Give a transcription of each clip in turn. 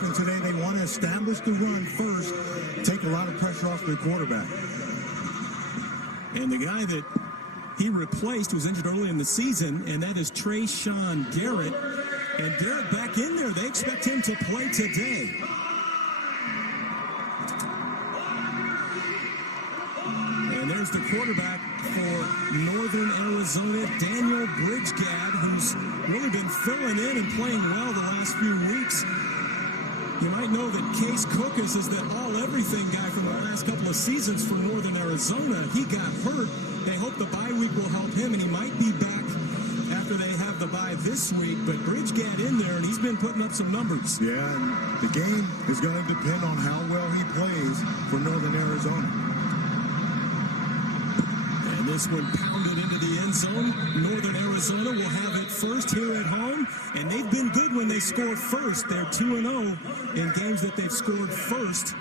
often today. They want to establish the run first, take a lot of pressure off their quarterback. And the guy that he replaced was injured early in the season, and that is Trayshawn Garrett. And Garrett back in there. They expect him to play today. And there's the quarterback for Northern Arizona, Daniel Bridgegad, who's really been filling in and playing well the last few weeks. You might know that Case Cookus is that all-everything guy from the last couple of seasons for Northern Arizona. He got hurt. They hope the bye week will help him, and he might be back after they have the bye this week. But Bridgegad in there, and he's been putting up some numbers. Yeah, and the game is going to depend on how well he plays for Northern Arizona. And this one pounded into the end zone. Northern Arizona will have it first here at home, and they've been good when they score first. They're 2-0 in games that they've scored first.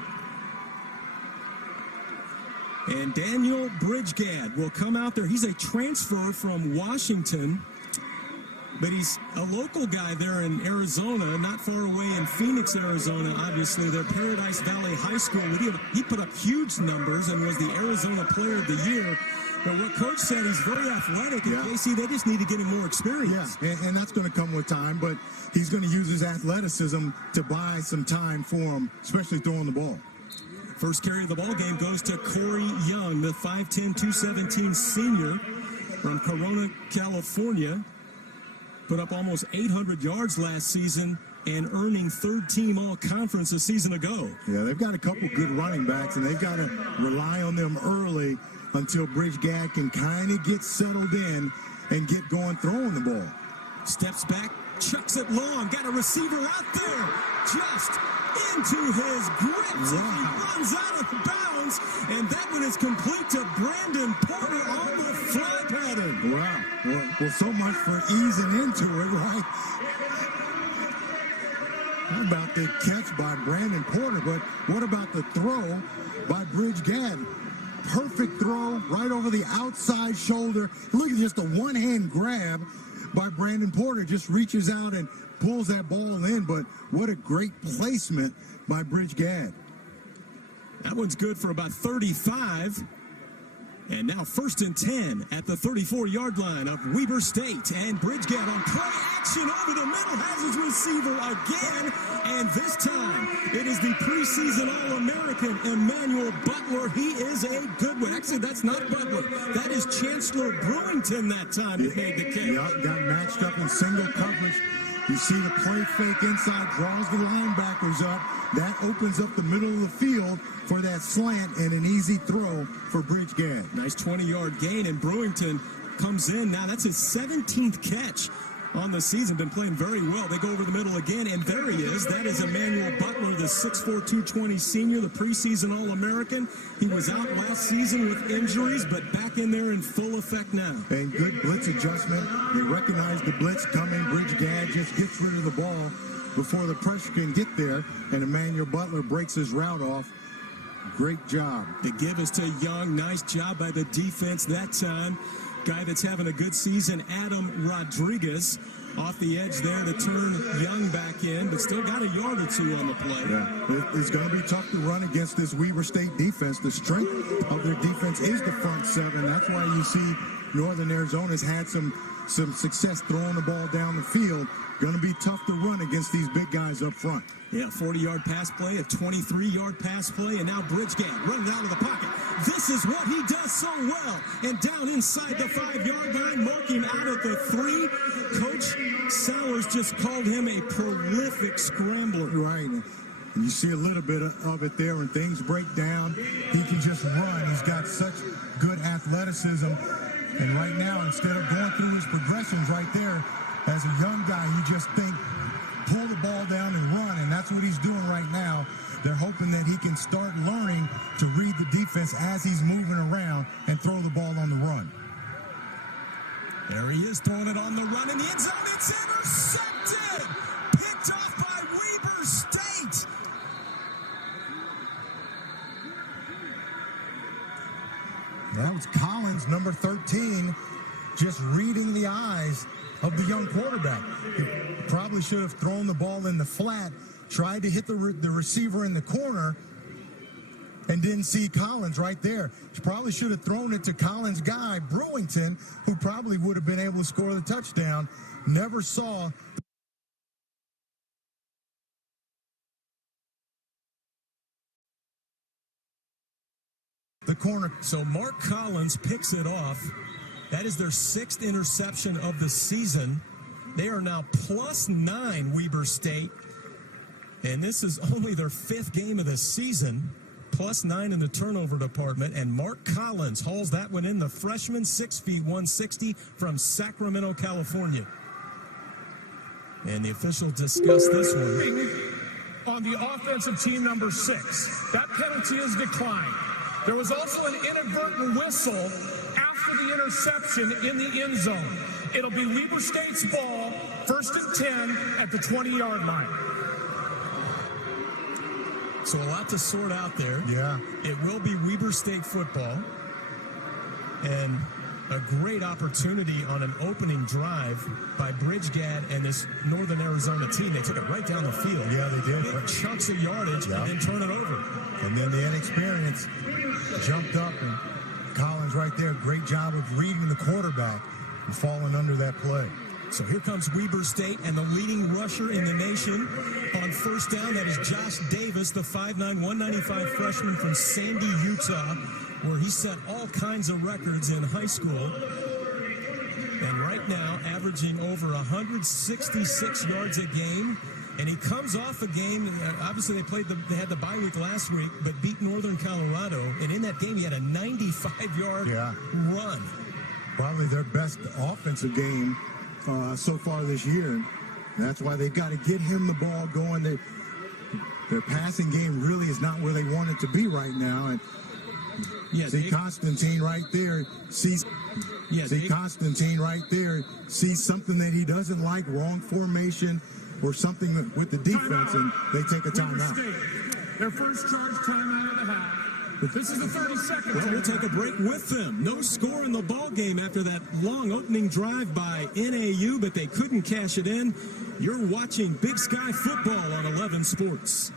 And Daniel Bridgegad will come out there. He's a transfer from Washington, but he's a local guy there in Arizona, not far away in Phoenix, Arizona. Obviously, they're Paradise Valley High School. He put up huge numbers and was the Arizona Player of the Year. But what Coach said, he's very athletic, and JC, they just need to get him more experience. Yeah, and that's going to come with time, but he's going to use his athleticism to buy some time for him, especially throwing the ball. First carry of the ball game goes to Corey Young, the 5'10", 217 senior from Corona, California. Put up almost 800 yards last season and earning third-team all-conference a season ago. Yeah, they've got a couple good running backs, and they've got to rely on them early until Bridgegad can kind of get settled in and get going throwing the ball. Steps back, chucks it long, got a receiver out there, just into his grips. Wow. He runs out of bounds, and that one is complete to Brandon Porter on the fly pattern. Wow. Well, so much for easing into it, right? How about the catch by Brandon Porter, but what about the throw by Bridgegad? Perfect throw right over the outside shoulder. Look at just a one-hand grab by Brandon Porter. Just reaches out and pulls that ball in, but what a great placement by Bridgegad. That one's good for about 35. And now 1st and 10 at the 34-yard line of Weber State. And Bridgegad on play action over the middle, has his receiver again. And this time, it is the preseason All-American Emmanuel Butler. He is a good one. Actually, that's not Butler. That is Chancellor Brewington that time that made the catch. Yep, got matched up in single coverage. You see the play fake inside, draws the linebackers up. That opens up the middle of the field for that slant and an easy throw for Bridgegad. Nice 20-yard gain, and Brewington comes in. Now that's his 17th catch on the season. Been playing very well. They go over the middle again, and there he is. That is Emmanuel Butler, the 6'4", 220 senior, the preseason All-American. He was out last season with injuries, but back in there in full effect now. And good blitz adjustment. They recognize the blitz coming. Bridgegad just gets rid of the ball before the pressure can get there, and Emmanuel Butler breaks his route off. Great job. The give is to Young. Nice job by the defense that time. Guy that's having a good season, Adam Rodriguez, off the edge there to turn Young back in, but still got a yard or two on the play. Yeah, it's going to be tough to run against this Weber State defense. The strength of their defense is the front seven. That's why you see Northern Arizona's had some success throwing the ball down the field. Going to be tough to run against these big guys up front. Yeah, 40-yard pass play, a 23-yard pass play, and now Bridgegad running out of the pocket. This is what he does so well. And down inside the 5-yard line, marking out at the 3. Coach Sowers just called him a prolific scrambler. Right. And you see a little bit of it there when things break down. He can just run. He's got such good athleticism. And right now, instead of going through his progressions right there, as a young guy, you just think, pull the ball down and run, and that's what he's doing right now. They're hoping that he can start learning to read the defense as he's moving around and throw the ball on the run. There he is, throwing it on the run in the end zone. It's intercepted! Picked off by Weber State! That was Collins, number 13, just reading the eyes of the young quarterback. He probably should have thrown the ball in the flat tried to hit the receiver in the corner and didn't see Collins right there. He probably should have thrown it to Collins' guy, Brewington, who probably would have been able to score the touchdown. Never saw the corner. So Mark Collins picks it off. That is their 6th interception of the season. They are now +9, Weber State. And this is only their 5th game of the season. +9 in the turnover department. And Mark Collins hauls that one in, the freshman, 6 feet 160 from Sacramento, California. And the official discussed this one. On the offensive team, number 6. That penalty is declined. There was also an inadvertent whistle after the interception in the end zone. It'll be Weber State's ball, 1st and 10 at the 20-yard line. So a lot to sort out there. Yeah. It will be Weber State football. And a great opportunity on an opening drive by Bridgegad and this Northern Arizona team. They took it right down the field. Yeah, they did. Big chunks of yardage and then turn it over. And then the inexperience jumped up, and Collins right there, great job of reading the quarterback and falling under that play. So here comes Weber State, and the leading rusher in the nation on 1st down. That is Josh Davis, the 5'9", 195 freshman from Sandy, Utah, where he set all kinds of records in high school. And right now, averaging over 166 yards a game. And he comes off a game, obviously they had the bye week last week, but beat Northern Colorado. And in that game, he had a 95-yard run. Probably their best offensive game so far this year. That's why they've got to get him the ball going. Their passing game really is not where they want it to be right now. And see Constantine right there. Constantine right there. Sees something that he doesn't like, wrong formation or something with the defense, and they take a timeout. Their first charge timeout of the half. This is the 32nd. Well, we'll take a break with them. No score in the ball game after that long opening drive by NAU, but they couldn't cash it in. You're watching Big Sky football on 11 Sports.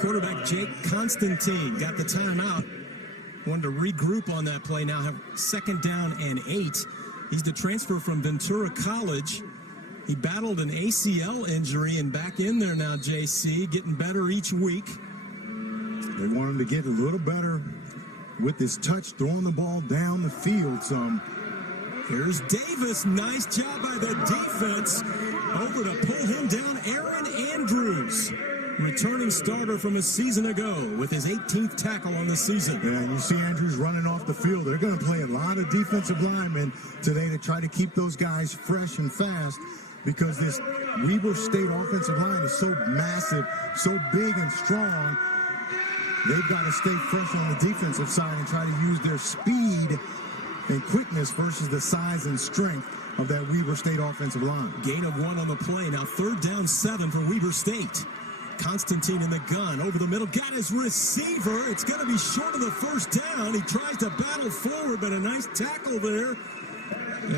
Quarterback Jake Constantine got the timeout. Wanted to regroup on that play. Now have 2nd down and 8. He's the transfer from Ventura College. He battled an ACL injury and back in there now, JC, getting better each week. They want him to get a little better with his touch, throwing the ball down the field some. Here's Davis. Nice job by the defense. Over to pull him down, Aaron Andrews. Returning starter from a season ago with his 18th tackle on the season. Yeah, and you see Andrews running off the field. They're going to play a lot of defensive linemen today to try to keep those guys fresh and fast, because this Weber State offensive line is so massive, so big and strong. They've got to stay fresh on the defensive side and try to use their speed and quickness versus the size and strength of that Weber State offensive line. Gain of 1 on the play. Now 3rd down 7 for Weber State. Constantine in the gun, over the middle, got his receiver. It's going to be short of the 1st down. He tries to battle forward, but a nice tackle there.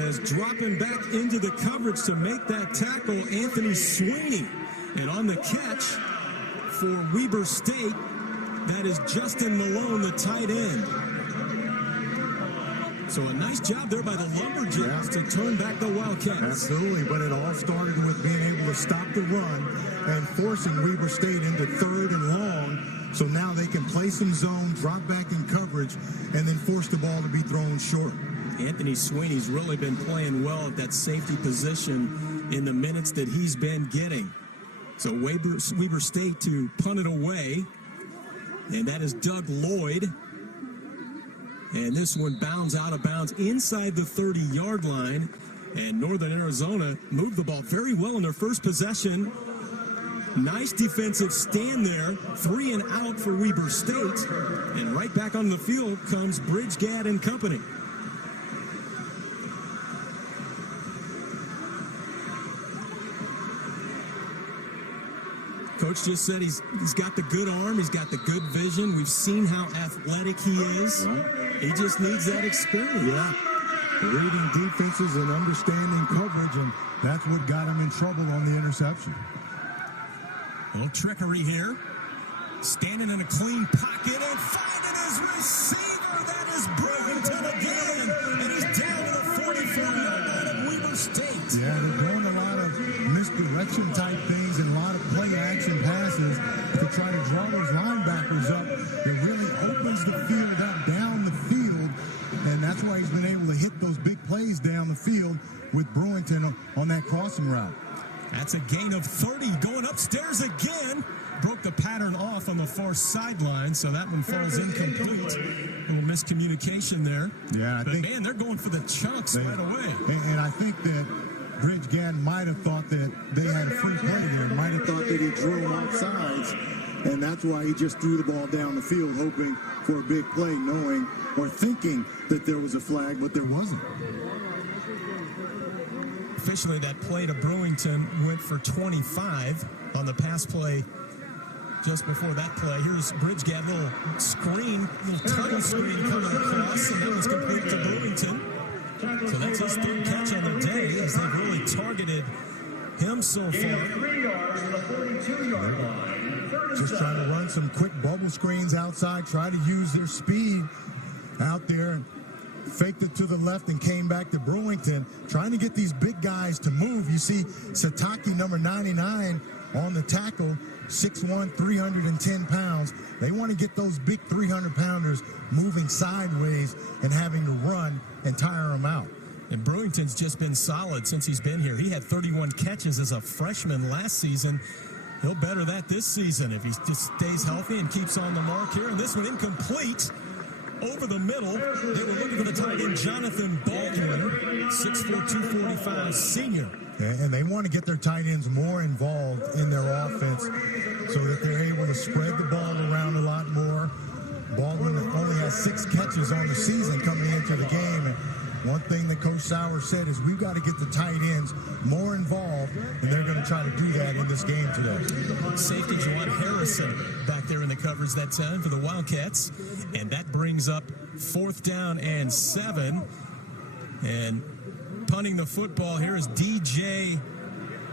As dropping back into the coverage to make that tackle, Anthony Sweeney. And on the catch for Weber State, that is Justin Malone, the tight end. So a nice job there by the Lumberjacks to turn back the Wildcats. Absolutely, but it all started with being able to stop the run and forcing Weber State into 3rd and long. So now they can play some zone, drop back in coverage, and then force the ball to be thrown short. Anthony Sweeney's really been playing well at that safety position in the minutes that he's been getting. So Weber State to punt it away, and that is Doug Lloyd. And this one bounds out of bounds inside the 30-yard line. And Northern Arizona moved the ball very well in their first possession. Nice defensive stand there. 3 and out for Weber State. And right back on the field comes Bridgegad and company. Coach just said he's got the good arm, he's got the good vision. We've seen how athletic he is. He just needs that experience. Yeah, reading defenses and understanding coverage, and that's what got him in trouble on the interception. A little trickery here. Standing in a clean pocket and finding his receiver. That is Brewington again. And he's down to the 44-yard line of Weber State. Yeah, they're doing a lot of misdirection type things and a lot of play-action passes to try to draw those linebackers up. It really opens the field up down the field, and that's why he's been able to hit those big plays down the field with Brewington on that crossing route. That's a gain of 30. Going upstairs again. Broke the pattern off on the far sideline, so that one falls incomplete. A little miscommunication there. Yeah, but man, they're going for the chunks right away. And I think that Bridgegad might have thought that they had a free play there, might have thought that he drew them outsides, and that's why he just threw the ball down the field, hoping for a big play, knowing or thinking that there was a flag, but there wasn't. Officially, that play to Brewington went for 25 on the pass play. Just before that play, here's Bridgegad, little screen, little tunnel screen coming across, and that was complete to Brewington. So that's his 3rd catch on the day, as they've really targeted him so far. Just trying to run some quick bubble screens outside, try to use their speed out there, and faked it to the left and came back to Brewington, trying to get these big guys to move. You see Sataki, number 99, on the tackle, 6'1", 310 pounds. They want to get those big 300-pounders moving sideways and having to run and tire them out. And Brewington's just been solid since he's been here. He had 31 catches as a freshman last season. He'll better that this season if he just stays healthy and keeps on the mark here. And this one incomplete. Over the middle, they were looking for the tight end, Jonathan Baldwin, 6'4", 245 senior. And they want to get their tight ends more involved in their offense so that they're able to spread the ball around a lot more. Baldwin only has 6 catches on the season coming into the game. And one thing that Coach Sauer said is we've got to get the tight ends more involved, and they're going to try to do that in this game today. Safety Juwan Harrison back there in the coverage that time for the Wildcats. And that brings up 4th down and 7. And punting the football here is DJ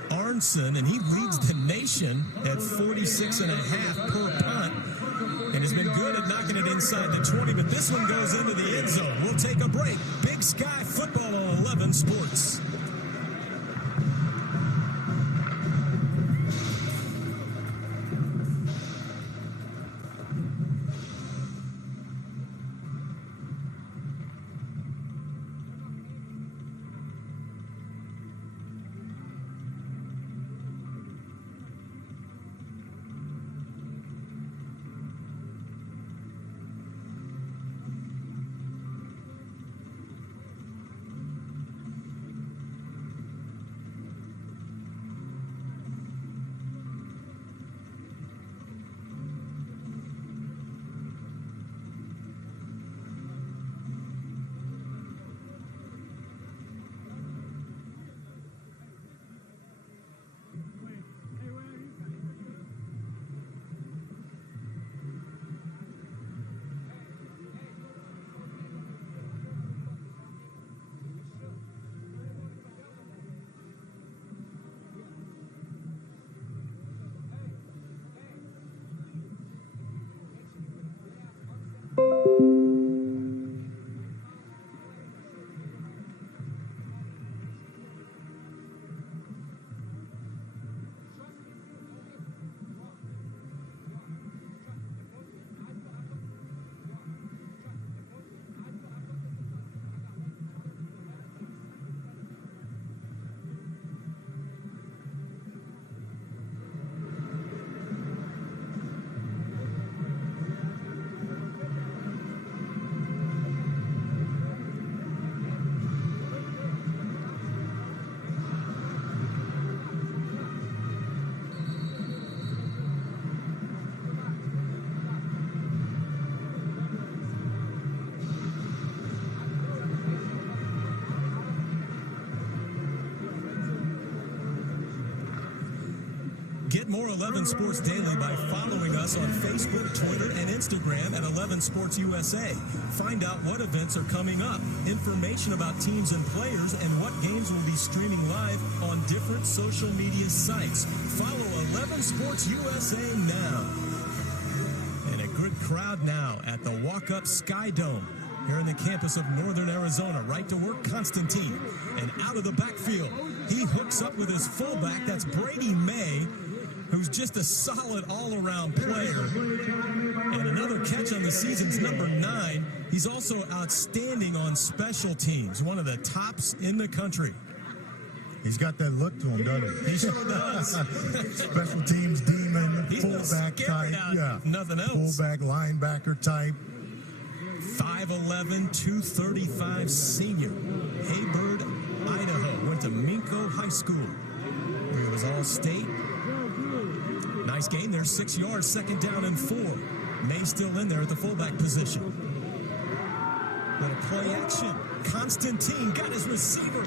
Arnson, and he leads the nation at 46.5 per punt. And has been good at knocking it inside the 20, but this one goes into the end zone. We'll take a break. Big Sky Football on 11 Sports. Get more 11 Sports Daily by following us on Facebook, Twitter, and Instagram at 11 Sports USA. Find out what events are coming up, information about teams and players, and what games will be streaming live on different social media sites. Follow 11 Sports USA now. And a good crowd now at the Walk-Up Sky Dome here in the campus of Northern Arizona. Right to work, Constantine. And out of the backfield, he hooks up with his fullback. That's Brady May, who's just a solid all-around player. And another catch on the season's number 9. He's also outstanding on special teams, one of the tops in the country. He's got that look to him, doesn't he? He sure does. Special teams demon, He's fullback type. Yeah, nothing else. Fullback, linebacker type. 5'11", 235 senior. Hayward, Idaho. Went to Minko High School. He was all-state. Nice gain there, 6 yards, 2nd down and 4. May still in there at the fullback position. But a play action. Constantine got his receiver,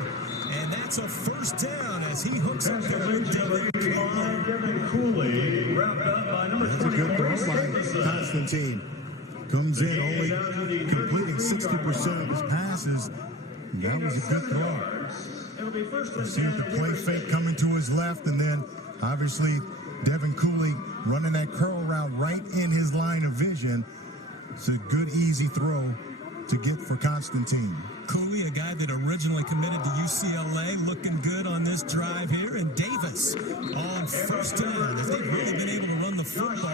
and that's a 1st down as he hooks up there with Devin Cooley. That's a good throw by Constantine. Comes in only completing 60% of his passes. That was a good throw. You see the play fake coming to his left, and then obviously Devin Cooley running that curl route right in his line of vision. It's a good, easy throw to get for Constantine. Cooley, a guy that originally committed to UCLA, looking good on this drive here. And Davis on 1st down, as they've really been able to run the football.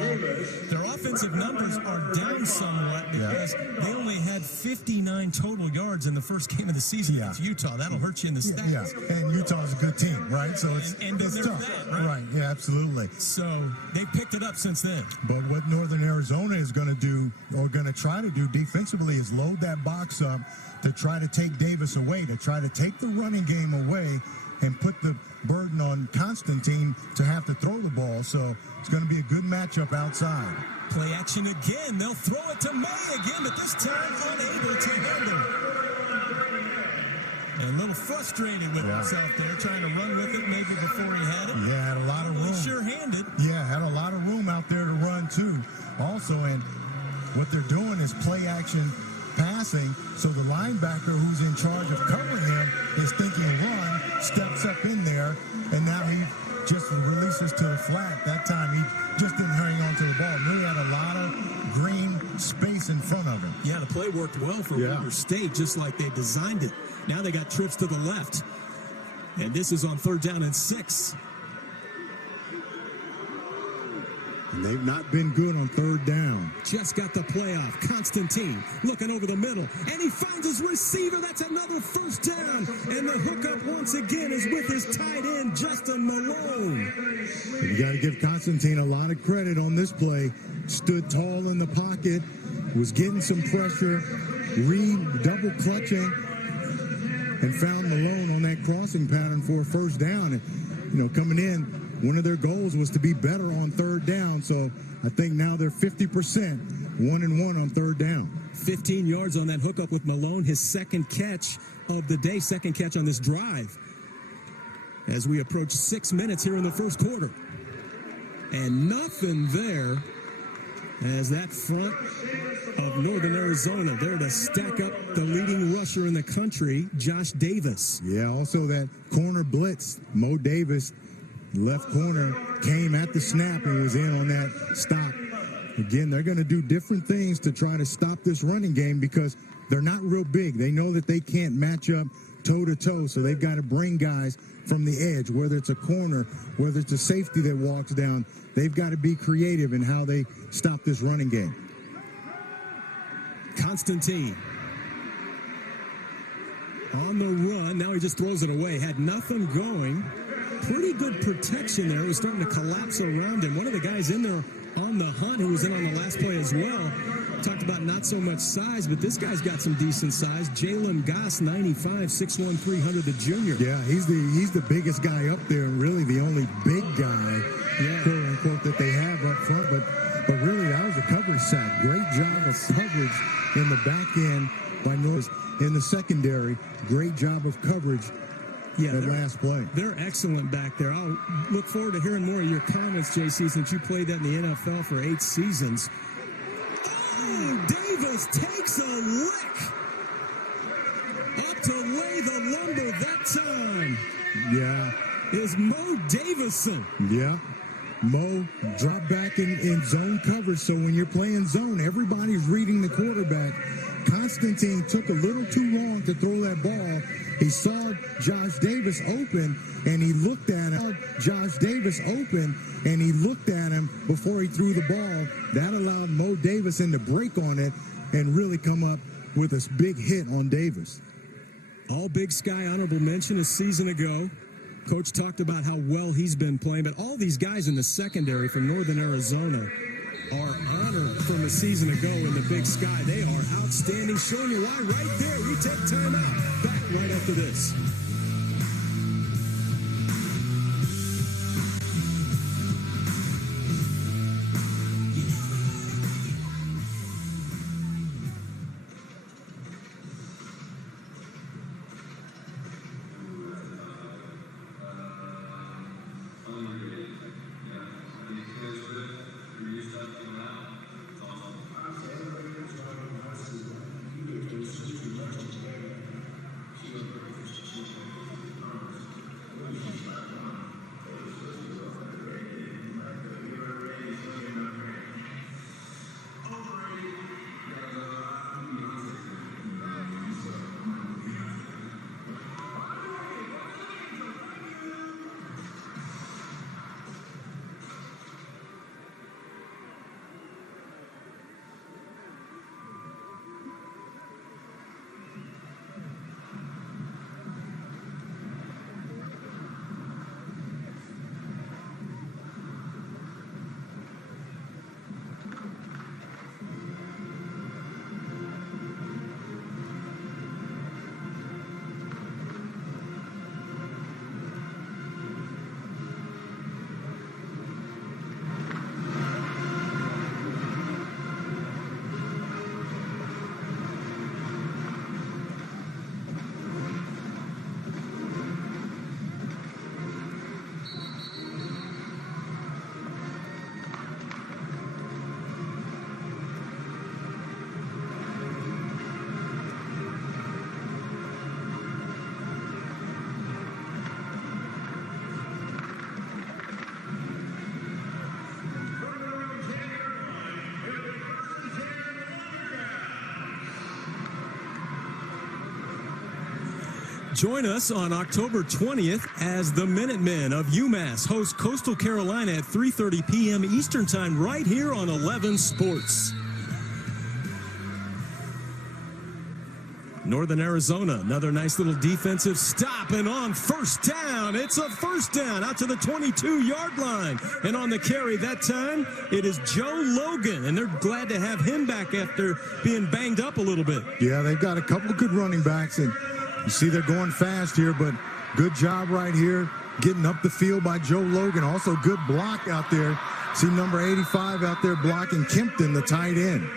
Their offensive numbers are down somewhat because they only had 59 total yards in the first game of the season against Utah. That'll hurt you in the stats. Yeah, and Utah's a good team, right? So it's tough. That, right, yeah, absolutely. So they picked it up since then. But what Northern Arizona is going to do, or going to try to do defensively, is load that box up to try to take Davis away, to try to take the running game away and put the burden on Constantine to have to throw the ball. So it's going to be a good matchup outside. Play action again. They'll throw it to May again, but this time unable to handle. And a little frustrated with himself there, trying to run with it maybe before he had it. Yeah, had a lot of room. Sure-handed. Yeah, had a lot of room out there to run too. Also, and what they're doing is play action passing, so the linebacker who's in charge of covering him is thinking run, steps up in there, and now he just releases to the flat. That time he just didn't hang on to the ball. Really had a lot of green space in front of him. Yeah, the play worked well for Weber State, just like they designed it. Now they got trips to the left. And this is on 3rd down and 6. And they've not been good on 3rd down. Just got the playoff. Constantine looking over the middle, and he finds his receiver. That's another 1st down. And the hookup once again is with his tight end, Justin Malone. You got to give Constantine a lot of credit on this play. Stood tall in the pocket, was getting some pressure, double clutching, and found Malone on that crossing pattern for a 1st down. And, coming in, one of their goals was to be better on 3rd down, so I think now they're 50%, 1-1 on 3rd down. 15 yards on that hookup with Malone, his 2nd catch of the day, 2nd catch on this drive. As we approach 6 minutes here in the 1st quarter. And nothing there as that front of Northern Arizona there to stack up the leading rusher in the country, Josh Davis. Yeah, also that corner blitz, Mo Davis, left corner, came at the snap and was in on that stop Again, they're going to do different things to try to stop this running game because they're not real big. They know that they can't match up toe-to-toe, so they've got to bring guys from the edge, whether it's a corner, whether it's a safety that walks down. They've got to be creative in how they stop this running game. Constantine on the run. Now he just throws it away. Had nothing going. Pretty good protection there. It was starting to collapse around him. One of the guys in there on the hunt who was in on the last play as well. Talked about not so much size, but this guy's got some decent size. Jalen Goss, 95, 6'1", 300, the junior. Yeah, he's the biggest guy up there and really the only big guy, quote unquote, that they have up front. But really, that was a coverage sack. Great job of coverage in the back end by Norris. In the secondary, great job of coverage. Yeah, that last play. They're excellent back there. I'll look forward to hearing more of your comments, JC, since you played that in the NFL for 8 seasons. Oh, Davis takes a lick. Up to lay the lumber that time. Yeah. Is Mo Davison. Yeah. Mo dropped back in zone coverage, so when you're playing zone, everybody's reading the quarterback. Constantine took a little too long to throw that ball. He saw Josh Davis open, and he looked at him. Before he threw the ball. That allowed Mo Davison to break on it and really come up with a big hit on Davis. All Big Sky honorable mention a season ago. Coach talked about how well he's been playing, but all these guys in the secondary from Northern Arizona are honored from a season ago in the Big Sky. They are outstanding, showing you why right there. We take time out. Back right after this. Join us on October 20th as the Minutemen of UMass host Coastal Carolina at 3:30 p.m. Eastern Time right here on 11 Sports. Northern Arizona, another nice little defensive stop, and on first down, it's a first down out to the 22-yard line. And on the carry that time, it is Joe Logan, and they're glad to have him back after being banged up a little bit. Yeah, they've got a couple of good running backs, and you see they're going fast here, but good job right here getting up the field by Joe Logan. Also good block out there. See number 85 out there blocking Kempton, the tight end.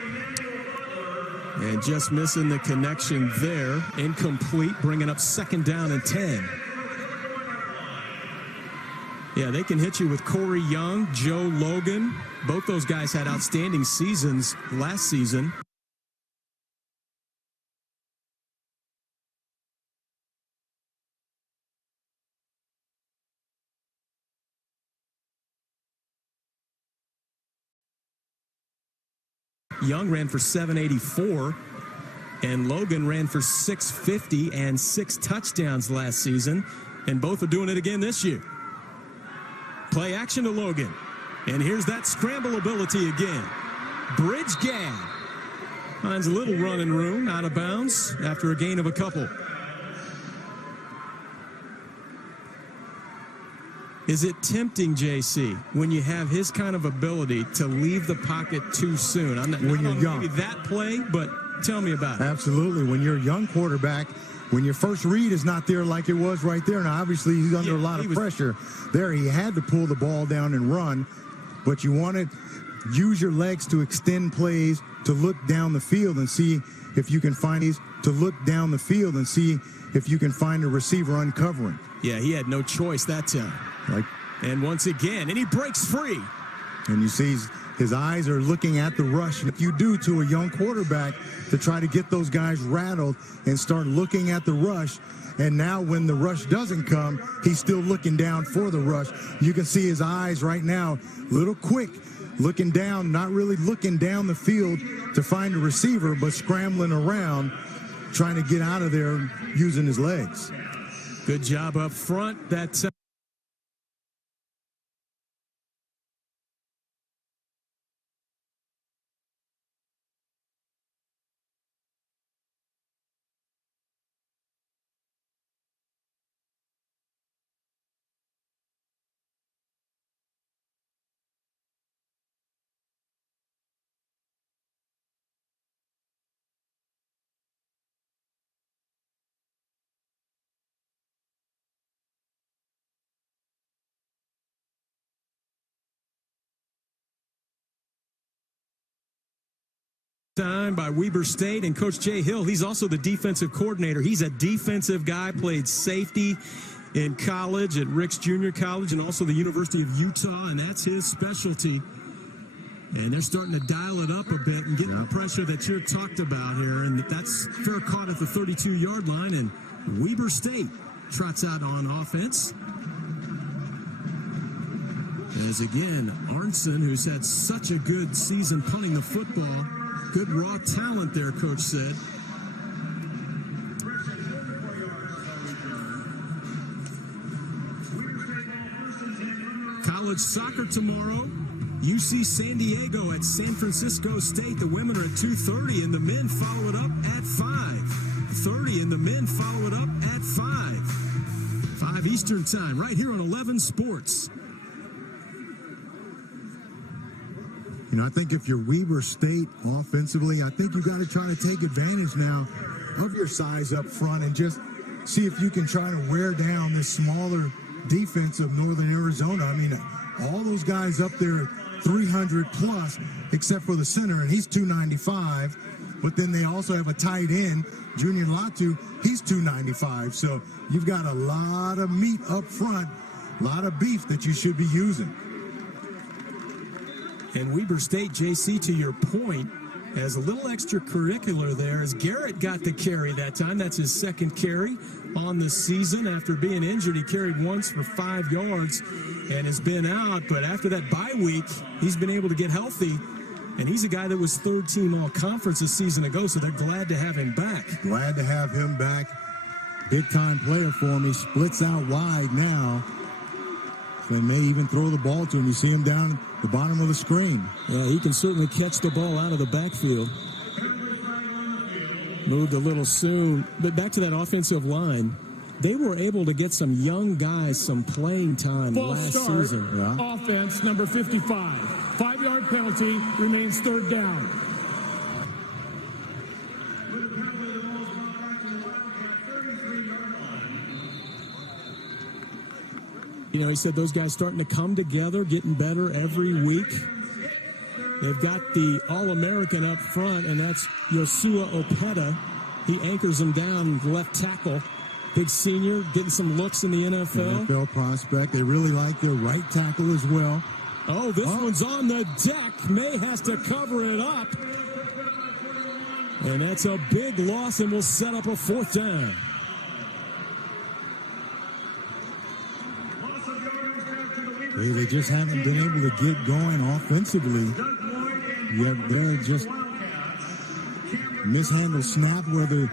And just missing the connection there. Incomplete, bringing up second down and 10. Yeah, they can hit you with Corey Young, Joe Logan. Both those guys had outstanding seasons last season. Young ran for 784, and Logan ran for 650 and 6 touchdowns last season, and both are doing it again this year. Play action to Logan, and here's that scramble ability again. Bridge Gad finds a little running room out of bounds after a gain of a couple. Is it tempting, JC, when you have his kind of ability to leave the pocket too soon? I'm not when you're young. Maybe that play, but tell me about it. Absolutely. When you're a young quarterback, when your first read is not there like it was right there. Now, obviously, he's under a lot of pressure there. He had to pull the ball down and run, but you want to use your legs to extend plays, to look down the field and see if you can find these, to look down the field and see if you can find a receiver uncovering. Yeah, he had no choice that time. And once again, and he breaks free. And you see his eyes are looking at the rush. If you do to a young quarterback to try to get those guys rattled and start looking at the rush, and now when the rush doesn't come, he's still looking down for the rush. You can see his eyes right now, a little quick, looking down, not really looking down the field to find a receiver, but scrambling around, trying to get out of there using his legs. Good job up front. That's time by Weber State and Coach Jay Hill. He's also the defensive coordinator. He's a defensive guy, played safety in college at Ricks Junior College and also the University of Utah, and that's his specialty. And they're starting to dial it up a bit and getting the pressure that you talked about here. And that's fair caught at the 32-yard line, and Weber State trots out on offense. As again, Arnson, who's had such a good season punting the football, good raw talent there, Coach said. College soccer tomorrow. UC San Diego at San Francisco State. The women are at 2:30, and the men follow it up at 5:30, and the men follow it up at 5 Eastern time, right here on 11 Sports. You know, I think if you're Weber State offensively, I think you got to try to take advantage now of your size up front and just see if you can try to wear down this smaller defense of Northern Arizona. I mean, all those guys up there 300 plus, except for the center, and he's 295. But then they also have a tight end, Junior Latu. He's 295. So you've got a lot of meat up front, a lot of beef that you should be using. And Weber State, JC, to your point, has a little extracurricular there as Garrett got the carry that time. That's his second carry on the season. After being injured, he carried once for 5 yards and has been out. But after that bye week, he's been able to get healthy. And he's a guy that was third-team all-conference a season ago, so they're glad to have him back. Glad to have him back. Big-time player for him. He splits out wide now. They may even throw the ball to him. You see him down at the bottom of the screen. Yeah, he can certainly catch the ball out of the backfield. Moved a little soon. But back to that offensive line, they were able to get some young guys some playing time last season. Yeah. Offense, number 55. 5-yard penalty, remains third down. You know, he said those guys starting to come together, getting better every week. They've got the All-American up front, and that's Yosua Opeta. He anchors him down left tackle. Big senior, getting some looks in the NFL. NFL prospect. They really like their right tackle as well. Oh, this one's on the deck. May has to cover it up. And that's a big loss, and will set up a 4th down. They just haven't been able to get going offensively. Yeah, they're just mishandled snap, whether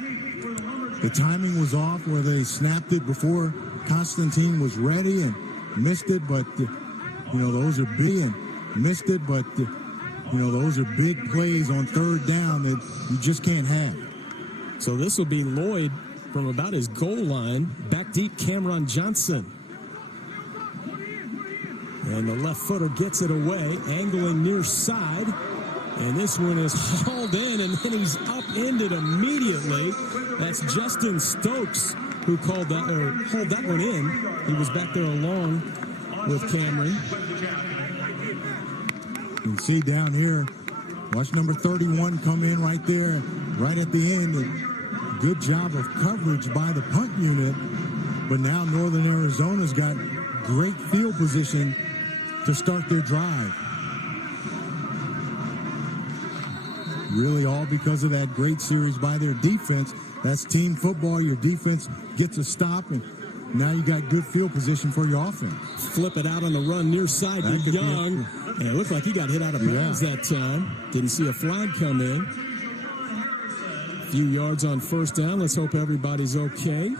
the timing was off, where they snapped it before Constantine was ready and missed it, but those are big, and missed it, but those are big plays on third down that you just can't have. So this will be Lloyd from about his goal line. Back deep, Cameron Johnson. And the left footer gets it away, angling near side. And this one is hauled in, and then he's upended immediately. That's Justin Stokes who called that, or hauled that one in. He was back there along with Cameron. You can see down here, watch number 31 come in right there, right at the end. Good job of coverage by the punt unit. But now Northern Arizona's got great field position to start their drive. Really all because of that great series by their defense. That's team football. Your defense gets a stop, and now you got good field position for your offense. Flip it out on the run near side to Young. And it looked like he got hit out of bounds that time. Didn't see a flag come in. A few yards on first down. Let's hope everybody's okay.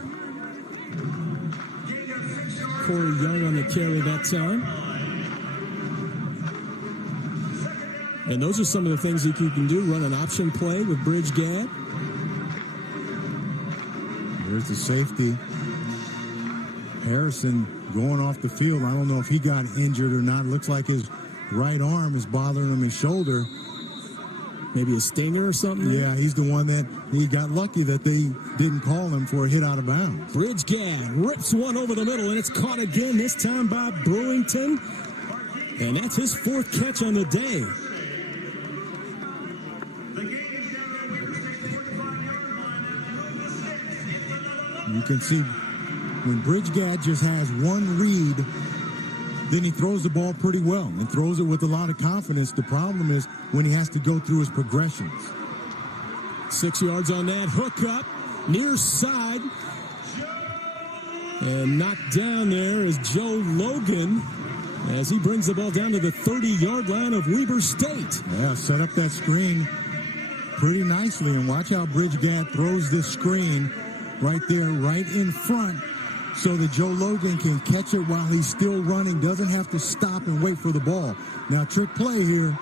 Corey Young on the carry that time. And those are some of the things that you can do. Run an option play with Bridge Gad. There's the safety. Harrison going off the field. I don't know if he got injured or not. Looks like his right arm is bothering him, his shoulder. Maybe a stinger or something? Yeah, he's the one that he got lucky that they didn't call him for a hit out of bounds. Bridge Gad rips one over the middle, and it's caught again, this time by Brewington. And that's his fourth catch on the day. You can see when Bridge Gad just has one read, then he throws the ball pretty well and throws it with a lot of confidence. The problem is when he has to go through his progressions. 6 yards on that hook up, near side. And knocked down there is Joe Logan as he brings the ball down to the 30-yard line of Weber State. Yeah, set up that screen pretty nicely, and watch how Bridge Gad throws this screen right there, right in front, so that Joe Logan can catch it while he's still running, doesn't have to stop and wait for the ball. Now, trick play here.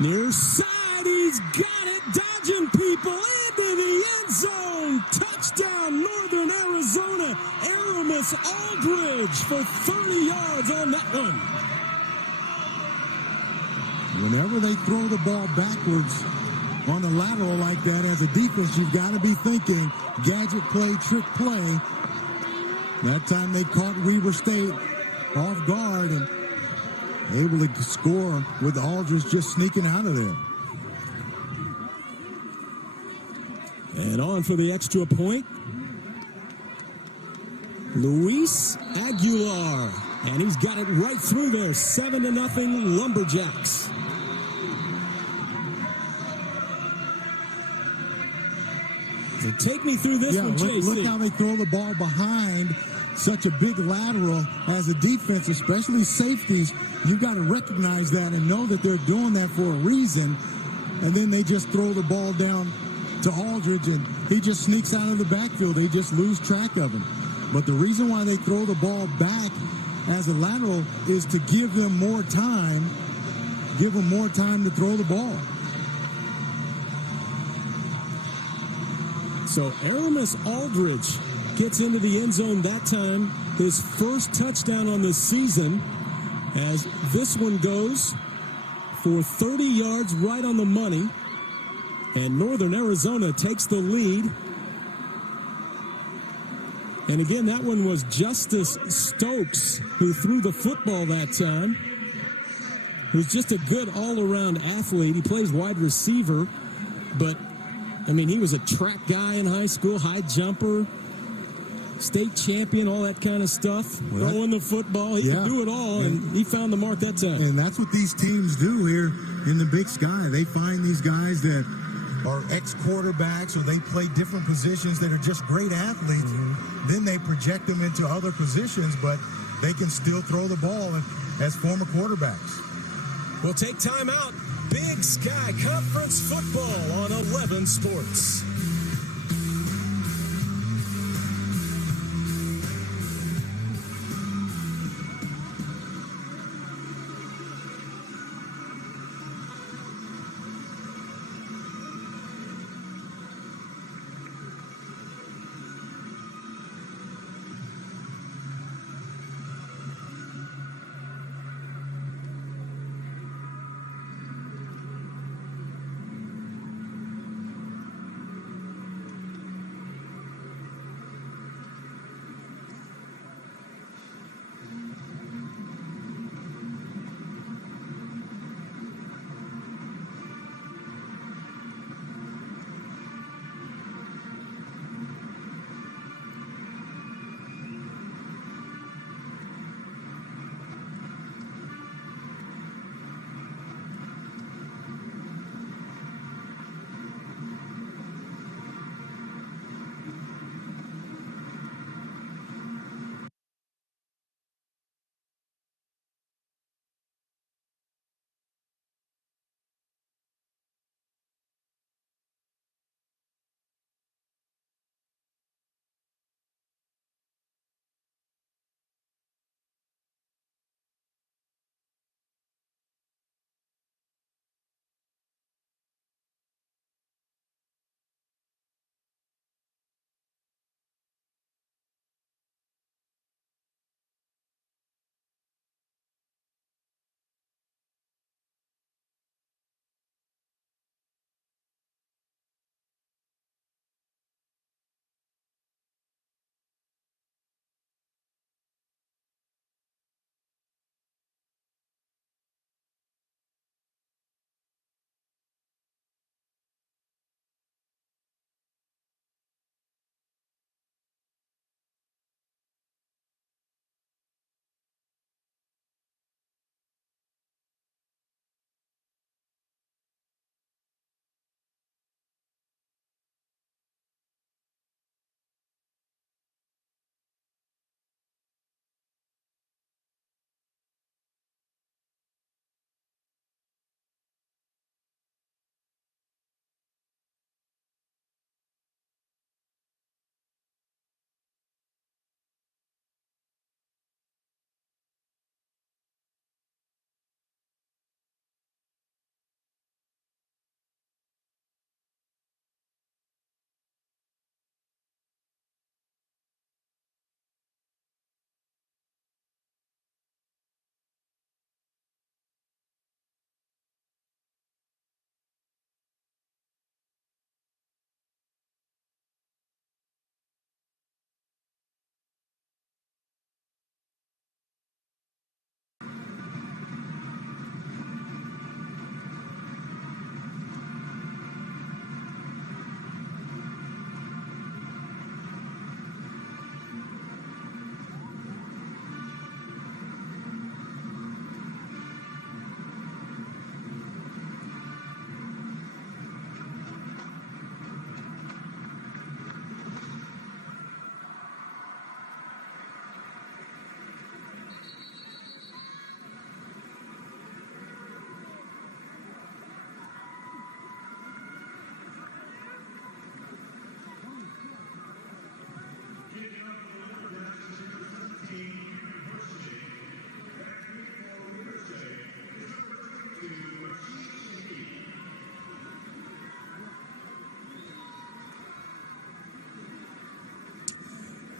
Near side, he's got it, dodging people into the end zone. Touchdown, Northern Arizona. Aramis Aldridge for 30 yards on that one. Whenever they throw the ball backwards on the lateral like that, as a defense, you've got to be thinking gadget play, trick play. That time they caught Weber State off guard and able to score with Aldridge just sneaking out of there. And on for the extra point, Luis Aguilar. And he's got it right through there, 7-0 Lumberjacks. So take me through this one, JC. Look how they throw the ball behind such a big lateral. As a defense, especially safeties, you got to recognize that and know that they're doing that for a reason. And then they just throw the ball down to Aldridge, and he just sneaks out of the backfield. They just lose track of him. But the reason why they throw the ball back as a lateral is to give them more time, to throw the ball. So Aramis Aldridge gets into the end zone that time, his first touchdown on the season, as this one goes for 30 yards right on the money, and Northern Arizona takes the lead. And again, that one was Justice Stokes who threw the football that time, who's just a good all-around athlete. He plays wide receiver, but I mean, he was a track guy in high school, high jumper, state champion, all that kind of stuff. Throwing the football, he could do it all, and he found the mark that time. And that's what these teams do here in the Big Sky. They find these guys that are ex-quarterbacks, or they play different positions that are just great athletes. Then they project them into other positions, but they can still throw the ball as former quarterbacks. We'll take time out. Big Sky Conference football on 11 Sports.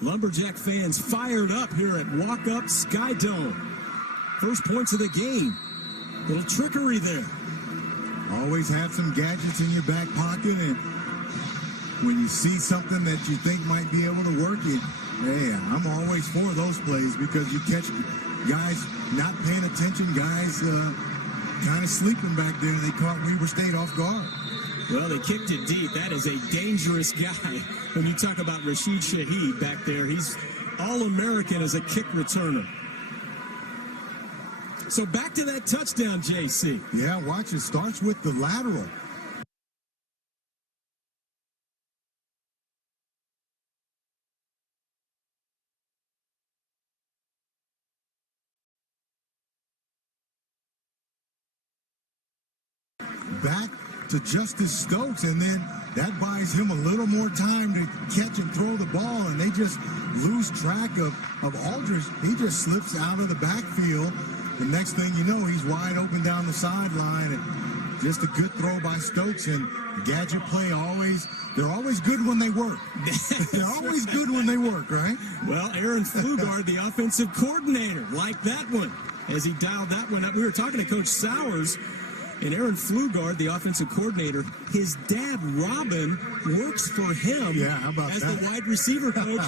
Lumberjack fans fired up here at Walk Up Sky Dome. First points of the game. Little trickery there. Always have some gadgets in your back pocket, and when you see something that you think might be able to work, I'm always for those plays because you catch guys not paying attention, guys kind of sleeping back there. They caught Weber State off guard. Well, they kicked it deep. That is a dangerous guy. When you talk about Rashid Shaheed back there, he's All-American as a kick returner. So back to that touchdown, JC. Yeah, watch, it starts with the lateral. back to Justice Stokes, and then that buys him a little more time to catch and throw the ball, and they just lose track of Aldridge. He just slips out of the backfield. The next thing you know, he's wide open down the sideline, and just a good throw by Stokes. And gadget play they're always good when they work. They're always good when they work, right? Well, Aaron Flugard, the offensive coordinator, liked that one as he dialed that one up. We were talking to Coach Sowers, and Aaron Flugard, the offensive coordinator, his dad, Robin, works for him as the wide receiver coach.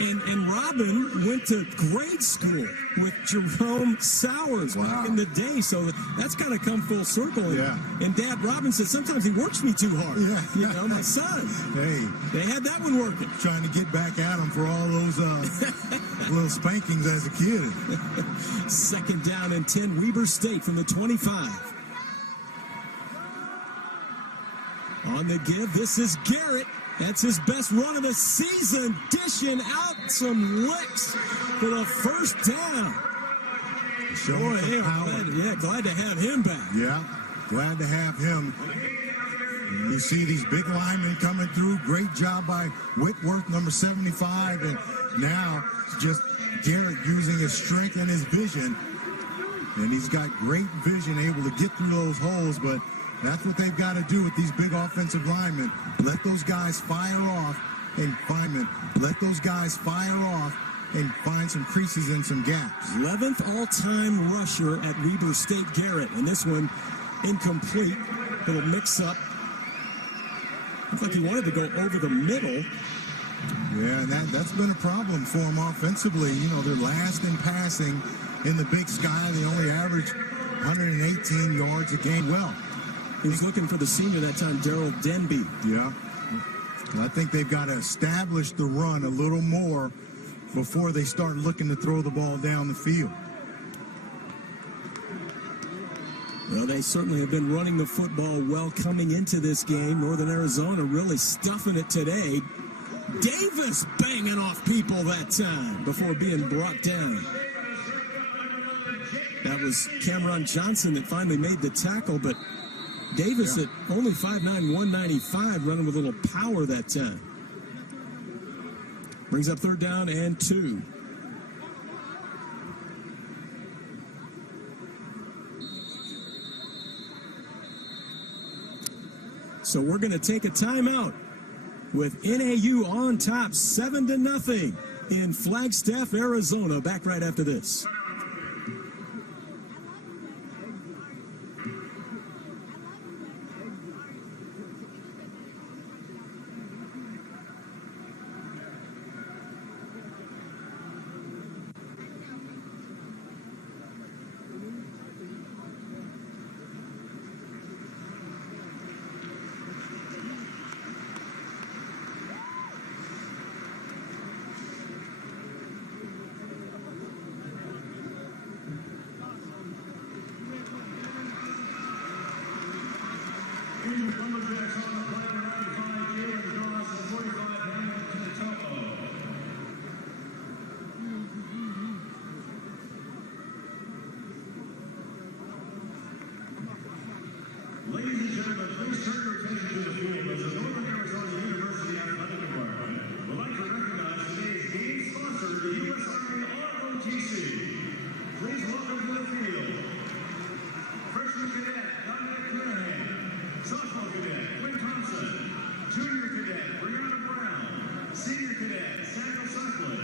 And Robin went to grade school with Jerome Sowers back in the day, so that's kind of come full circle. And Dad Robin said, sometimes he works me too hard. You know, my son. Hey. They had that one working. Trying to get back at him for all those little spankings as a kid. 2nd down and 10, Weber State from the 25. On the give, this is Garrett. That's his best run of the season, dishing out some licks for the first down. Glad to have him back. Yeah, glad to have him. You see these big linemen coming through. Great job by Whitworth, number 75. And now just Garrett using his strength and his vision. And he's got great vision, able to get through those holes, but that's what they've got to do with these big offensive linemen. Let those guys fire off and find some creases and some gaps. 11th all-time rusher at Weber State, Garrett. And this one incomplete. Little mix-up. Looks like he wanted to go over the middle. Yeah, and that's been a problem for them offensively. You know, they're last in passing in the Big Sky. They only average 118 yards a game. Well, he was looking for the senior that time, Darrell Denby. Yeah. I think they've got to establish the run a little more before they start looking to throw the ball down the field. Well, they certainly have been running the football well coming into this game. Northern Arizona really stuffing it today. Davis banging off people that time before being brought down. That was Cameron Johnson that finally made the tackle, but Davis at only 5'9", 195, running with a little power that time. Brings up 3rd down and 2. So we're going to take a timeout with NAU on top, 7-0 in Flagstaff, Arizona. Back right after this. Ladies and gentlemen, please turn your attention to the field as the Northern Arizona University Athletic Department would like to recognize today's game sponsor, the U.S. Army ROTC. Please welcome to the field freshman cadet Dominic Cunningham, sophomore cadet Quinn Thompson, junior cadet Brianna Brown, senior cadet Samuel Suckley,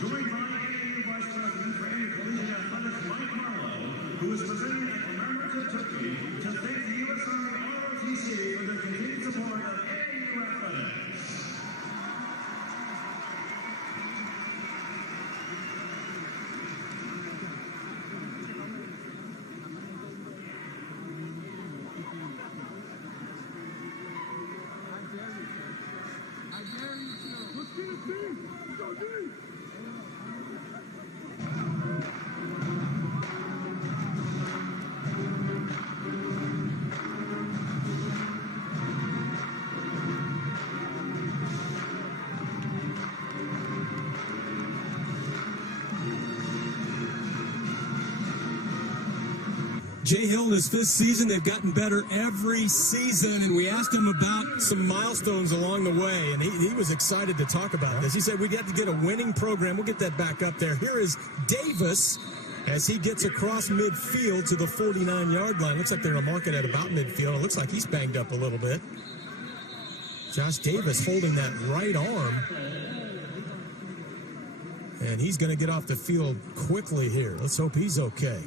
joined by NAU Vice President for Intercollegiate Athletics Mike Marlowe, who is presenting a commemorative turkey to thank the U.S. Army ROTC for their continued support of NAU athletics. I dare you to. Let's get a team. Let's go deep. Jay Hill in his 5th season, they've gotten better every season, and we asked him about some milestones along the way, and he was excited to talk about this. He said we got to get a winning program. We'll get that back up there. Here is Davis as he gets across midfield to the 49-yard line. Looks like they're going to mark it at about midfield. It looks like he's banged up a little bit. Josh Davis holding that right arm. And he's going to get off the field quickly here. Let's hope he's okay.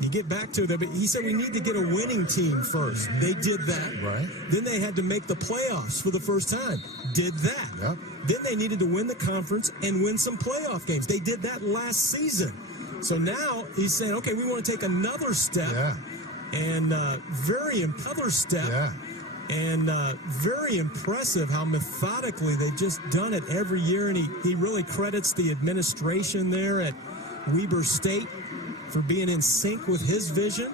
You get back to that, but he said we need to get a winning team first. They did that. Right. Then they had to make the playoffs for the first time. Did that. Yep. Then they needed to win the conference and win some playoff games. They did that last season. So now he's saying, okay, we want to take another step. Yeah. And very impressive how methodically they've just done it every year. And he really credits the administration there at Weber State for being in sync with his vision.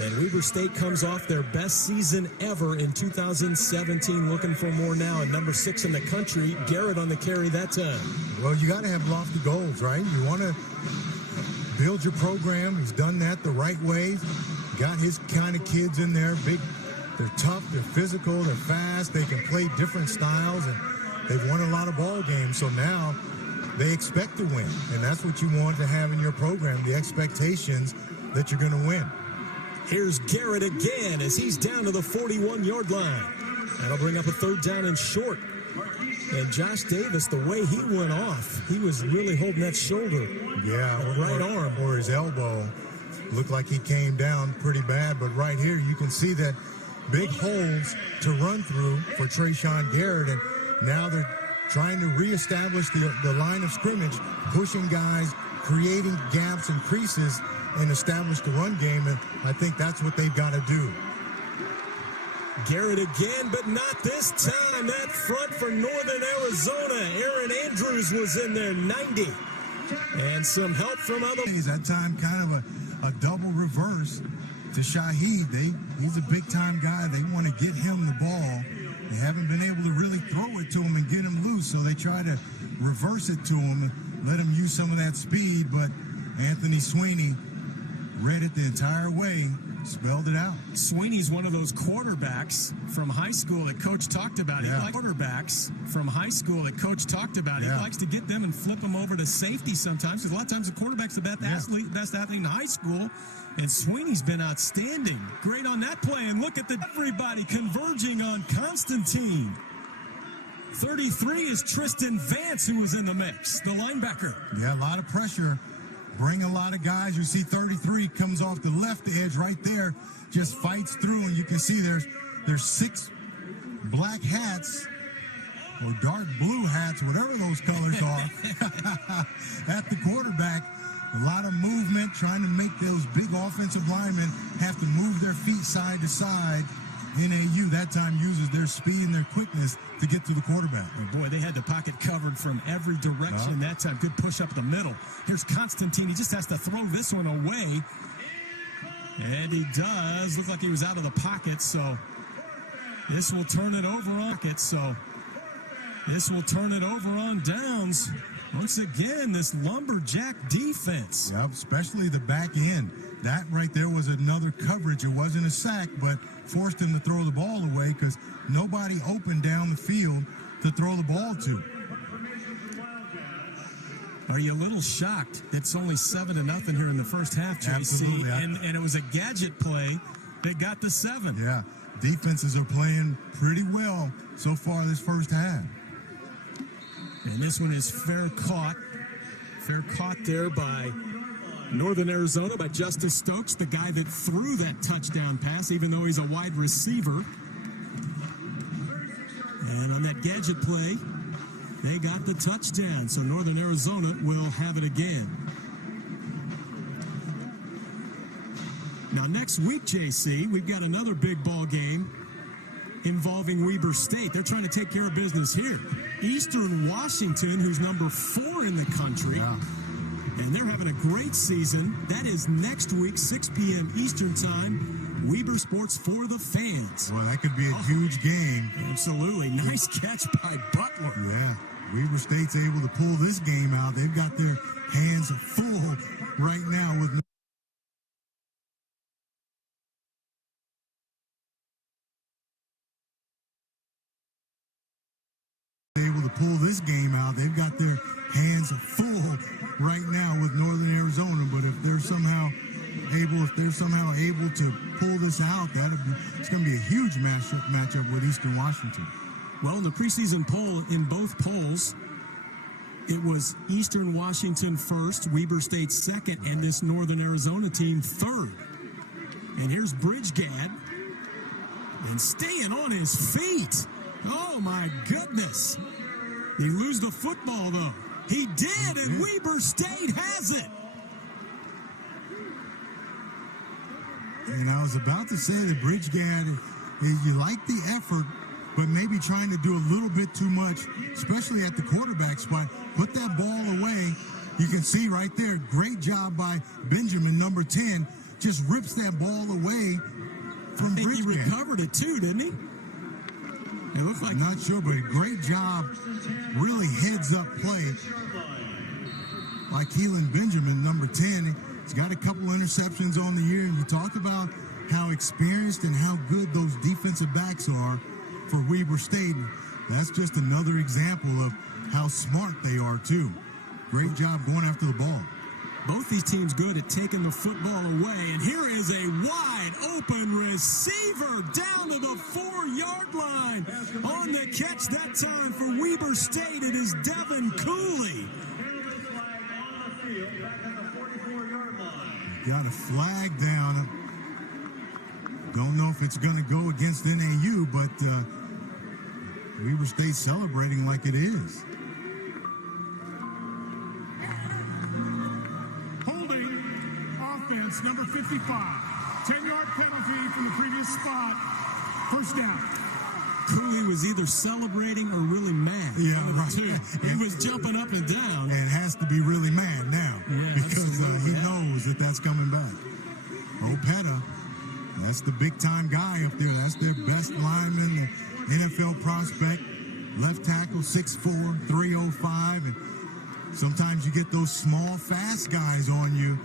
And Weber State comes off their best season ever in 2017, looking for more now. And number 6 in the country, Garrett on the carry that time. Well, you got to have lofty goals, right? You want to build your program. He's done that the right way. Got his kind of kids in there. Big, they're tough, they're physical, they're fast, they can play different styles, and they've won a lot of ball games. So now they expect to win, and that's what you want to have in your program, the expectations that you're going to win. Here's Garrett again as he's down to the 41-yard line. That'll bring up a 3rd down and short. And Josh Davis, the way he went off, he was really holding that shoulder. Yeah, right arm. Or his elbow. Looked like he came down pretty bad, but right here you can see that big holes to run through for Trayshawn Garrett, and now they're trying to reestablish the line of scrimmage, pushing guys, creating gaps and creases, and establish the run game, and I think that's what they've got to do. Garrett again, but not this time. That front for Northern Arizona. Aaron Andrews was in there, 90. And some help from other. That time kind of a double reverse to Shaheed. He's a big-time guy. They want to get him the ball. They haven't been able to really throw it to him and get him loose, so they try to reverse it to him and let him use some of that speed, but Anthony Sweeney read it the entire way, spelled it out. Sweeney's one of those quarterbacks from high school that Coach talked about. Yeah. He likes quarterbacks from high school that Coach talked about. Yeah. He likes to get them and flip them over to safety sometimes, because a lot of times the quarterback's the best athlete in high school, and Sweeney's been outstanding. Great on that play, and look at everybody converging on Constantine. 33 is Tristan Vance, who was in the mix, the linebacker. Yeah, a lot of pressure. Bring a lot of guys. You see 33 comes off the left edge right there, just fights through, and you can see there's 6 black hats or dark blue hats, whatever those colors are, at the quarterback. A lot of movement, trying to make those big offensive linemen have to move their feet side to side. NAU that time uses their speed and their quickness to get to the quarterback. Oh boy, they had the pocket covered from every direction that time. Good push up the middle. Here's Constantine. He just has to throw this one away. And he does. Look like he was out of the pocket, so this will turn it over on downs. Once again, this lumberjack defense. Yep, especially the back end. That right there was another coverage. It wasn't a sack, but forced him to throw the ball away because nobody opened down the field to throw the ball to. Are you a little shocked? It's only 7-0 here in the first half, JC. Absolutely. And it was a gadget play that got the 7. Yeah, defenses are playing pretty well so far this first half. And this one is fair caught. Fair caught there by Northern Arizona, by Justice Stokes, the guy that threw that touchdown pass, even though he's a wide receiver. And on that gadget play, they got the touchdown. So Northern Arizona will have it again. Now next week, JC, we've got another big ball game involving Weber State. They're trying to take care of business here. Eastern Washington, who's number 4 in the country. Wow. And they're having a great season. That is next week, 6 p.m. Eastern time. Weber Sports for the fans. Well, that could be a huge game. Absolutely. Nice catch by Butler. Yeah. Weber State's able to pull this game out. They've got their hands full right now with pull this game out. They've got their hands full right now with Northern Arizona. But if they're somehow able to pull this out, it's going to be a huge matchup with Eastern Washington. Well, in the preseason poll, in both polls, it was Eastern Washington first, Weber State second, and this Northern Arizona team third. And here's Bridgegad, and staying on his feet. Oh, my goodness. He lose the football, though. He did, and Weber State has it. And I was about to say that Bridgegad, you like the effort, but maybe trying to do a little bit too much, especially at the quarterback spot. Put that ball away. You can see right there, great job by Benjamin, number 10, just rips that ball away from Bridgegad. He recovered it too, didn't he? It looked like... I'm not sure, but a great job, really heads-up play. Like Keelan Benjamin, number 10, he's got a couple interceptions on the year, and you talk about how experienced and how good those defensive backs are for Weber State. That's just another example of how smart they are, too. Great job going after the ball. Both these teams good at taking the football away. And here is a wide open receiver down to the 4-yard line. On the catch that time for Weber State, it is Devin Cooley. Got a flag down. Don't know if it's going to go against NAU, but Weber State celebrating like it is. Number 55, 10-yard penalty from the previous spot, first down. Cooley was either celebrating or really mad. Yeah, right. He was jumping up and down. And has to be really mad now because he knows that that's coming back. Opeta, that's the big-time guy up there. That's their best lineman, the NFL prospect, left tackle, 6'4", 305. And sometimes you get those small, fast guys on you.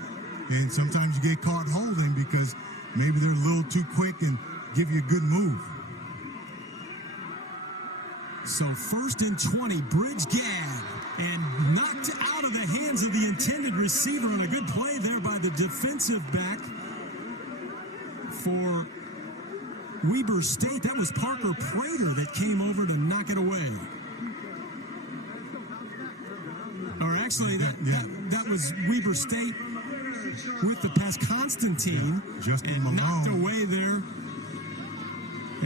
And sometimes you get caught holding because maybe they're a little too quick and give you a good move. So 1st and 20, Bridgegad, and knocked out of the hands of the intended receiver on a good play there by the defensive back for Weber State. That was Parker Prater that came over to knock it away. Or actually, that was Weber State with the pass. Constantine and knocked away there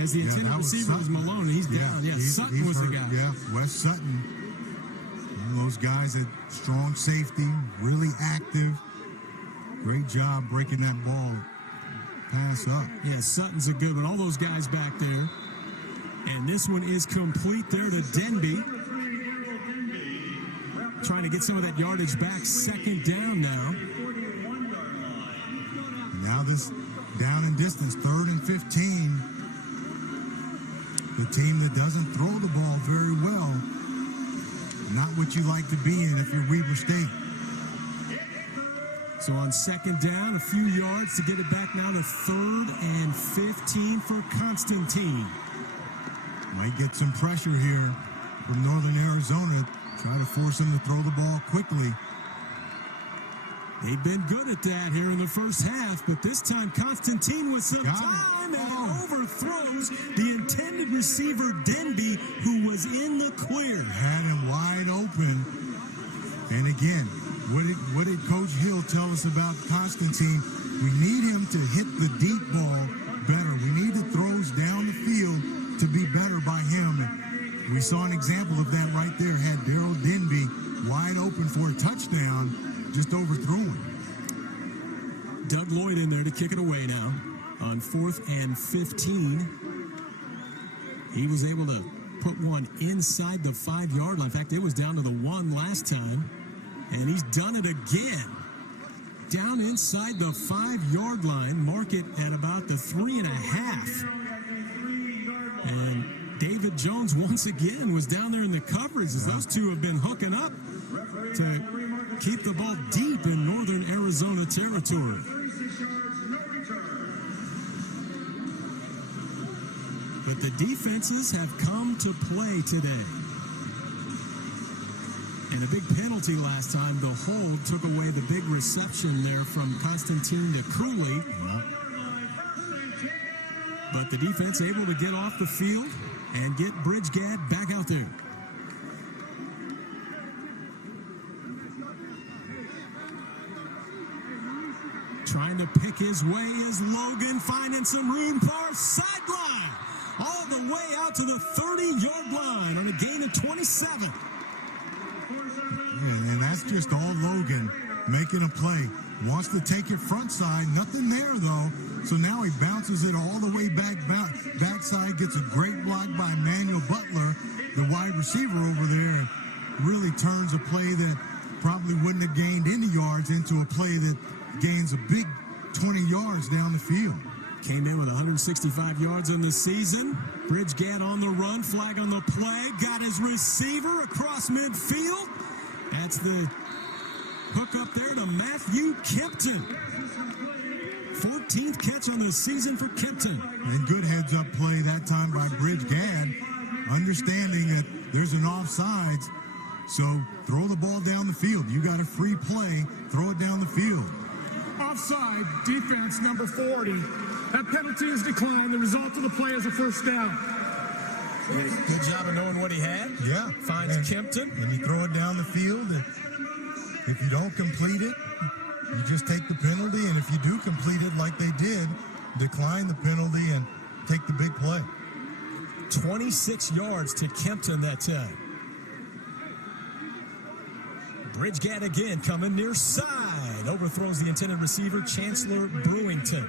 as the intended receiver was Malone, and he's down. Sutton was the guy. Yeah, Wes Sutton. One of those guys that strong safety, really active. Great job breaking that ball pass up. Yeah, Sutton's a good one. All those guys back there. And this one is complete there to Denby. Trying to get some of that yardage back. 2nd down now. Now this down and distance, 3rd and 15. The team that doesn't throw the ball very well. Not what you like to be in if you're Weber State. So on 2nd down, a few yards to get it back now to 3rd and 15 for Constantine. Might get some pressure here from Northern Arizona. Try to force him to throw the ball quickly. They've been good at that here in the first half, but this time Constantine with some time and overthrows the intended receiver Denby, who was in the clear. Had him wide open. And again, what did Coach Hill tell us about Constantine? We need him to hit the deep ball better. We need the throws down the field to be better by him. And we saw an example of that right there. Had Darryl Denby wide open for a touchdown, just overthrew him. Doug Lloyd in there to kick it away now on 4th and 15. He was able to put one inside the 5-yard line. In fact, it was down to the 1 last time, and he's done it again. Down inside the 5-yard line, mark it at about the 3.5. And David Jones once again was down there in the coverage as those two have been hooking up to keep the ball deep in Northern Arizona territory. But the defenses have come to play today. And a big penalty last time. The hold took away the big reception there from Constantine to Cooley. But the defense able to get off the field and get Bridgegad back out there. Trying to pick his way is Logan, finding some room far sideline. All the way out to the 30-yard line on a gain of 27. And that's just all Logan making a play. Wants to take it front side. Nothing there, though. So now he bounces it all the way backside, gets a great block by Emmanuel Butler, the wide receiver over there, and really turns a play that probably wouldn't have gained any yards into a play that gains a big 20 yards down the field. Came in with 165 yards in the season. Bridgegad on the run, flag on the play, got his receiver across midfield. That's the hook up there to Matthew Kempton. 14th catch on the season for Kempton. And good heads-up play that time by Bridgegad, understanding that there's an offsides, so throw the ball down the field. You got a free play, throw it down the field. Offside, defense number 40. That penalty is declined. The result of the play is a first down. Good job of knowing what he had. Yeah. Finds Kempton. And you throw it down the field. And if you don't complete it, you just take the penalty. And if you do complete it like they did, decline the penalty and take the big play. 26 yards to Kempton that time. Bridgegad again coming near side. Overthrows the intended receiver, Chancellor Brewington.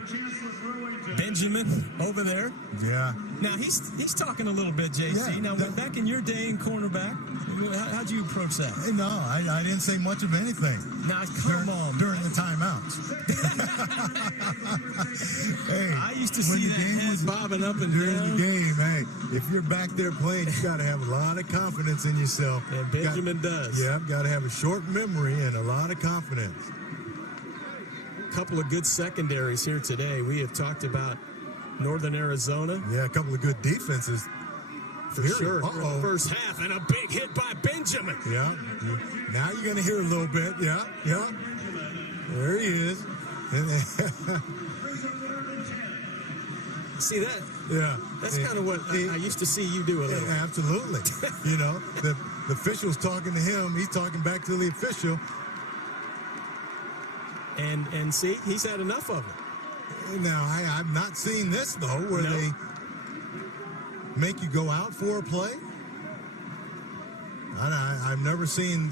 Benjamin over there. Yeah. Now, he's talking a little bit, JC. Yeah, now, back in your day in cornerback, how'd you approach that? No, I didn't say much of anything. Now, come on. During the timeouts. Hey, I used to see that head bobbing up and during down. the game, hey, if you're back there playing, you got to have a lot of confidence in yourself. And Benjamin does. Yeah, got to have a short memory and a lot of confidence. Couple of good secondaries here today. We have talked about Northern Arizona. Yeah, a couple of good defenses. For sure. First half, and a big hit by Benjamin. Yeah. Now you're going to hear a little bit. Yeah. There he is. See that? Yeah. That's kind of what I used to see you do a little. Absolutely. The official's talking to him. He's talking back to the official. And see, he's had enough of it. Now, I've not seen this, though, where they make you go out for a play. I've never seen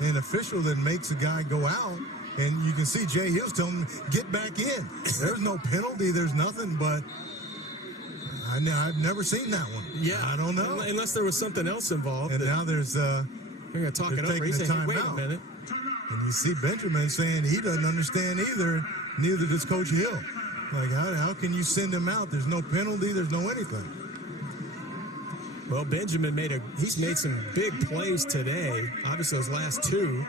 an official that makes a guy go out, and you can see Jay Hill's telling him, get back in. There's no penalty. There's nothing, but I've never seen that one. Yeah. I don't know. Unless there was something else involved. And now there's... They're going to talk it over. He's saying, wait a minute. And you see Benjamin saying he doesn't understand either, neither does Coach Hill. Like, how can you send him out? There's no penalty, there's no anything. Well, Benjamin he's made some big plays today. Obviously, those last two.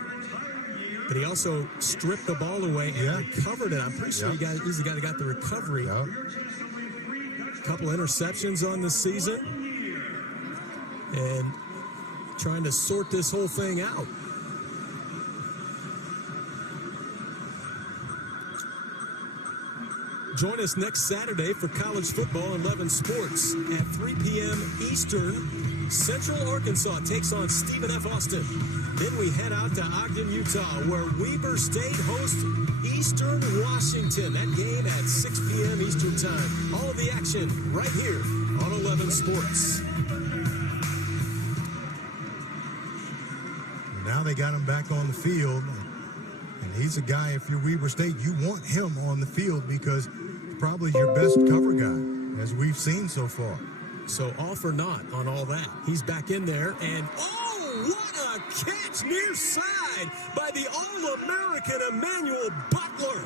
But he also stripped the ball away and recovered it. I'm pretty sure he's the guy that got the recovery. Yep. A couple interceptions on the season. And trying to sort this whole thing out. Join us next Saturday for college football and 11 Sports at 3 p.m. Eastern. Central Arkansas takes on Stephen F. Austin. Then we head out to Ogden, Utah, where Weber State hosts Eastern Washington. That game at 6 p.m. Eastern Time. All of the action right here on 11 Sports. Now they got him back on the field. And he's a guy, if you're Weber State, you want him on the field because he's probably your best cover guy, as we've seen so far. So all for naught on all that. He's back in there, and oh, what a catch near side by the All-American Emmanuel Butler.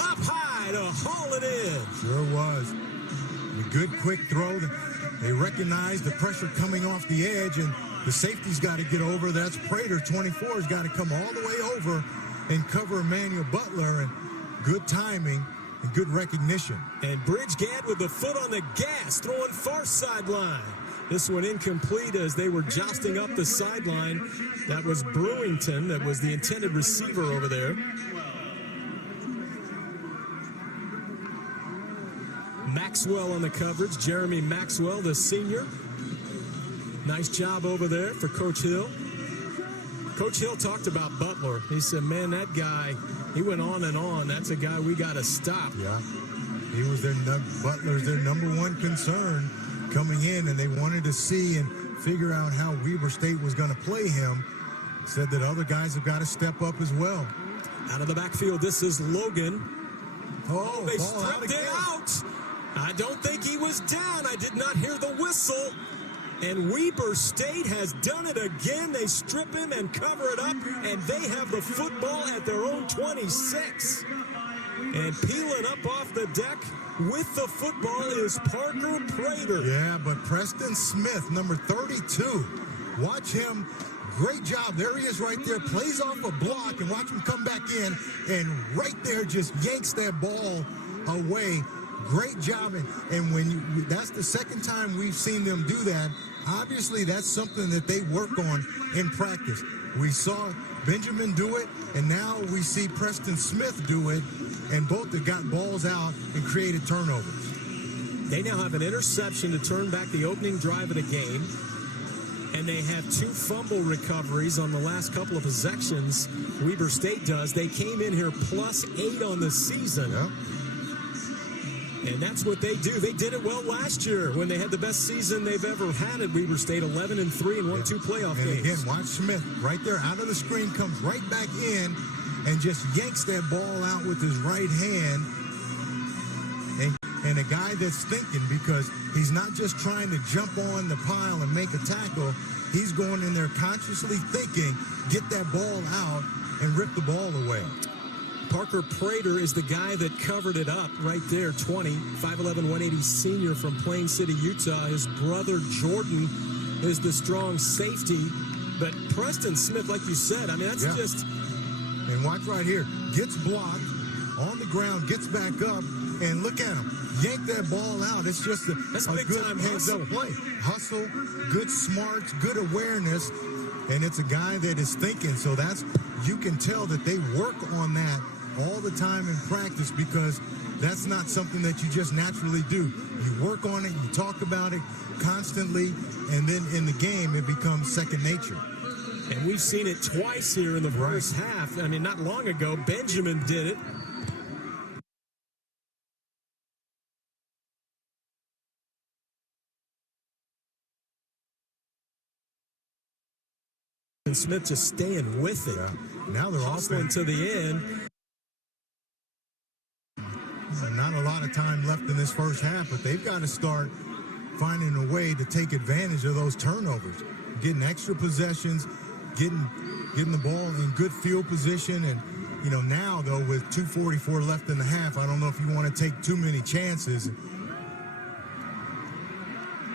Up high to haul it in. Sure was. A good quick throw. They recognized the pressure coming off the edge, and the safety's got to get over. That's Prater, 24, has got to come all the way over and cover Emmanuel Butler, and good timing and good recognition. And Bridgegad with the foot on the gas, throwing far sideline. This one incomplete as they were jousting up the sideline. That was Brewington. That was the intended receiver over there. Maxwell on the coverage. Jeremy Maxwell, the senior. Nice job over there for Coach Hill. Coach Hill talked about Butler. He said, man, that guy, he went on and on. That's a guy we got to stop. Yeah, he was Butler's their number one concern coming in, and they wanted to see and figure out how Weber State was going to play him. Said that other guys have got to step up as well. Out of the backfield, this is Logan. Oh, they stripped it out. I don't think he was down. I did not hear the whistle. And Weber State has done it again. They strip him and cover it up, and they have the football at their own 26. And peeling up off the deck with the football is Parker Prater. Yeah, but Preston Smith, number 32. Watch him. Great job. There he is right there. Plays off a block, and watch him come back in, and right there just yanks that ball away. Great job. And when that's the second time we've seen them do that. Obviously, that's something that they work on in practice. We saw Benjamin do it, and now we see Preston Smith do it, and both have got balls out and created turnovers. They now have an interception to turn back the opening drive of the game, and they have 2 fumble recoveries on the last couple of possessions. Weber State does. They came in here +8 on the season. Yeah. And that's what they do. They did it well last year when they had the best season they've ever had at Weber State, 11-3 and won 2 playoff games. And again, watch Smith right there out of the screen, comes right back in and just yanks that ball out with his right hand. And a guy that's thinking, because he's not just trying to jump on the pile and make a tackle. He's going in there consciously thinking, get that ball out and rip the ball away. Parker Prater is the guy that covered it up right there, 20, 5'11", 180 senior from Plain City, Utah. His brother Jordan is the strong safety. But Preston Smith, like you said, I mean, that's just... And watch right here. Gets blocked on the ground, gets back up, and look at him. Yank that ball out. It's just a good heads-up play. Hustle, good smarts, good awareness, and it's a guy that is thinking. So you can tell that they work on that all the time in practice, because that's not something that you just naturally do. You work on it, you talk about it constantly, and then in the game it becomes second nature. And we've seen it twice here in the first half. I mean, not long ago, Benjamin did it. And Smith just staying with it. Yeah. Now they're hustling to the end. Not a lot of time left in this first half, but they've got to start finding a way to take advantage of those turnovers, getting extra possessions, getting the ball in good field position. And, you know, now, though, with 2:44 left in the half, I don't know if you want to take too many chances.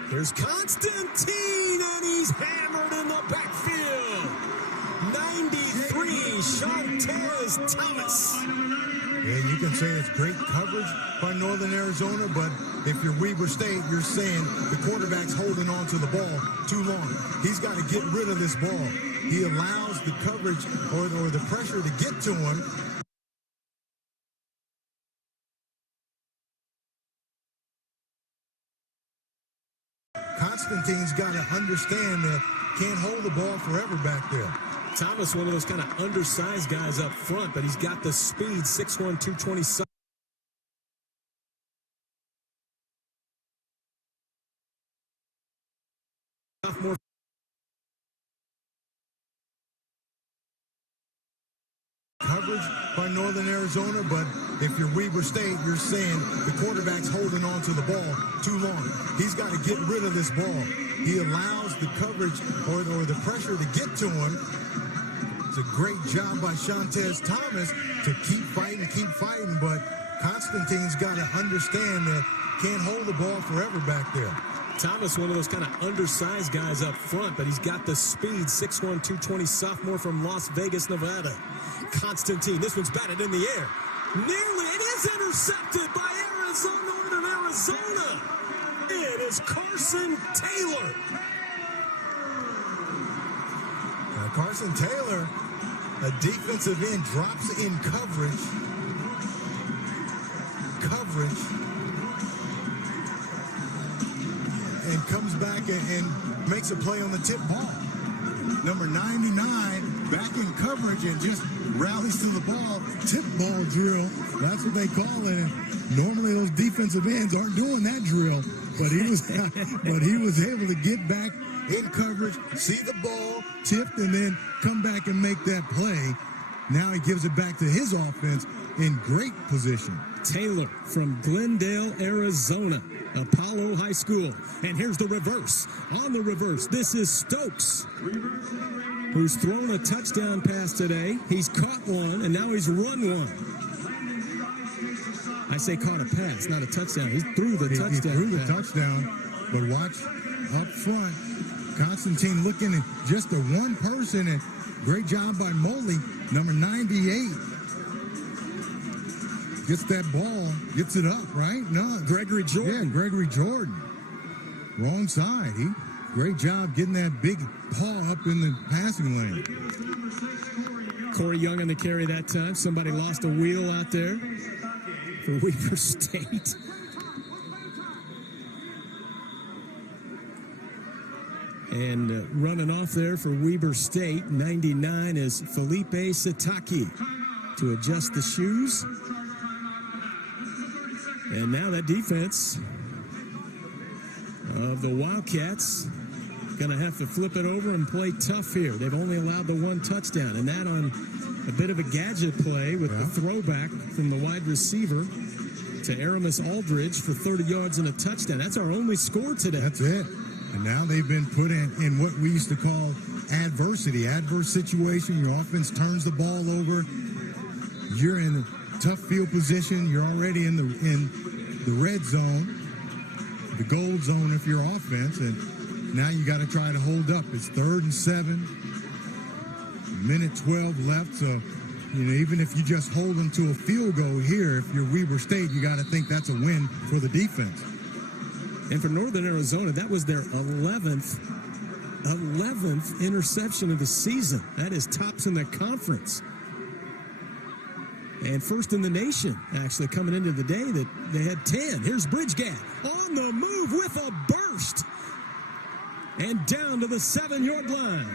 Here's Constantine, and he's hammered in the backfield. 93, Shantez Thomas. And you can say it's great coverage by Northern Arizona, but if you're Weber State, you're saying the quarterback's holding on to the ball too long. He's got to get rid of this ball. He allows the coverage or the pressure to get to him. Constantine's got to understand that can't hold the ball forever back there. Thomas, one of those kind of undersized guys up front, but he's got the speed, 6'1", 220. Sophomore. Coverage by Northern Arizona, but if you're Weber State, you're saying the quarterback's holding on to the ball too long. He's got to get rid of this ball. He allows the coverage or the pressure to get to him. It's a great job by Shantez Thomas to keep fighting, but Constantine's got to understand that can't hold the ball forever back there. Thomas, one of those kind of undersized guys up front, but he's got the speed, 6'1", 220 sophomore from Las Vegas, Nevada. Constantine, this one's batted in the air. Nearly, it is intercepted by Northern Arizona. It is Carson Taylor. Now Carson Taylor, a defensive end, drops in coverage. And comes back and makes a play on the tip ball. Number 99 back in coverage and just rallies to the ball. Tip ball drill. That's what they call it. And normally those defensive ends aren't doing that drill, but he was able to get back in coverage, see the ball tipped, and then come back and make that play. Now he gives it back to his offense in great position. Taylor from Glendale, Arizona, Apollo High School. And here's the reverse. On the reverse, this is Stokes, who's thrown a touchdown pass today. He's caught one, and now he's run one. I say caught a pass, not a touchdown. He threw the touchdown. He threw the touchdown, but watch up front. Constantine looking at just the one person, and great job by Moley, number 98. Gets that ball, gets it up, right? No, Gregory Jordan. Yeah, Gregory Jordan. Wrong side. Great job getting that big paw up in the passing lane. Corey Young on the carry that time. Somebody lost a wheel out there for Weber State. And running off there for Weber State, 99 is Felipe Sataki to adjust the shoes. And now that defense of the Wildcats going to have to flip it over and play tough here. They've only allowed the one touchdown, and that on a bit of a gadget play with the throwback from the wide receiver to Aramis Aldridge for 30 yards and a touchdown. That's our only score today. That's it. And now they've been put in what we used to call adversity. Adverse situation. Your offense turns the ball over. You're in a tough field position. You're already in the red zone, the gold zone if you're offense. And now you got to try to hold up. It's 3rd and 7. Minute 12 left. So, even if you just hold them to a field goal here, if you're Weber State, you got to think that's a win for the defense. And for Northern Arizona, that was their 11th interception of the season. That is tops in the conference. And first in the nation, actually, coming into the day that they had 10. Here's Bridgegad on the move with a burst. And down to the 7-yard line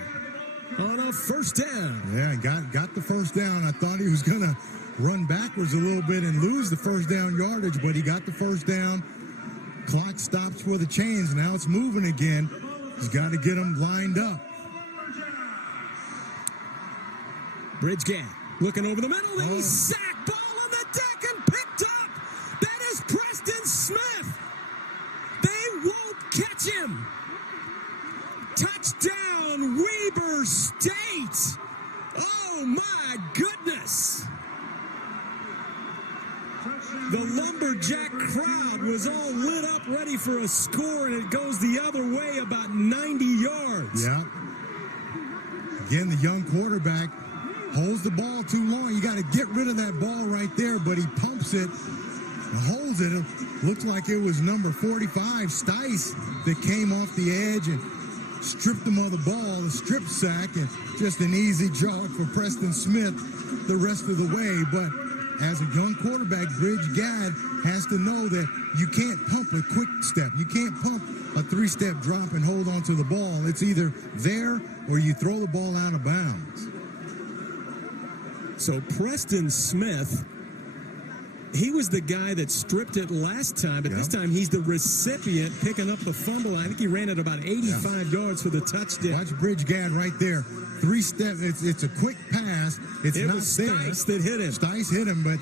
on a first down. Yeah, got the first down. I thought he was going to run backwards a little bit and lose the first down yardage, but he got the first down. Clock stops for the chains. Now it's moving again. He's got to get them lined up. Bridgegad looking over the middle. Then he's sacked. Ball on the deck and picked up. That is Preston Smith. They won't catch him. Touchdown, Weber State. Oh, my goodness. The Lumberjack crowd was all lit up, ready for a score, and it goes the other way about 90 yards. Yeah. Again, the young quarterback holds the ball too long. You got to get rid of that ball right there, but he pumps it and holds it. It looked like it was number 45, Stice, that came off the edge and stripped him of the ball, a strip sack, and just an easy jog for Preston Smith the rest of the way. But as a young quarterback, Bridgegad has to know that you can't pump a quick step. You can't pump a 3-step drop and hold on to the ball. It's either there or you throw the ball out of bounds. So Preston Smith, he was the guy that stripped it last time, but this time he's the recipient picking up the fumble. I think he ran it about 85 yards for the touchdown. Watch Bridgegad right there. 3 steps. It's a quick pass. It was there. Stice that hit him. Stice hit him, but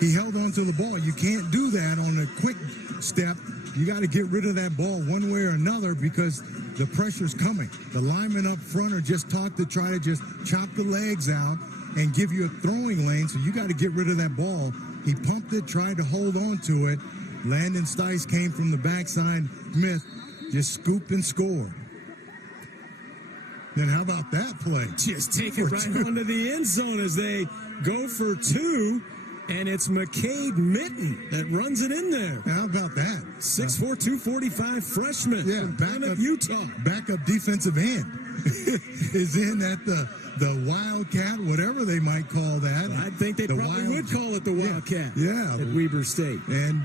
he held on to the ball. You can't do that on a quick step. You got to get rid of that ball one way or another because the pressure's coming. The linemen up front are just taught to try to just chop the legs out and give you a throwing lane, so you got to get rid of that ball. He pumped it, tried to hold on to it. Landon Stice came from the backside. Smith just scooped and scored. Then how about that play? Just take it right onto the end zone as they go for 2. And it's McCade Mitten that runs it in there. How about that? 6'4", 245 freshman from Plymouth, Utah. Backup defensive end is in at the Wildcat, whatever they might call that. I think they probably would call it the Wildcat. Yeah. At Weber State. And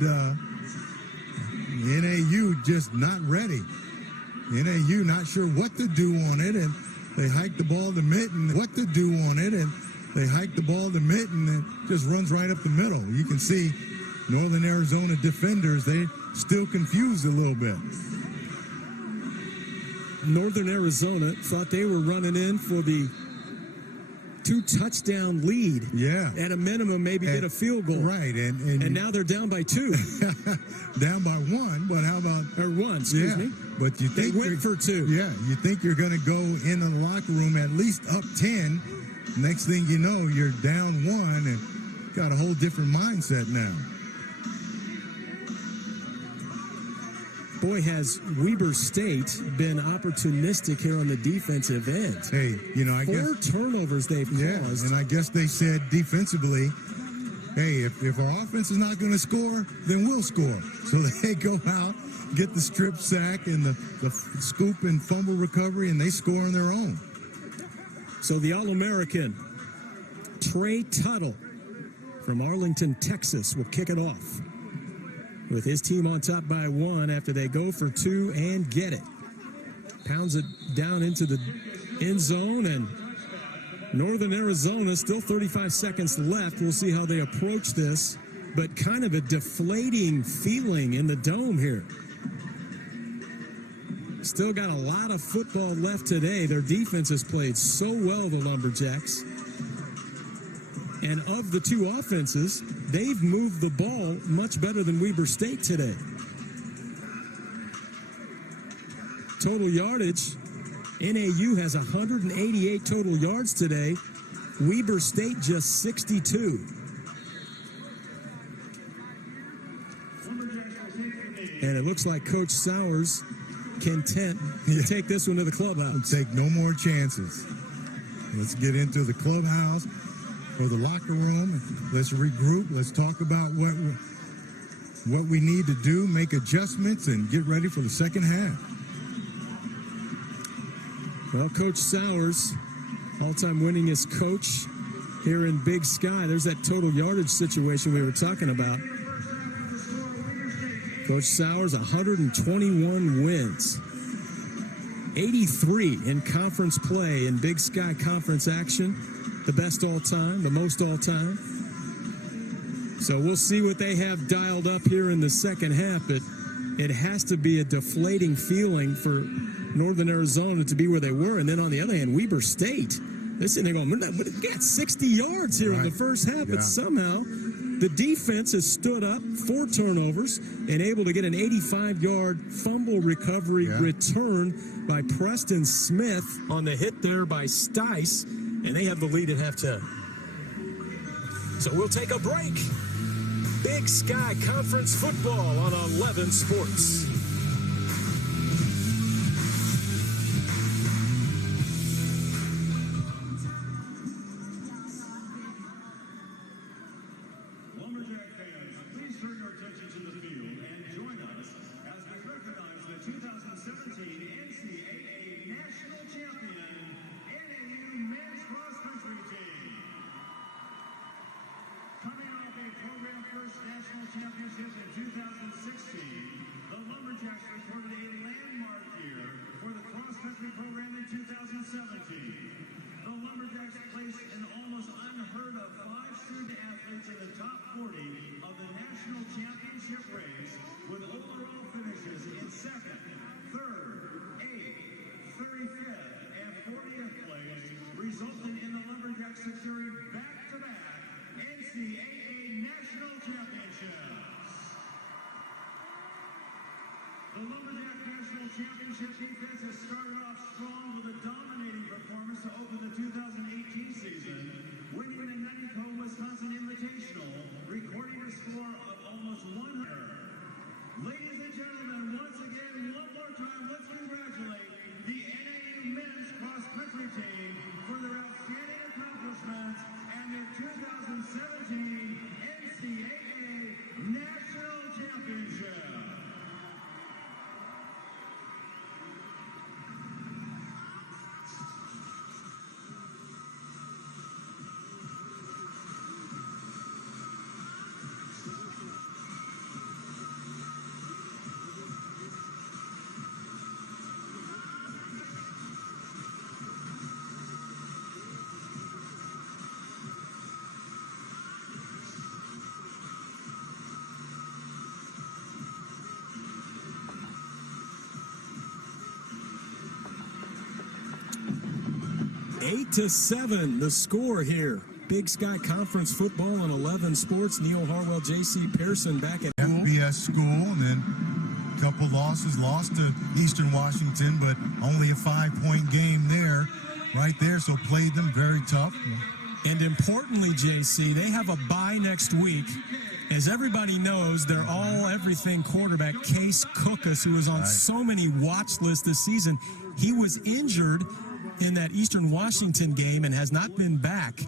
NAU just not ready. NAU not sure what to do on it, and they hike the ball to Mitten. What to do on it, and they hike the ball to Mitten, and just runs right up the middle. You can see Northern Arizona defenders, they still confused a little bit. Northern Arizona thought they were running in for the 2-touchdown lead. Yeah. At a minimum, maybe get a field goal. Right. And now they're down by 2. Down by 1, but how about... Or 1, excuse me. But you think they went for 2. Yeah, you think you're going to go in the locker room at least up 10. Next thing you know, you're down 1 and got a whole different mindset now. Boy, has Weber State been opportunistic here on the defensive end. Hey, I guess 4 turnovers they've caused. And I guess they said defensively, hey, if our offense is not going to score, then we'll score. So they go out, get the strip sack and the scoop and fumble recovery, and they score on their own. So the All-American, Trey Tuttle from Arlington, Texas, will kick it off with his team on top by 1 after they go for 2 and get it. Pounds it down into the end zone, and Northern Arizona, still 35 seconds left. We'll see how they approach this, but kind of a deflating feeling in the dome here. Still got a lot of football left today. Their defense has played so well, the Lumberjacks. And of the 2 offenses, they've moved the ball much better than Weber State today. Total yardage, NAU has 188 total yards today. Weber State just 62. And it looks like Coach Sowers content to take this one to the clubhouse. Take no more chances. Let's get into the clubhouse or the locker room. Let's regroup. Let's talk about what we need to do, make adjustments, and get ready for the second half. Well, Coach Sowers, all-time winningest coach here in Big Sky. There's that total yardage situation we were talking about. Coach Sowers, 121 wins. 83 in conference play in Big Sky Conference action. The best all-time, the most all-time. So we'll see what they have dialed up here in the second half, but it has to be a deflating feeling for Northern Arizona to be where they were. And then on the other hand, Weber State, they're sitting there going, we got 60 yards here in the first half, but somehow the defense has stood up, 4 turnovers, and able to get an 85-yard fumble recovery return by Preston Smith on the hit there by Stice, and they have the lead at halftime. So we'll take a break. Big Sky Conference football on 11 Sports. Lumberjack fans, please turn your attention to the field and join us as we recognize the 2017 NCAAF National Champion NAU Men's Cross Country Team. Coming off a program first national championship in 2016, the Lumberjacks 8-7, the score here. Big Sky Conference football on 11 Sports. Neil Harwell, J.C. Pearson back at FBS school, and then a couple losses. Lost to Eastern Washington, but only a 5-point game there, right there. So played them very tough. And importantly, JC, they have a bye next week. As everybody knows, they're all-everything quarterback Case Cookus, who was on so many watch lists this season. He was injured in that Eastern Washington game and has not been back.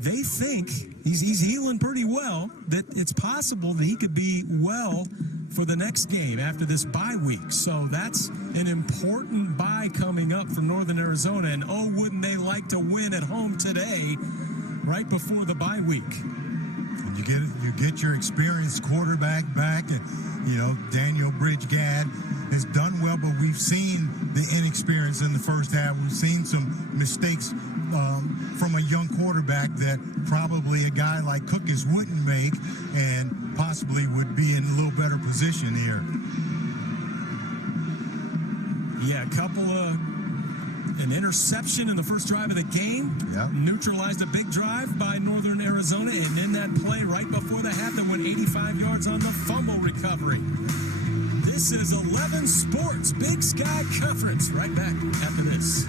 They think he's healing pretty well, that it's possible that he could be well for the next game after this bye week. So that's an important bye coming up for Northern Arizona. And oh, wouldn't they like to win at home today, right before the bye week? And you get your experienced quarterback back, and Daniel Bridgegad has done well, but we've seen the inexperience in the first half. We've seen some mistakes from a young quarterback that probably a guy like Cookus wouldn't make, and possibly would be in a little better position here. Yeah, an interception in the first drive of the game. Yep. Neutralized a big drive by Northern Arizona, and in that play right before the half, they went 85 yards on the fumble recovery. This is 11 Sports Big Sky Conference. Right back after this.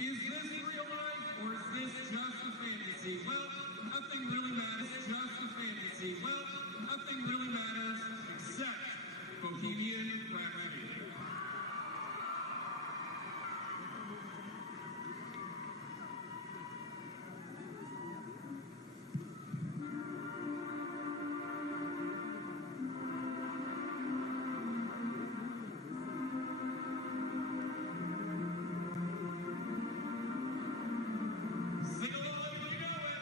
Is this real life or is this just a fantasy? Well, nothing really matters. It's just a fantasy. Well, nothing really matters except Bohemian Rhapsody. Sing along if you know it.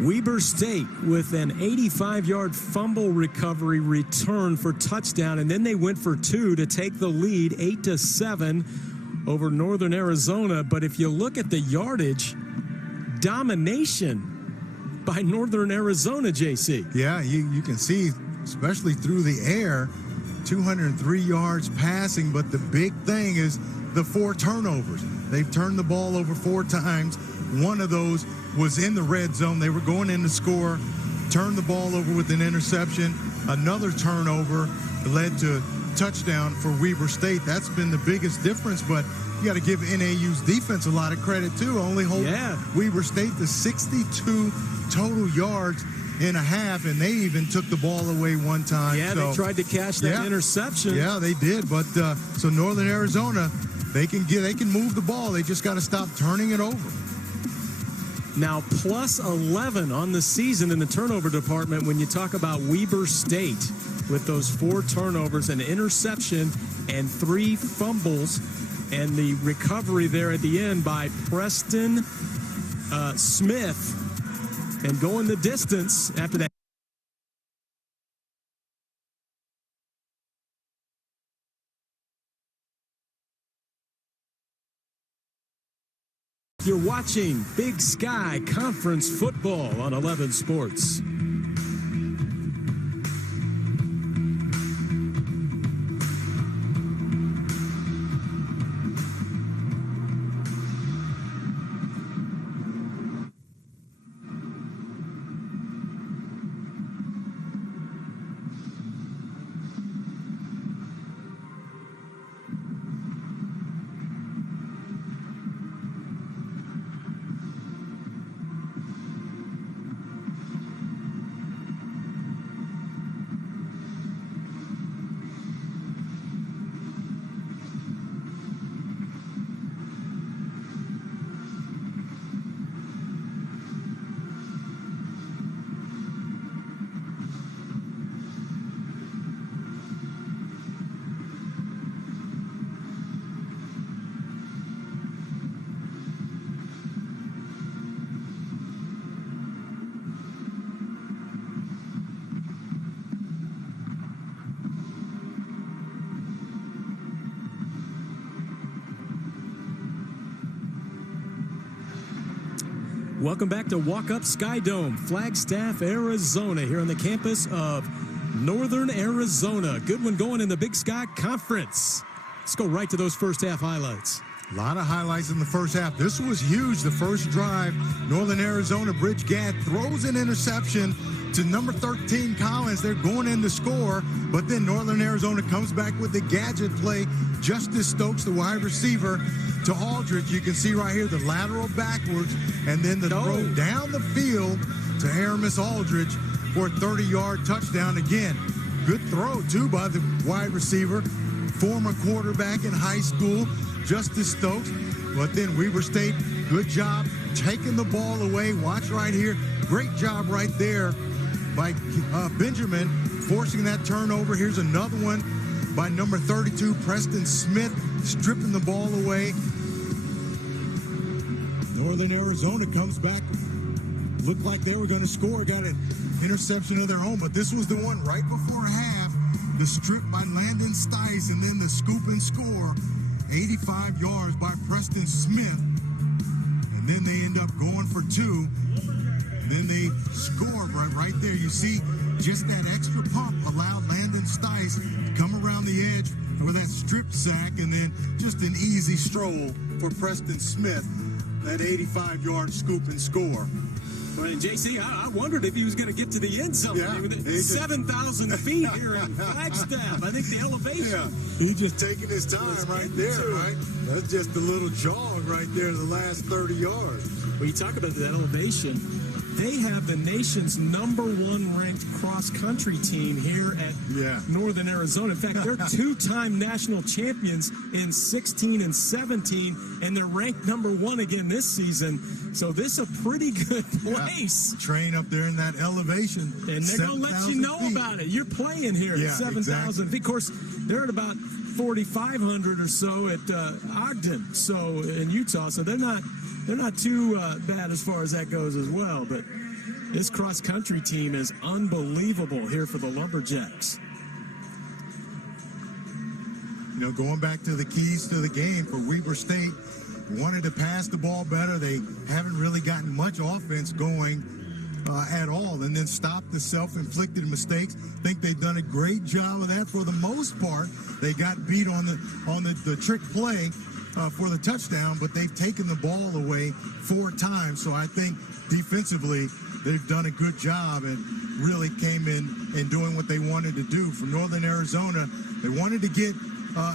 Weber State with an 85-yard fumble recovery return for touchdown, and then they went for two to take the lead 8-7 over Northern Arizona. But if you look at the yardage, domination by Northern Arizona, JC. Yeah, you can see, especially through the air, 203 yards passing, but the big thing is the 4 turnovers. They've turned the ball over 4 times. One of those was in the red zone. They were going in to score, turned the ball over with an interception. Another turnover led to touchdown for Weber State. That's been the biggest difference, but you got to give NAU's defense a lot of credit, too. Only holding Weber State to 62 total yards in a half, and they even took the ball away one time. Yeah, so they tried to catch that interception. Yeah, they did, but so Northern Arizona, they can move the ball. They just got to stop turning it over. Now, plus 11 on the season in the turnover department when you talk about Weber State with those 4 turnovers, an interception, and 3 fumbles, and the recovery there at the end by Preston Smith, and going the distance after that. You're watching Big Sky Conference Football on 11 Sports. Welcome back to Walk Up Sky Dome, Flagstaff, Arizona, here on the campus of Northern Arizona. Good one going in the Big Sky Conference. Let's go right to those first half highlights. A lot of highlights in the first half. This was huge, the first drive. Northern Arizona, Bridge Gadd throws an interception to number 13, Collins. They're going in to score, but then Northern Arizona comes back with the gadget play. Justice Stokes, the wide receiver, to Aldridge. You can see right here the lateral backwards, and then the throw down the field to Aramis Aldridge for a 30-yard touchdown. Again, good throw, too, by the wide receiver, former quarterback in high school, Justice Stokes. But then Weber State, good job taking the ball away. Watch right here. Great job right there by Benjamin, forcing that turnover. Here's another one by number 32, Preston Smith, stripping the ball away. Northern Arizona comes back. Looked like they were going to score. Got an interception of their own, but this was the one right before half. The strip by Landon Stice, and then the scoop and score. 85 yards by Preston Smith. And then they end up going for two. And then they score right there. You see, just that extra pump allowed Landon Stice to come around the edge with that strip sack, and then just an easy stroll for Preston Smith. That 85-yard scoop and score. Well, and JC, I wondered if he was going to get to the end zone. Yeah, 7,000 feet here in Flagstaff. I think the elevation. Yeah, he's just taking his time right there, right? That's just a little jog right there, the last 30 yards. When you talk about that elevation, they have the nation's #1 ranked cross-country team here at Northern Arizona. In fact, they're two-time national champions in 16 and 17, and they're ranked #1 again this season. So this is a pretty good place. Train up there in that elevation. And they're going to let you know about it. You're playing here at 7,000 feet. Of course, they're at about 4,500 or so at Ogden, so in Utah. So they're not too bad as far as that goes as well. But this cross-country team is unbelievable here for the Lumberjacks. You know, going back to the keys to the game for Weber State, wanted to pass the ball better. They haven't really gotten much offense going at all, and then stop the self-inflicted mistakes. I think they've done a great job of that for the most part. They got beat on the trick play for the touchdown, but they've taken the ball away 4 times. So I think defensively they've done a good job and really came in and doing what they wanted to do. For Northern Arizona, they wanted to get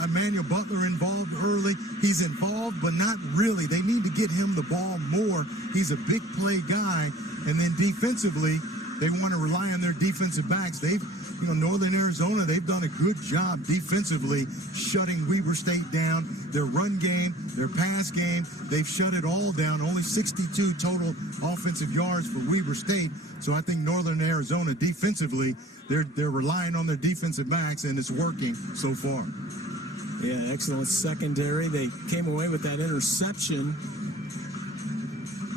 Emmanuel Butler involved early. He's involved, but not really. They need to get him the ball more. He's a big play guy. And then defensively, they want to rely on their defensive backs. Northern Arizona, they've done a good job defensively shutting Weber State down. Their run game, their pass game, they've shut it all down. Only 62 total offensive yards for Weber State. So I think Northern Arizona defensively, they're relying on their defensive backs, and it's working so far. Yeah, excellent secondary. They came away with that interception.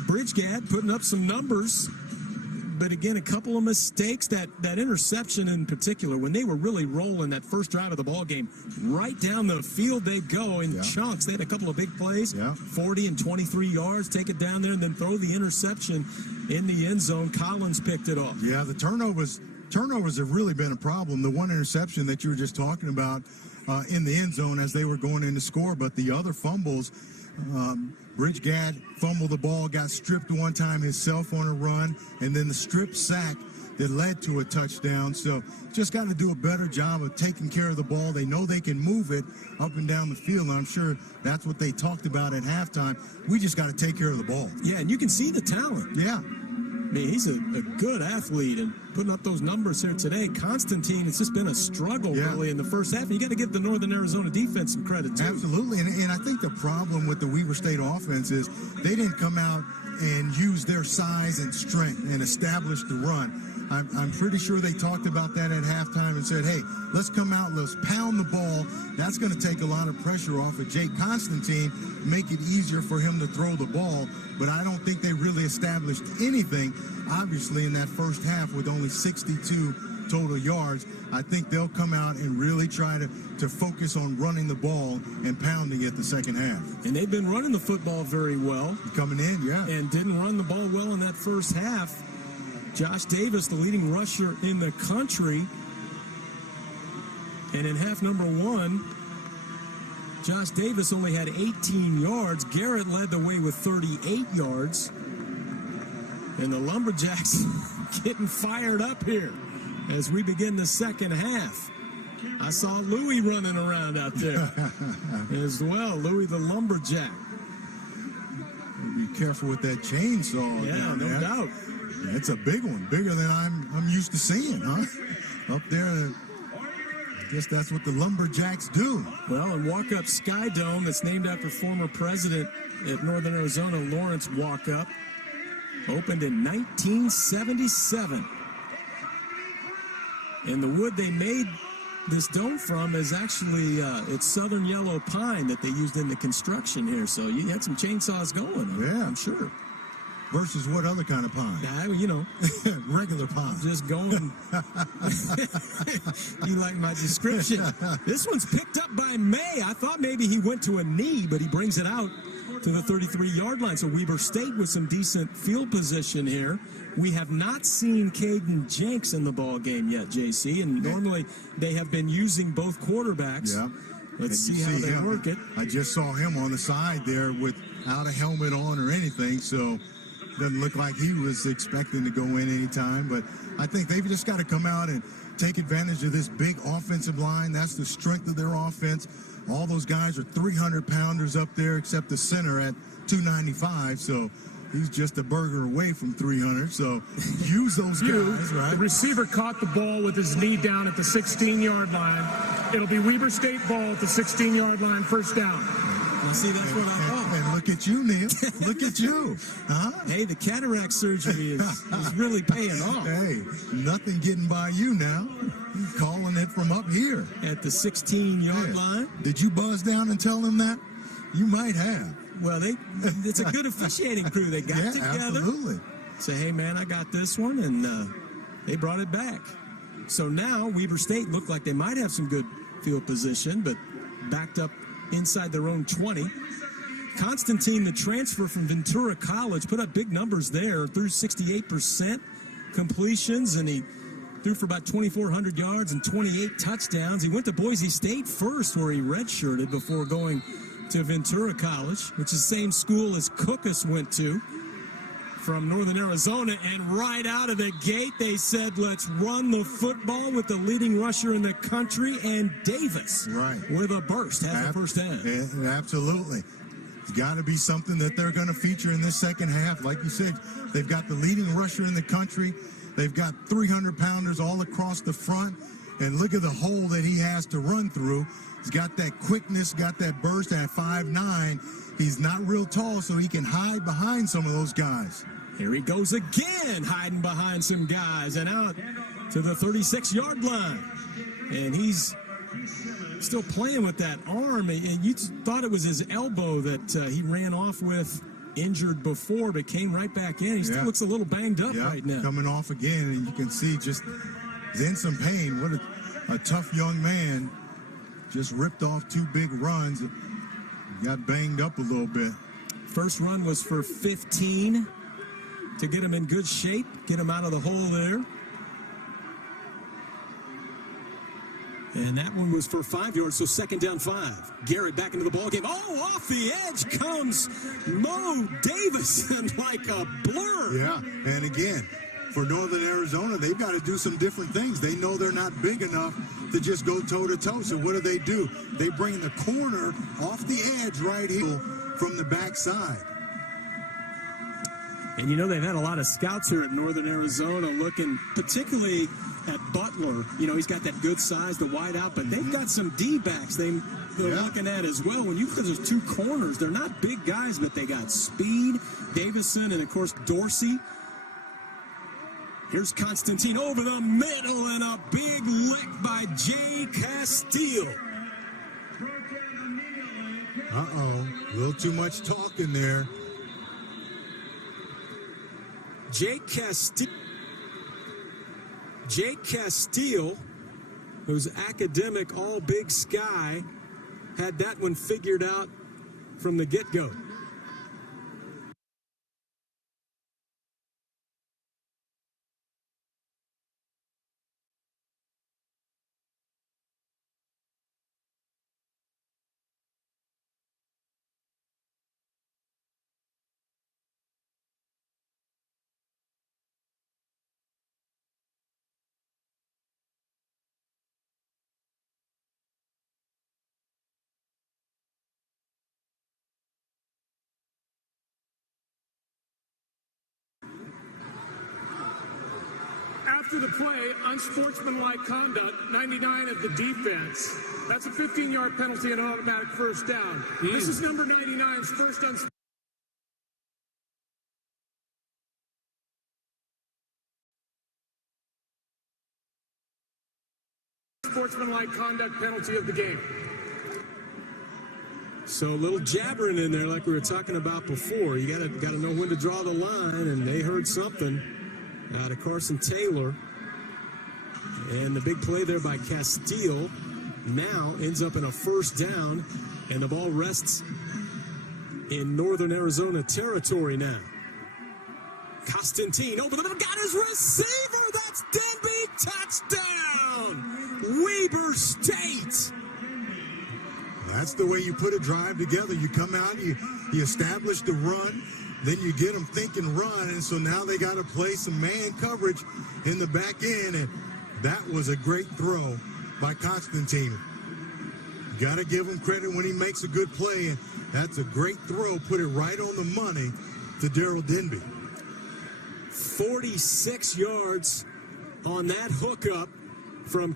Bridge Gadd putting up some numbers. but again, a couple of mistakes. That interception in particular, when they were really rolling that first drive of the ball game, right down the field they go in chunks. They had a couple of big plays, 40 and 23 yards, take it down there and then throw the interception in the end zone. Collins picked it off. Yeah, the turnovers have really been a problem. The one interception that you were just talking about in the end zone as they were going in to score, but the other fumbles, Bridgegad fumbled the ball, got stripped one time himself on a run, and then the strip sack that led to a touchdown. So just got to do a better job of taking care of the ball. They know they can move it up and down the field, and I'm sure that's what they talked about at halftime. We just got to take care of the ball. Yeah, and you can see the talent. Yeah. I mean, he's a good athlete, and putting up those numbers here today. Constantine, it's just been a struggle really in the first half. And you got to give the Northern Arizona defense some credit, too. Absolutely, and I think the problem with the Weber State offense is they didn't come out and use their size and strength and establish the run. I'm pretty sure they talked about that at halftime and said, hey, let's come out, let's pound the ball. That's going to take a lot of pressure off of Jake Constantine, make it easier for him to throw the ball. But I don't think they really established anything, obviously, in that first half with only 62 total yards. I think they'll come out and really try to focus on running the ball and pounding it the second half. And they've been running the football very well. Coming in, yeah. And didn't run the ball well in that first half. Josh Davis, the leading rusher in the country. And in half number one, Josh Davis only had 18 yards. Garrett led the way with 38 yards. And the Lumberjacks getting fired up here as we begin the second half. I saw Louis running around out there as well. Louis the Lumberjack. Be careful with that chainsaw. Yeah, no doubt. It's a big one, bigger than I'm used to seeing, huh? Up there, I guess that's what the Lumberjacks do. Well, and Walk-Up Sky Dome, that's named after former president at Northern Arizona, Lawrence Walk-Up, opened in 1977. And the wood they made this dome from is actually it's southern yellow pine that they used in the construction here. So you had some chainsaws going, yeah, I'm sure. Versus what other kind of pine? You know, regular pine. Just going. You like my description? This one's picked up by May. I thought maybe he went to a knee, but he brings it out to the 33-yard line. So Weber State with some decent field position here. We have not seen Caden Jenks in the ball game yet, JC, and normally they have been using both quarterbacks. Yeah. Let's see how they work it. I just saw him on the side there without a helmet on or anything, so doesn't look like he was expecting to go in anytime. But I think they've just got to come out and take advantage of this big offensive line. That's the strength of their offense. All those guys are 300-pounders up there, except the center at 295. So he's just a burger away from 300. So use those guys, right? The receiver caught the ball with his knee down at the 16-yard line. It'll be Weber State ball at the 16-yard line, first down. Now, see, that's what I thought. And look at you, Neil. Look at you. Huh? Hey, the cataract surgery is really paying off. Hey, nothing getting by you now. You're calling it from up here. At the 16-yard line. Did you buzz down and tell them that? You might have. Well, it's a good officiating crew. They got together. Absolutely. Say, hey, man, I got this one, and they brought it back. So now Weber State looked like they might have some good field position, but backed up inside their own 20. Constantine, the transfer from Ventura College, put up big numbers there, threw 68% completions, and he threw for about 2,400 yards and 28 touchdowns. He went to Boise State first, where he redshirted before going to Ventura College, which is the same school as Cookus went to from Northern Arizona. And right out of the gate, they said, let's run the football with the leading rusher in the country, and Davis with a burst, has the first down. Yeah, absolutely. It's got to be something that they're going to feature in this second half. Like you said, they've got the leading rusher in the country. They've got 300-pounders all across the front. And look at the hole that he has to run through. He's got that quickness, got that burst at 5'9". He's not real tall, so he can hide behind some of those guys. Here he goes again, hiding behind some guys, and out to the 36-yard line. And he's still playing with that arm, and you thought it was his elbow that he ran off with injured before, but came right back in. He still looks a little banged up right now. Coming off again, and you can see just he's in some pain. What a tough young man. Just ripped off 2 big runs. Got banged up a little bit. First run was for 15 to get him in good shape, get him out of the hole there. And that one was for 5 yards, so second down 5. Garrett back into the ball game. Oh, off the edge comes Mo Davison like a blur. Yeah, and again, for Northern Arizona, they've got to do some different things. They know they're not big enough to just go toe-to-toe. So what do? They bring the corner off the edge right here from the backside. And you know they've had a lot of scouts here at Northern Arizona looking particularly at Butler. You know, he's got that good size, the wide out, but they've got some D-backs they're looking at as well. Because there's 2 corners, they're not big guys, but they got speed, Davison, and of course Dorsey. Here's Constantine over the middle, and a big lick by Jay Castile. Uh-oh, a little too much talking there. Jay Castile, who's academic all Big Sky, had that one figured out from the get-go. After the play, unsportsmanlike conduct, 99 of the defense. That's a 15-yard penalty and an automatic first down. This is number 99's first unsportsmanlike conduct penalty of the game. So a little jabbering in there like we were talking about before. You gotta know when to draw the line, and they heard something out of Carson Taylor. And the big play there by Castile now ends up in a first down, and the ball rests in Northern Arizona territory now. Constantine over the middle, got his receiver. That's Denby, touchdown, Weber State. That's the way you put a drive together. You come out, you establish the run, then you get them thinking run, and so now they got to play some man coverage in the back end, and that was a great throw by Constantine. Got to give him credit when he makes a good play, and that's a great throw. Put it right on the money to Daryl Denby. 46 yards on that hookup from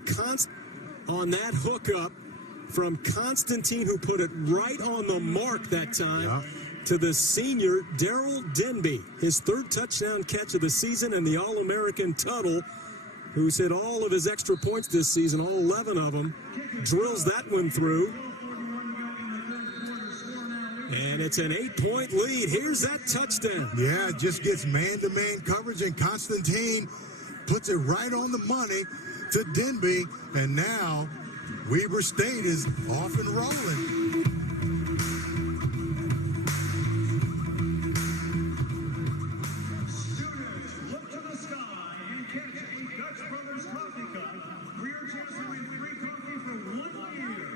Constantine, who put it right on the mark that time to the senior Daryl Denby. His 3rd touchdown catch of the season, and the All-American Tuttle, who's hit all of his extra points this season, all 11 of them, drills that one through. And it's an 8-point lead. Here's that touchdown. Yeah, it just gets man-to-man coverage, and Constantine puts it right on the money to Denby, and now Weber State is off and rolling. Look to the sky and catch a Dutch Brothers Coffee Cup for your chance to win free coffee for 1 year.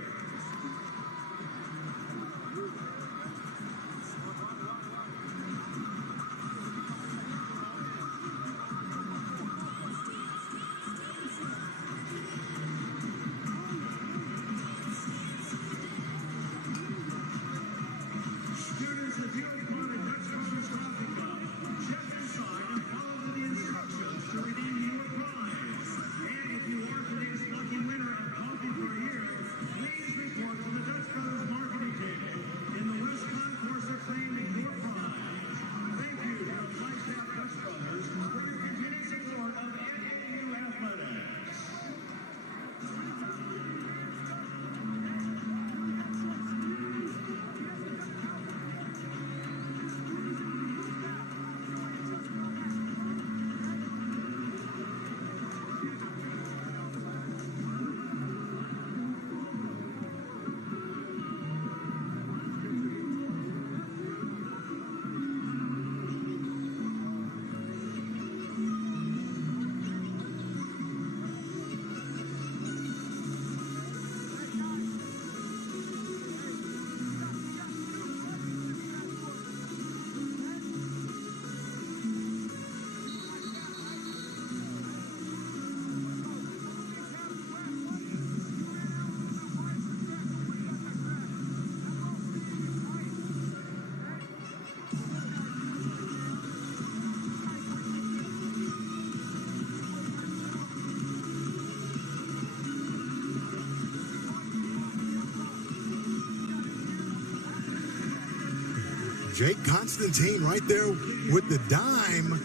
Jake Constantine right there with the dime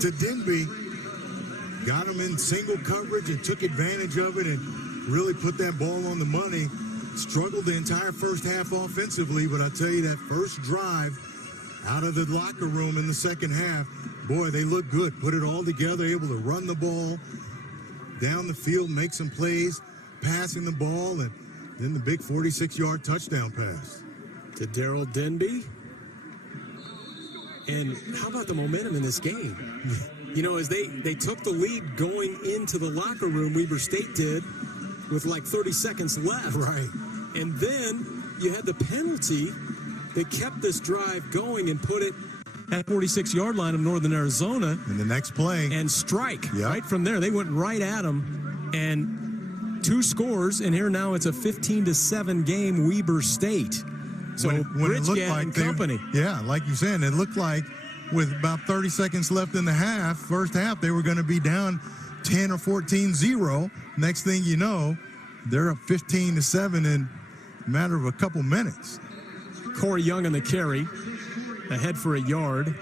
to Denby. Got him in single coverage and took advantage of it and really put that ball on the money. Struggled the entire first half offensively, but I tell you, that first drive out of the locker room in the second half, boy, they look good. Put it all together, able to run the ball down the field, make some plays, passing the ball, and then the big 46-yard touchdown pass to Daryl Denby. And how about the momentum in this game? You know, as they took the lead going into the locker room, Weber State did, with like 30 seconds left. Right. And then you had the penalty that kept this drive going and put it at 46-yard line of Northern Arizona. And the next play. And strike. Yep. Right from there. They went right at them. And 2 scores, and here now it's a 15-7 game, Weber State. So when it looked like company. Yeah, like you're saying, it looked like with about 30 seconds left in the first half, they were going to be down 10 or 14-0. Next thing you know, they're up 15-7 in a matter of a couple minutes. Corey Young on the carry, ahead for a yard.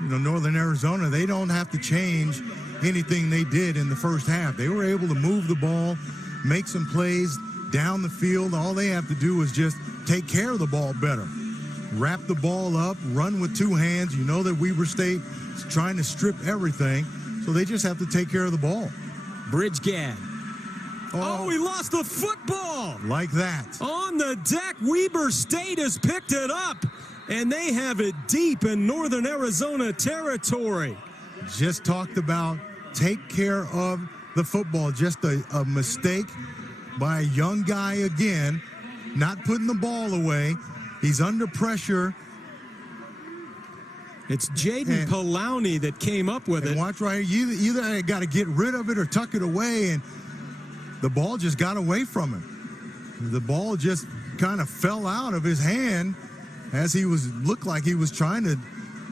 You know, Northern Arizona, they don't have to change anything they did in the first half. They were able to move the ball, make some plays down the field. All they have to do is just take care of the ball better. Wrap the ball up, run with 2 hands. You know that Weber State is trying to strip everything, so they just have to take care of the ball. Bridgegad. Oh, we lost the football. Like that. On the deck, Weber State has picked it up, and they have it deep in Northern Arizona territory. Just talked about take care of the football. Just a mistake by a young guy again, not putting the ball away. He's under pressure. It's Jaden Palauni that came up with it. Watch right here. You either got to get rid of it or tuck it away, and the ball just got away from him. The ball just kind of fell out of his hand as looked like he was trying to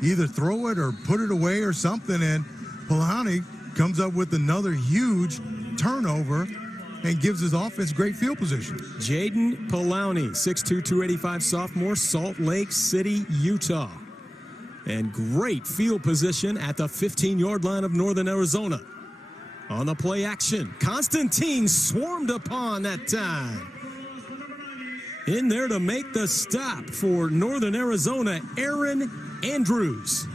either throw it or put it away or something, and Palauni comes up with another huge turnover and gives his offense great field position. Jaden Palauni, 6'2", 285 sophomore, Salt Lake City, Utah. And great field position at the 15-yard line of Northern Arizona. On the play action, Constantine swarmed upon that time. In there to make the stop for Northern Arizona, Aaron Andrews.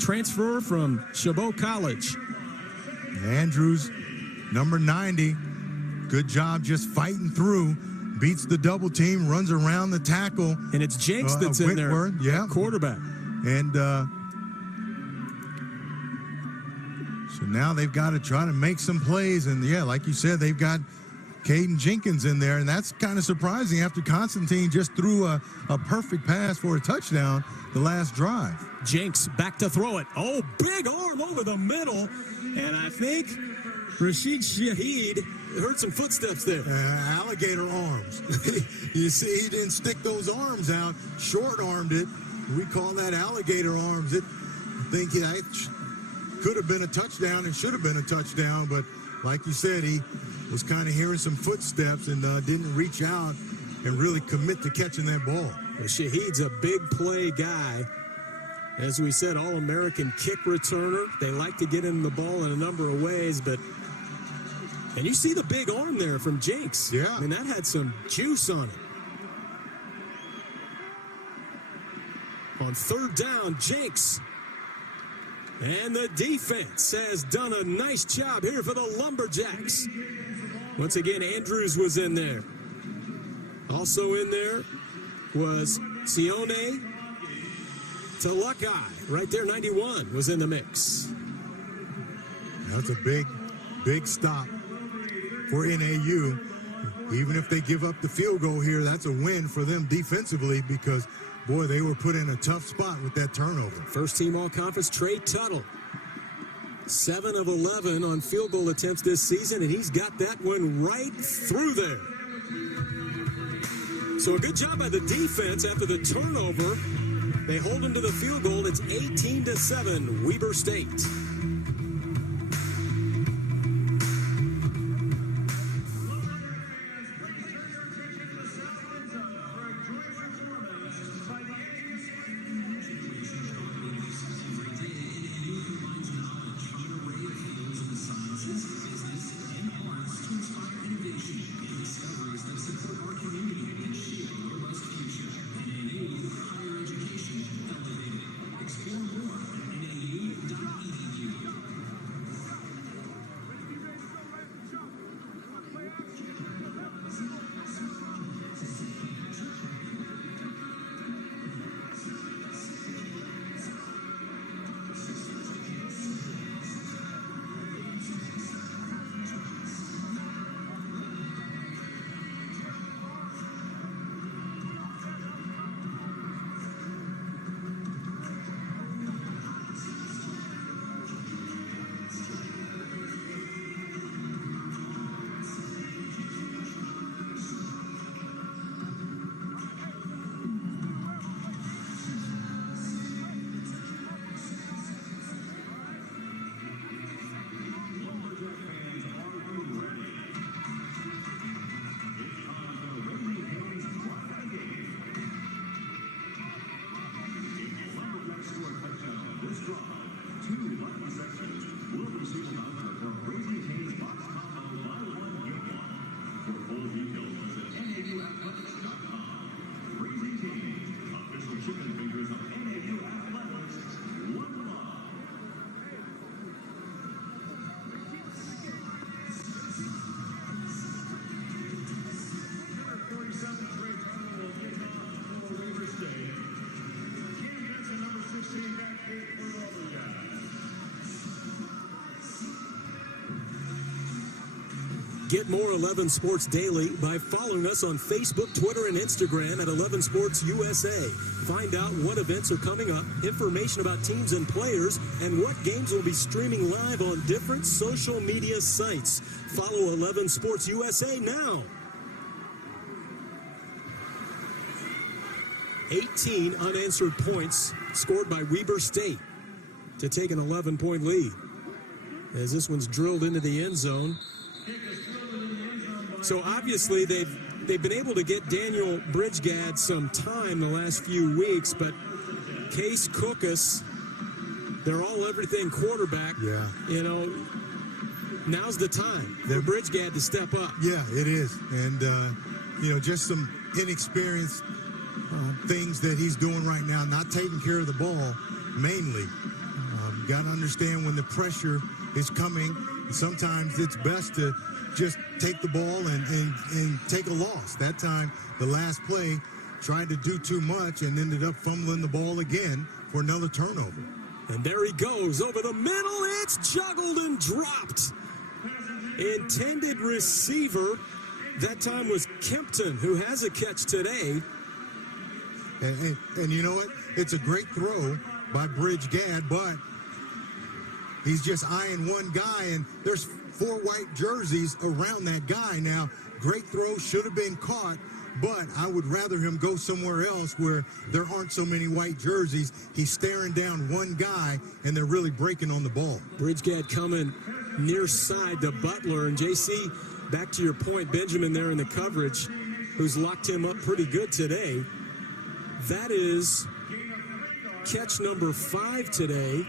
Transfer from Chabot College. Andrews, number 90, good job just fighting through, beats the double team, runs around the tackle. And it's Jenks that's in there, quarterback. And so now they've got to try to make some plays. And, yeah, like you said, they've got Caden Jenkins in there. And that's kind of surprising after Constantine just threw a perfect pass for a touchdown the last drive. Jenks back to throw it. Oh, big arm over the middle. And I think Rashid Shaheed heard some footsteps there. Alligator arms. You see, he didn't stick those arms out, short-armed it. We call that alligator arms. I think that could have been a touchdown and should have been a touchdown, but like you said, he was kind of hearing some footsteps and didn't reach out and really commit to catching that ball. Well, Shaheed's a big play guy. As we said, All-American kick returner. They like to get in the ball in a number of ways, and you see the big arm there from Jenks. Yeah. I mean, that had some juice on it. On third down, Jenks. And the defense has done a nice job here for the Lumberjacks. Once again, Andrews was in there. Also in there was Sione Talakai. Right there, 91 was in the mix. That's a big, big stop for NAU. Even if they give up the field goal here, that's a win for them defensively because, boy, they were put in a tough spot with that turnover. First team all-conference, Trey Tuttle. 7 of 11 on field goal attempts this season, and he's got that one right through there. So a good job by the defense after the turnover. They hold him to the field goal. It's 18-7, Weber State. Get more 11 Sports Daily by following us on Facebook, Twitter, and Instagram at 11 Sports USA. Find out what events are coming up, information about teams and players, and what games will be streaming live on different social media sites. Follow 11 Sports USA now. 18 unanswered points scored by Weber State to take an 11-point lead. As this one's drilled into the end zone. So obviously they've been able to get Daniel Bridgegad some time the last few weeks, but Case Cookus, they're all everything quarterback. Yeah. You know, now's the time for Bridgegad to step up. Yeah, it is. And, you know, just some inexperienced things that he's doing right now, not taking care of the ball mainly. You got to understand when the pressure is coming, sometimes it's best to just take the ball and take a loss. That time, the last play, tried to do too much and ended up fumbling the ball again for another turnover. And there he goes over the middle. It's juggled and dropped. Intended receiver. That time was Kempton, who has a catch today. And you know what? It's a great throw by Bridgegad, but he's just eyeing one guy, and there's 4 white jerseys around that guy. Now, great throw, should have been caught, but I would rather him go somewhere else where there aren't so many white jerseys. He's staring down one guy, and they're really breaking on the ball. Bridgegad coming near side to Butler. And JC, back to your point, Benjamin there in the coverage, who's locked him up pretty good today. That is catch number 5 today.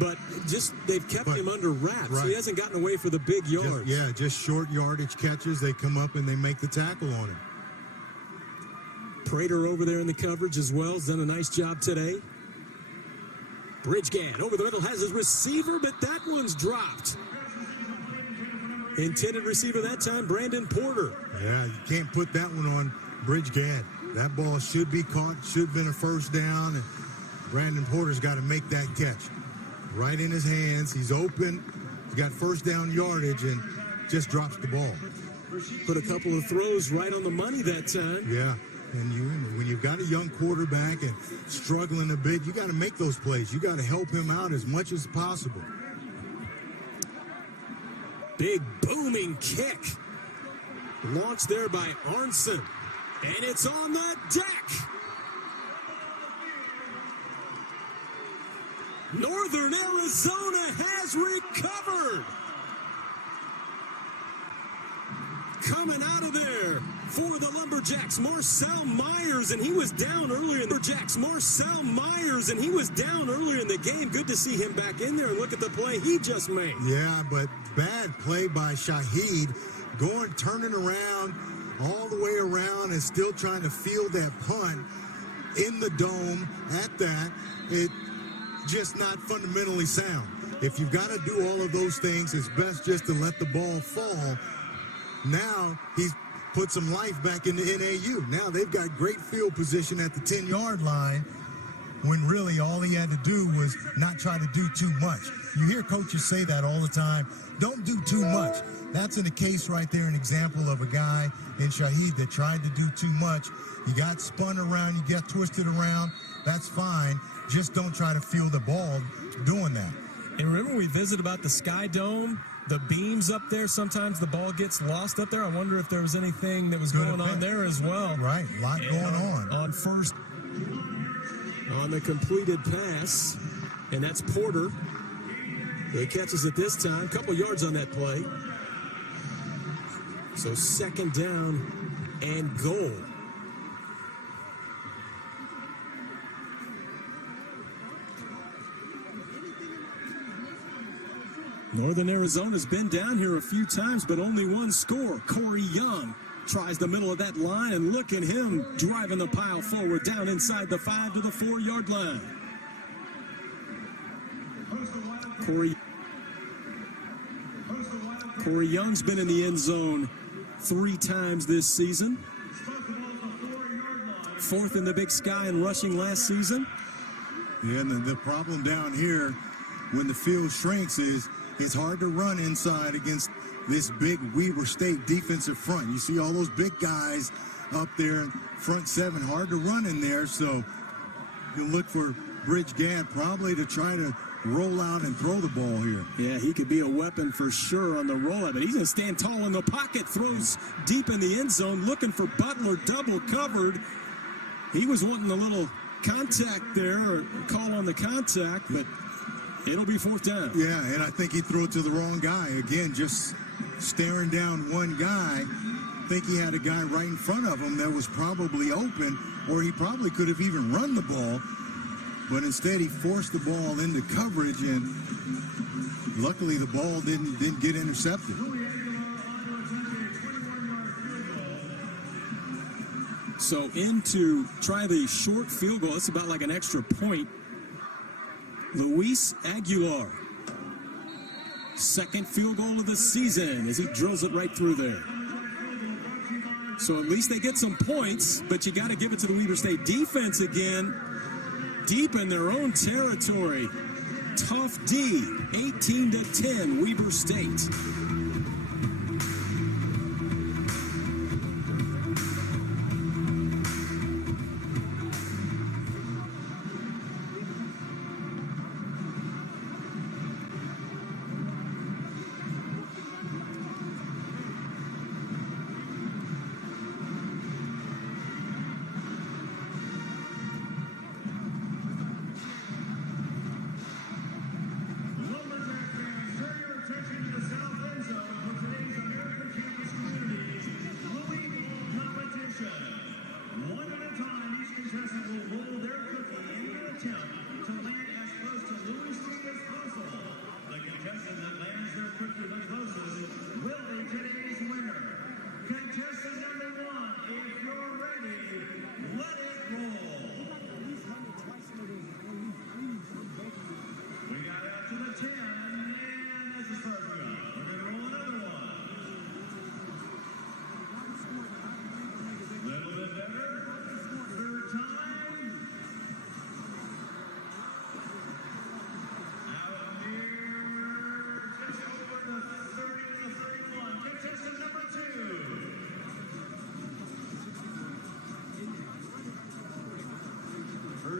But just they've kept him under wraps. Right. He hasn't gotten away for the big yards. Just short yardage catches. They come up and they make the tackle on him. Prater over there in the coverage as well. Has done a nice job today. Bridgegad over the middle has his receiver, but that one's dropped. Intended receiver that time, Brandon Porter. Yeah, you can't put that one on Bridgegad. That ball should be caught, should have been a first down, and Brandon Porter's got to make that catch. Right in his hands, he's open, he's got first down yardage, and just drops the ball. Put a couple of throws right on the money that time. Yeah, and when you've got a young quarterback and struggling a bit, you got to make those plays. You got to help him out as much as possible. Big booming kick. Launched there by Arnson. And it's on the deck. Northern Arizona has recovered. Coming out of there for the Lumberjacks, Marcel Myers, and he was down earlier in the Lumberjacks. Marcel Myers, and he was down earlier in the game. Good to see him back in there, and look at the play he just made. Yeah, but bad play by Shaheed, turning around all the way around and still trying to field that punt in the dome at that. It just not fundamentally sound. If you've got to do all of those things, it's best just to let the ball fall. Now he's put some life back into NAU. Now they've got great field position at the 10-yard line when really all he had to do was not try to do too much. You hear coaches say that all the time. Don't do too much. That's in the case right there, an example of a guy in Shaheed that tried to do too much. You got spun around, you got twisted around. That's fine. Just don't try to field the ball doing that. And remember we visited about the Sky Dome, the beams up there. Sometimes the ball gets lost up there. I wonder if there was anything that was going on there as well. Right, a lot going on. On first, on the completed pass, and that's Porter. He catches it this time. A couple yards on that play. So second down and goal. Northern Arizona's been down here a few times, but only one score. Corey Young tries the middle of that line, and look at him driving the pile forward down inside the 5 to the 4-yard line. Corey Young's been in the end zone 3 times this season. 4th in the Big Sky in rushing last season. Yeah, and the problem down here when the field shrinks is It's hard to run inside against this big Weber State defensive front. You see all those big guys up there in front seven. Hard to run in there, so you look for Bridge Gadd probably to try to roll out and throw the ball here. Yeah, he could be a weapon for sure on the rollout, but he's going to stand tall in the pocket, throws deep in the end zone, looking for Butler, double covered. He was wanting a little contact there, or call on the contact, but it'll be fourth down. Yeah, and I think he threw it to the wrong guy. Again, just staring down one guy. I think he had a guy right in front of him that was probably open, or he probably could have even run the ball. But instead, he forced the ball into coverage, and luckily the ball didn't get intercepted. So in to try the short field goal. It's about like an extra point. Luis Aguilar. Second field goal of the season as he drills it right through there. So at least they get some points, but you got to give it to the Weber State defense again. Deep in their own territory. Tough D, 18-10, Weber State.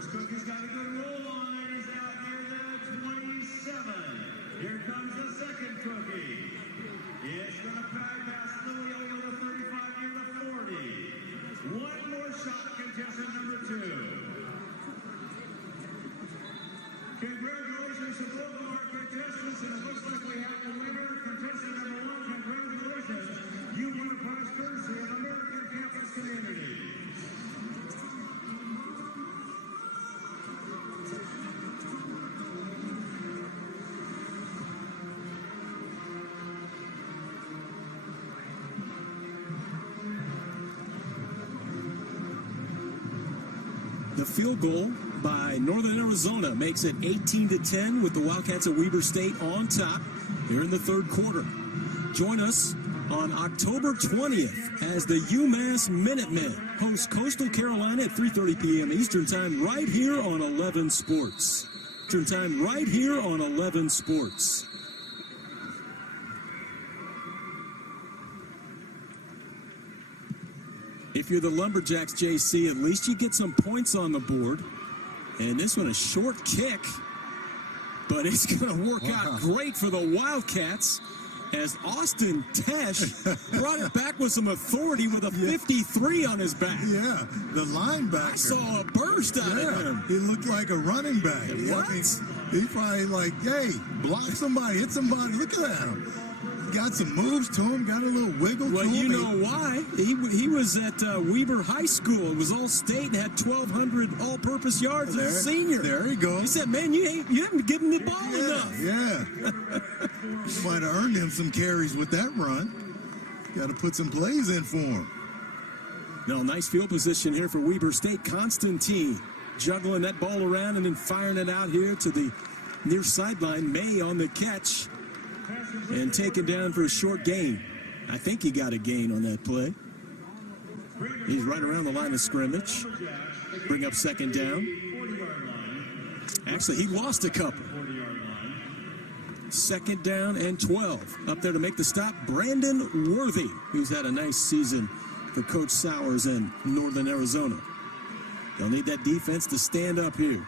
Cookie's got a good roll on it. He's out near the 27. Here comes the second cookie. It's going to pass Louis over the 35 near the 40. One more shot, contestant number 2. Congratulations to both of our contestants, and it looks like we have the winner. Contestant number 1, congratulations. You won a prize courtesy of American Campus Community. The field goal by Northern Arizona makes it 18-10 with the Wildcats of Weber State on top here in the third quarter. Join us on October 20th as the UMass Minutemen host Coastal Carolina at 3:30 p.m. Eastern Time right here on 11 Sports. Eastern Time right here on 11 Sports. If you're the Lumberjacks, JC, at least you get some points on the board. And this one, a short kick, but it's going to work out great for the Wildcats as Austin Tesh brought it back with some authority with a 53 on his back. Yeah, the linebacker. I saw a burst out of him. He looked like a running back. What? He probably like, hey, block somebody, hit somebody. Look at him. Got some moves to him, got a little wiggle to him. Well, you know why. He was at Weber High School. It was all-state and had 1,200 all-purpose yards as a senior. There you go. He said, man, you haven't given the ball enough. Yeah. Might have earned him some carries with that run. Got to put some plays in for him. Now, nice field position here for Weber State. Constantine juggling that ball around and then firing it out here to the near sideline. May on the catch. And taken down for a short gain. I think he got a gain on that play. He's right around the line of scrimmage. Bring up second down. Actually, he lost a couple. 2nd down and 12. Up there to make the stop, Brandon Worthy, who's had a nice season for Coach Sowers in Northern Arizona. They'll need that defense to stand up here.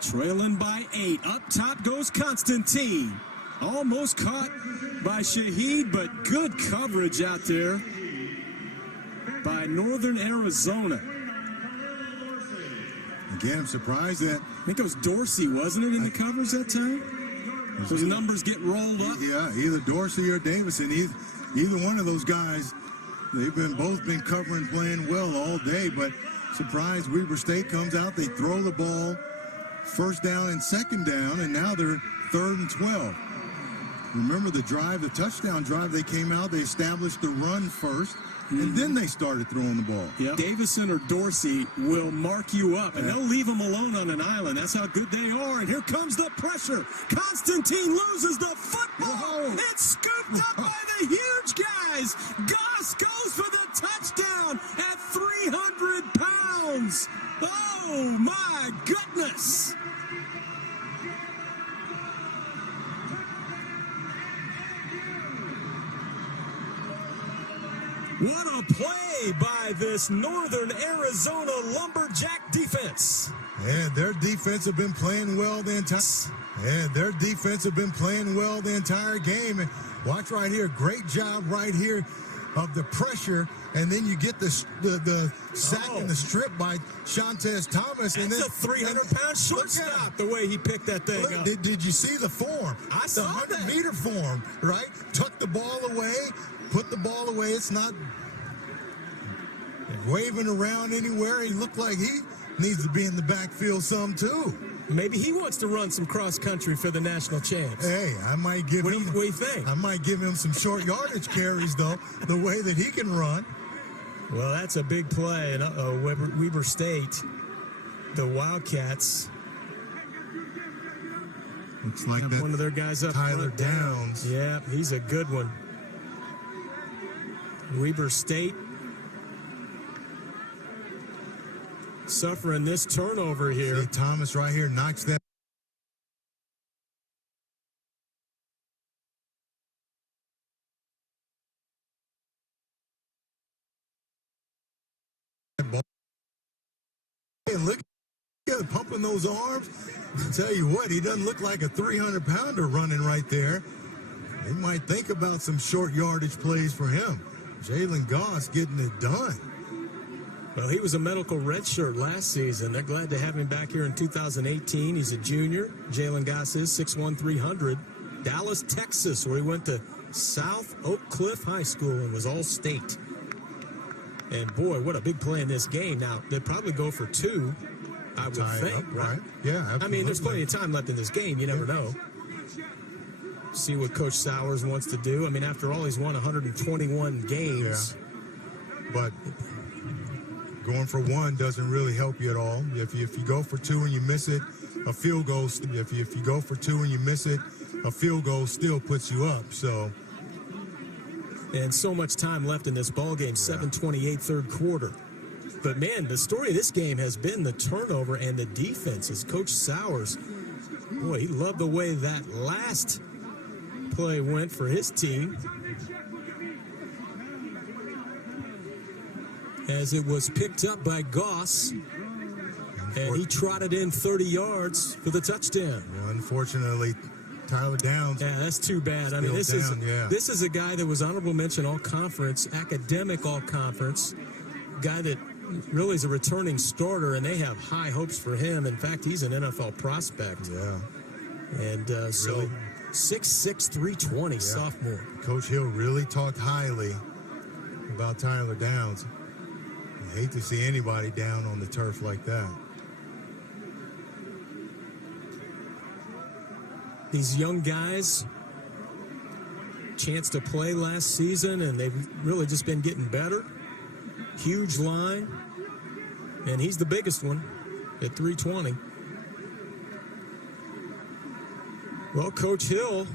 Trailing by 8. Up top goes Constantine. Almost caught by Shaheed, but good coverage out there by Northern Arizona. Again, I'm surprised that... I think it was Dorsey, wasn't it, in the coverage that time? Those numbers get rolled up. Yeah, either Dorsey or Davison. Either one of those guys, they've both been covering, playing well all day, but surprised Weber State comes out, they throw the ball, 1st down and 2nd down, and now they're 3rd and 12. Remember the drive, the touchdown drive, they came out, they established the run first, and then they started throwing the ball. Yep. Davison or Dorsey will mark you up, and they'll leave them alone on an island. That's how good they are. And here comes the pressure. Constantine loses the football. Whoa. It's scooped up by the huge guys. Goss goes for the touchdown at 300 pounds. Oh, my goodness. What a play by this Northern Arizona Lumberjack defense. And their defense have been playing well the entire game. And watch right here, great job right here of the pressure, and then you get the sack and the strip by Shantez Thomas. And that's a 300-pound shortstop, the way he picked that thing up. Did you see the form? I saw the 100-meter form, right? Tuck the ball away, put the ball away. It's not waving around anywhere. He looked like he needs to be in the backfield some too. Maybe he wants to run some cross country for the national champs. Hey, I might give him. What do you think? I might give him some short yardage carries though, the way that he can run. Well, that's a big play, and Weber State, the Wildcats. Looks like that. One of their guys up. Tyler Downs. Yeah, he's a good one. Weber State suffering this turnover here. See, Thomas right here knocks that. And look at him pumping those arms. I tell you what, he doesn't look like a 300-pounder running right there. They might think about some short yardage plays for him. Jalen Goss getting it done. Well, he was a medical redshirt last season. They're glad to have him back here in 2018. He's a junior. Jalen Goss is 6'1", 300. Dallas, Texas, where he went to South Oak Cliff High School and was all state. And boy, what a big play in this game. Now, they'd probably go for 2, I would think. Up, right? Yeah, absolutely. I mean, there's plenty of time left in this game. You never know. See what Coach Sowers wants to do. I mean, after all, he's won 121 games. Yeah. But going for 1 doesn't really help you at all. If you go for 2 and you miss it, a field goal. If you go for 2 and you miss it, a field goal still puts you up. So. And so much time left in this ball game. 7:28, 3rd quarter. But man, the story of this game has been the turnover and the defense. As Coach Sowers, boy, he loved the way that last play went for his team, as it was picked up by Goss, and he trotted in 30 yards for the touchdown. Well, unfortunately, Tyler Downs. Yeah, that's too bad. I mean, this is a guy that was honorable mention all-conference, academic all-conference, guy that really is a returning starter, and they have high hopes for him. In fact, he's an NFL prospect. Yeah. And so 6'6", 320, sophomore. Coach Hill really talked highly about Tyler Downs. I hate to see anybody down on the turf like that. These young guys, chance to play last season, and they've really just been getting better. Huge line, and he's the biggest one at 320. Well, Coach Hill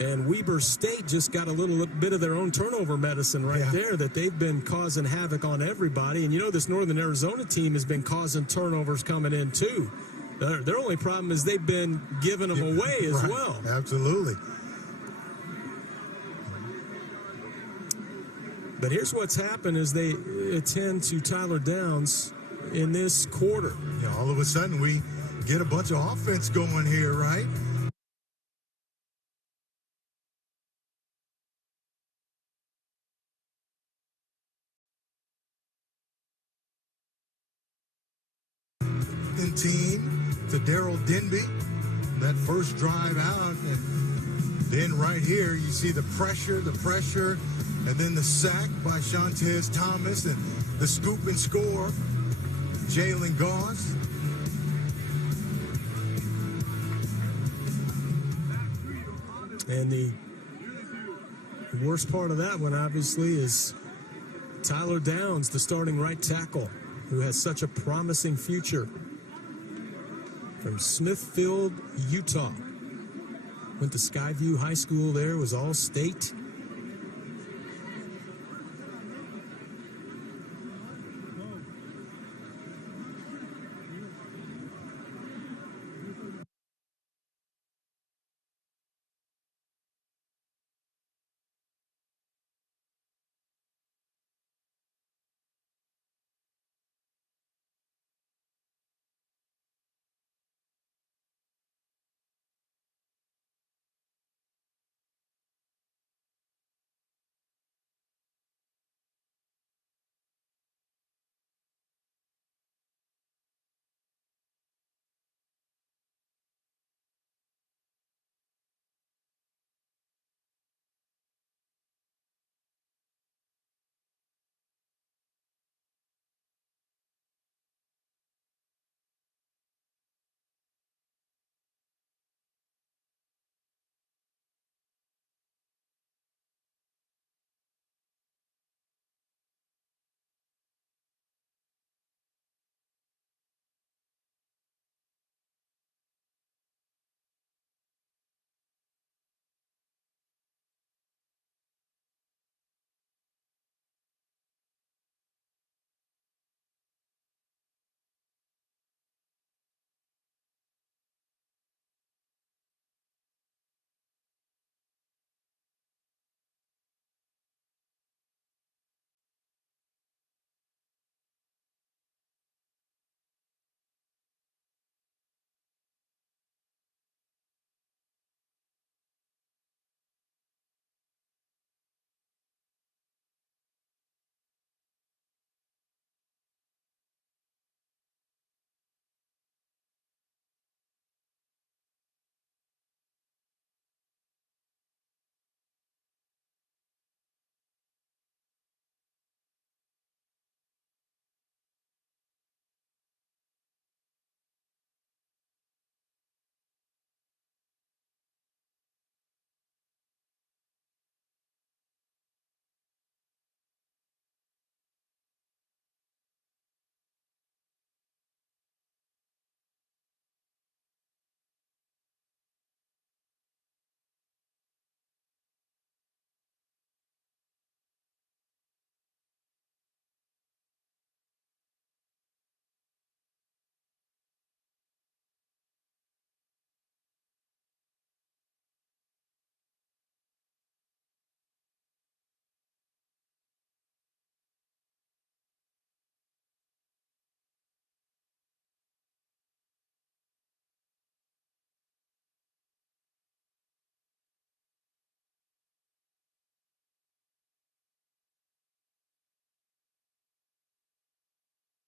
and Weber State just got a little bit of their own turnover medicine right there, that they've been causing havoc on everybody. And you know, this Northern Arizona team has been causing turnovers coming in too. Their only problem is they've been giving them away as Right. well. Absolutely. But here's what's happened is they attend to Tyler Downs in this quarter. You know, all of a sudden we get a bunch of offense going here, right? Team to Daryl Denby, that first drive out, and then right here you see the pressure, and then the sack by Shantez Thomas, and the scoop and score, Jalen Goss. And the worst part of that one, obviously, is Tyler Downs, the starting right tackle, who has such a promising future. From Smithfield, Utah. Went to Skyview High School there, was all state.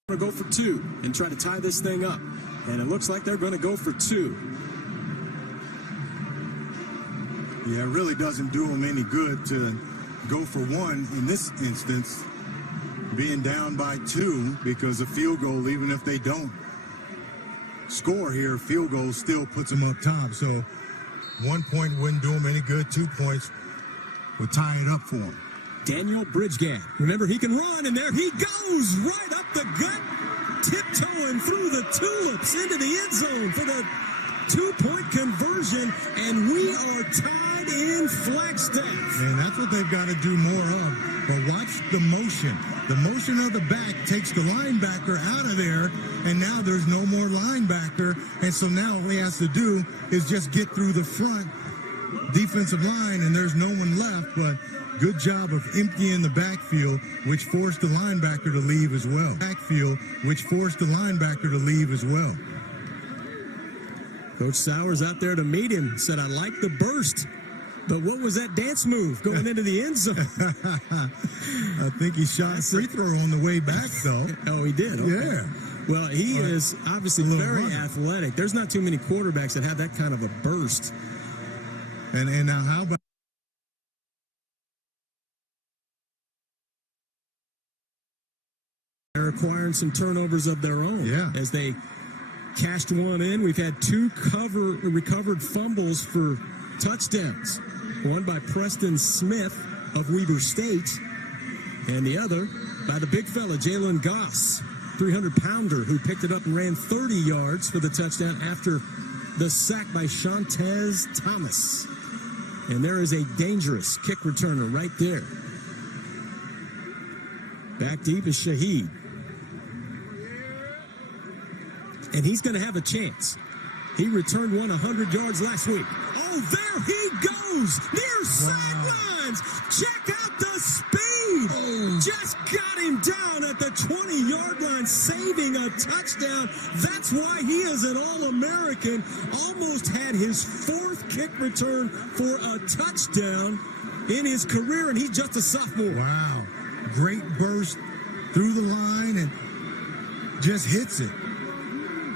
To go for two and try to tie this thing up, and it looks like they're going to go for two. Yeah, it really doesn't do them any good to go for one in this instance, being down by two, because a field goal, even if they don't score here, field goal still puts them up top. So 1 point wouldn't do them any good. 2 points would tie it up for them. Daniel Bridgegad. Remember, he can run, and there he goes, right up the gut, tiptoeing through the tulips into the end zone for the 2-point conversion, and we are tied in Flagstaff. And that's what they've got to do more of. But watch the motion. The motion of the back takes the linebacker out of there, and now there's no more linebacker. And so now all he has to do is just get through the front defensive line, and there's no one left. But good job of emptying the backfield, which forced the linebacker to leave as well. Coach Sowers out there to meet him said, "I like the burst." But what was that dance move going into the end zone? I think he shot a free throw on the way back, though. Oh, he did? Okay. Yeah. Well, he is obviously very athletic. There's not too many quarterbacks that have that kind of a burst. And now how about they're acquiring some turnovers of their own. Yeah. As they cashed one in, we've had two recovered fumbles for touchdowns. One by Preston Smith of Weber State, and the other by the big fella, Jalen Goss, 300-pounder, who picked it up and ran 30 yards for the touchdown after the sack by Shantez Thomas. And there is a dangerous kick returner right there. Back deep is Shaheed. And he's going to have a chance. He returned one 100 yards last week. Oh, there he goes! Near sidelines! Check out the speed! Oh. Just got him down at the 20-yard line, saving a touchdown. That's why he is an All-American. Almost had his fourth kick return for a touchdown in his career, and he's just a sophomore. Wow. Great burst through the line and just hits it.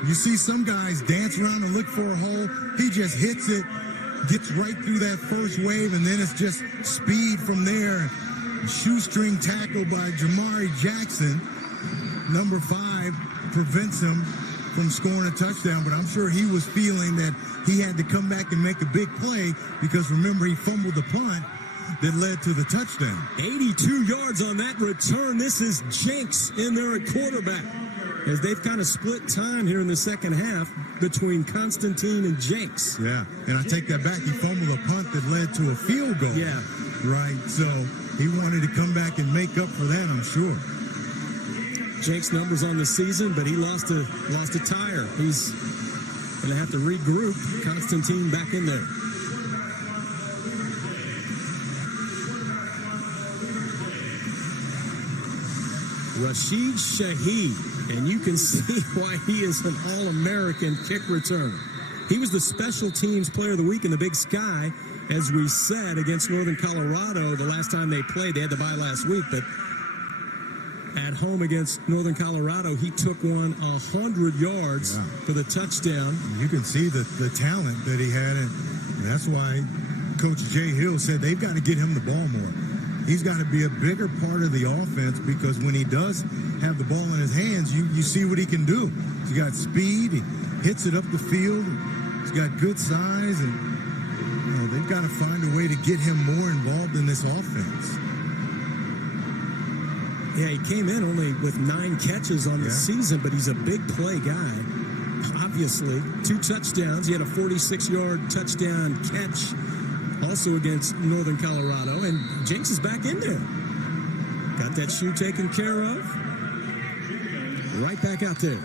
You see some guys dance around and look for a hole. He just hits it, gets right through that first wave, and then it's just speed from there. Shoestring tackle by Jamari Jackson. Number 5 prevents him from scoring a touchdown, but I'm sure he was feeling that he had to come back and make a big play because, remember, he fumbled the punt that led to the touchdown. 82 yards on that return. This is Jenks in there at quarterback, as they've kind of split time here in the second half between Constantine and Jenks. Yeah, and I take that back. He fumbled a punt that led to a field goal. Yeah. Right, so he wanted to come back and make up for that, I'm sure. Jenks' numbers on the season, but he lost a tire. He's going to have to regroup. Constantine back in there. Rashid Shaheed, and you can see why he is an All-American kick returner. He was the special teams player of the week in the Big Sky, as we said, against Northern Colorado the last time they played. They had to bye last week, but at home against Northern Colorado, he took one 100 yards for the touchdown. You can see the talent that he had, and that's why Coach Jay Hill said they've got to get him the ball more. He's got to be a bigger part of the offense, because when he does have the ball in his hands, you see what he can do. He's got speed, he hits it up the field, he's got good size, and they've got to find a way to get him more involved in this offense. Yeah, he came in only with 9 catches on the season, but he's a big play guy. Obviously, 2 touchdowns. He had a 46-yard touchdown catch also against Northern Colorado, and Jenks is back in there. Got that shoe taken care of. Right back out there.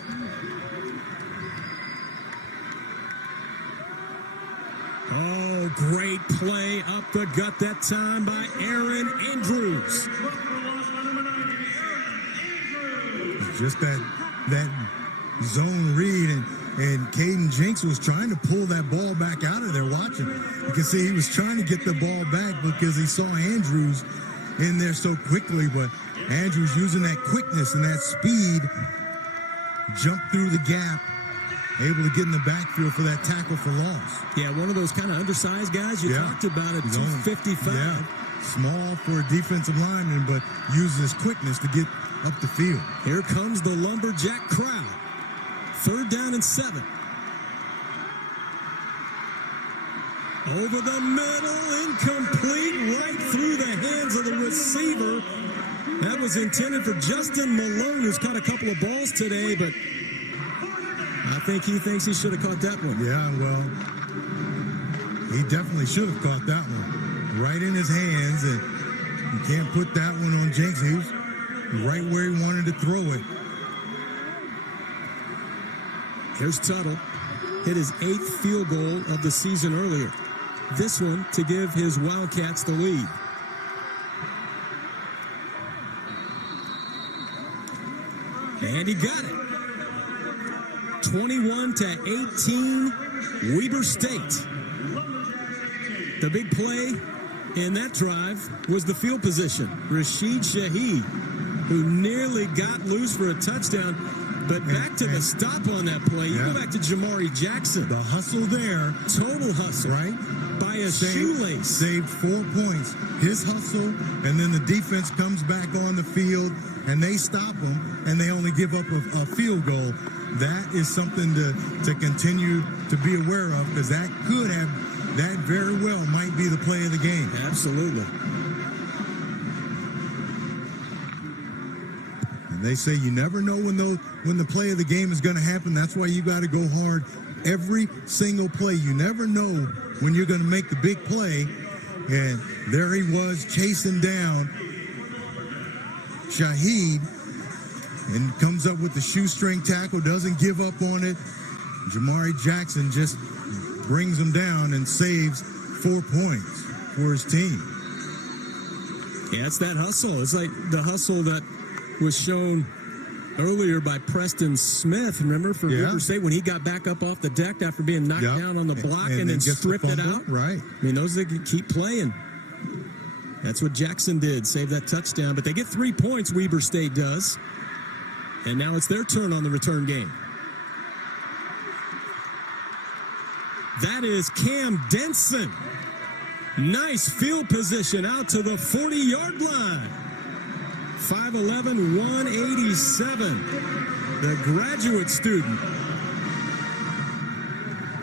Oh, great play up the gut that time by Aaron Andrews. Just that zone read, and Caden Jenks was trying to pull that ball back out of there. Watching, you can see he was trying to get the ball back because he saw Andrews in there so quickly, but Andrews using that quickness and that speed, jumped through the gap, able to get in the backfield for that tackle for loss. Yeah, one of those kind of undersized guys you talked about at 255. Yeah, small for a defensive lineman, but uses his quickness to get up the field. Here comes the Lumberjack crowd. 3rd down and 7. Over the middle, incomplete, right through the hands of the receiver. That was intended for Justin Malone, who's caught a couple of balls today, but I think he thinks he should have caught that one. Yeah, well, He definitely should have caught that one right in his hands, and you can't put that one on Jenks. He was right where he wanted to throw it. Here's Tuttle. Hit his 8th field goal of the season earlier. This one to give his Wildcats the lead. And he got it. 21-18, Weber State. The big play in that drive was the field position. Rashid Shaheed, who nearly got loose for a touchdown, but back to the stop on that play. You go back to Jamari Jackson. The hustle there. Total hustle. Right? By a shoelace. Saved 4 points. His hustle, and then the defense comes back on the field, and they stop him, and they only give up a field goal. That is something to continue to be aware of, because that very well might be the play of the game. Absolutely. And they say you never know when the play of the game is going to happen. That's why you got to go hard every single play. You never know when you're going to make the big play. And there he was chasing down Shaheed and comes up with the shoestring tackle, doesn't give up on it. Jamari Jackson just brings him down and saves 4 points for his team. Yeah, it's that hustle. It's like the hustle that was shown earlier by Preston Smith, remember, for Weber State, when he got back up off the deck after being knocked down on the block and then stripped it out. Right. I mean, those that can keep playing. That's what Jackson did, save that touchdown. But they get 3 points, Weber State does. And now it's their turn on the return game. That is Cam Denson. Nice field position out to the 40-yard line. 5'11", 187. The graduate student.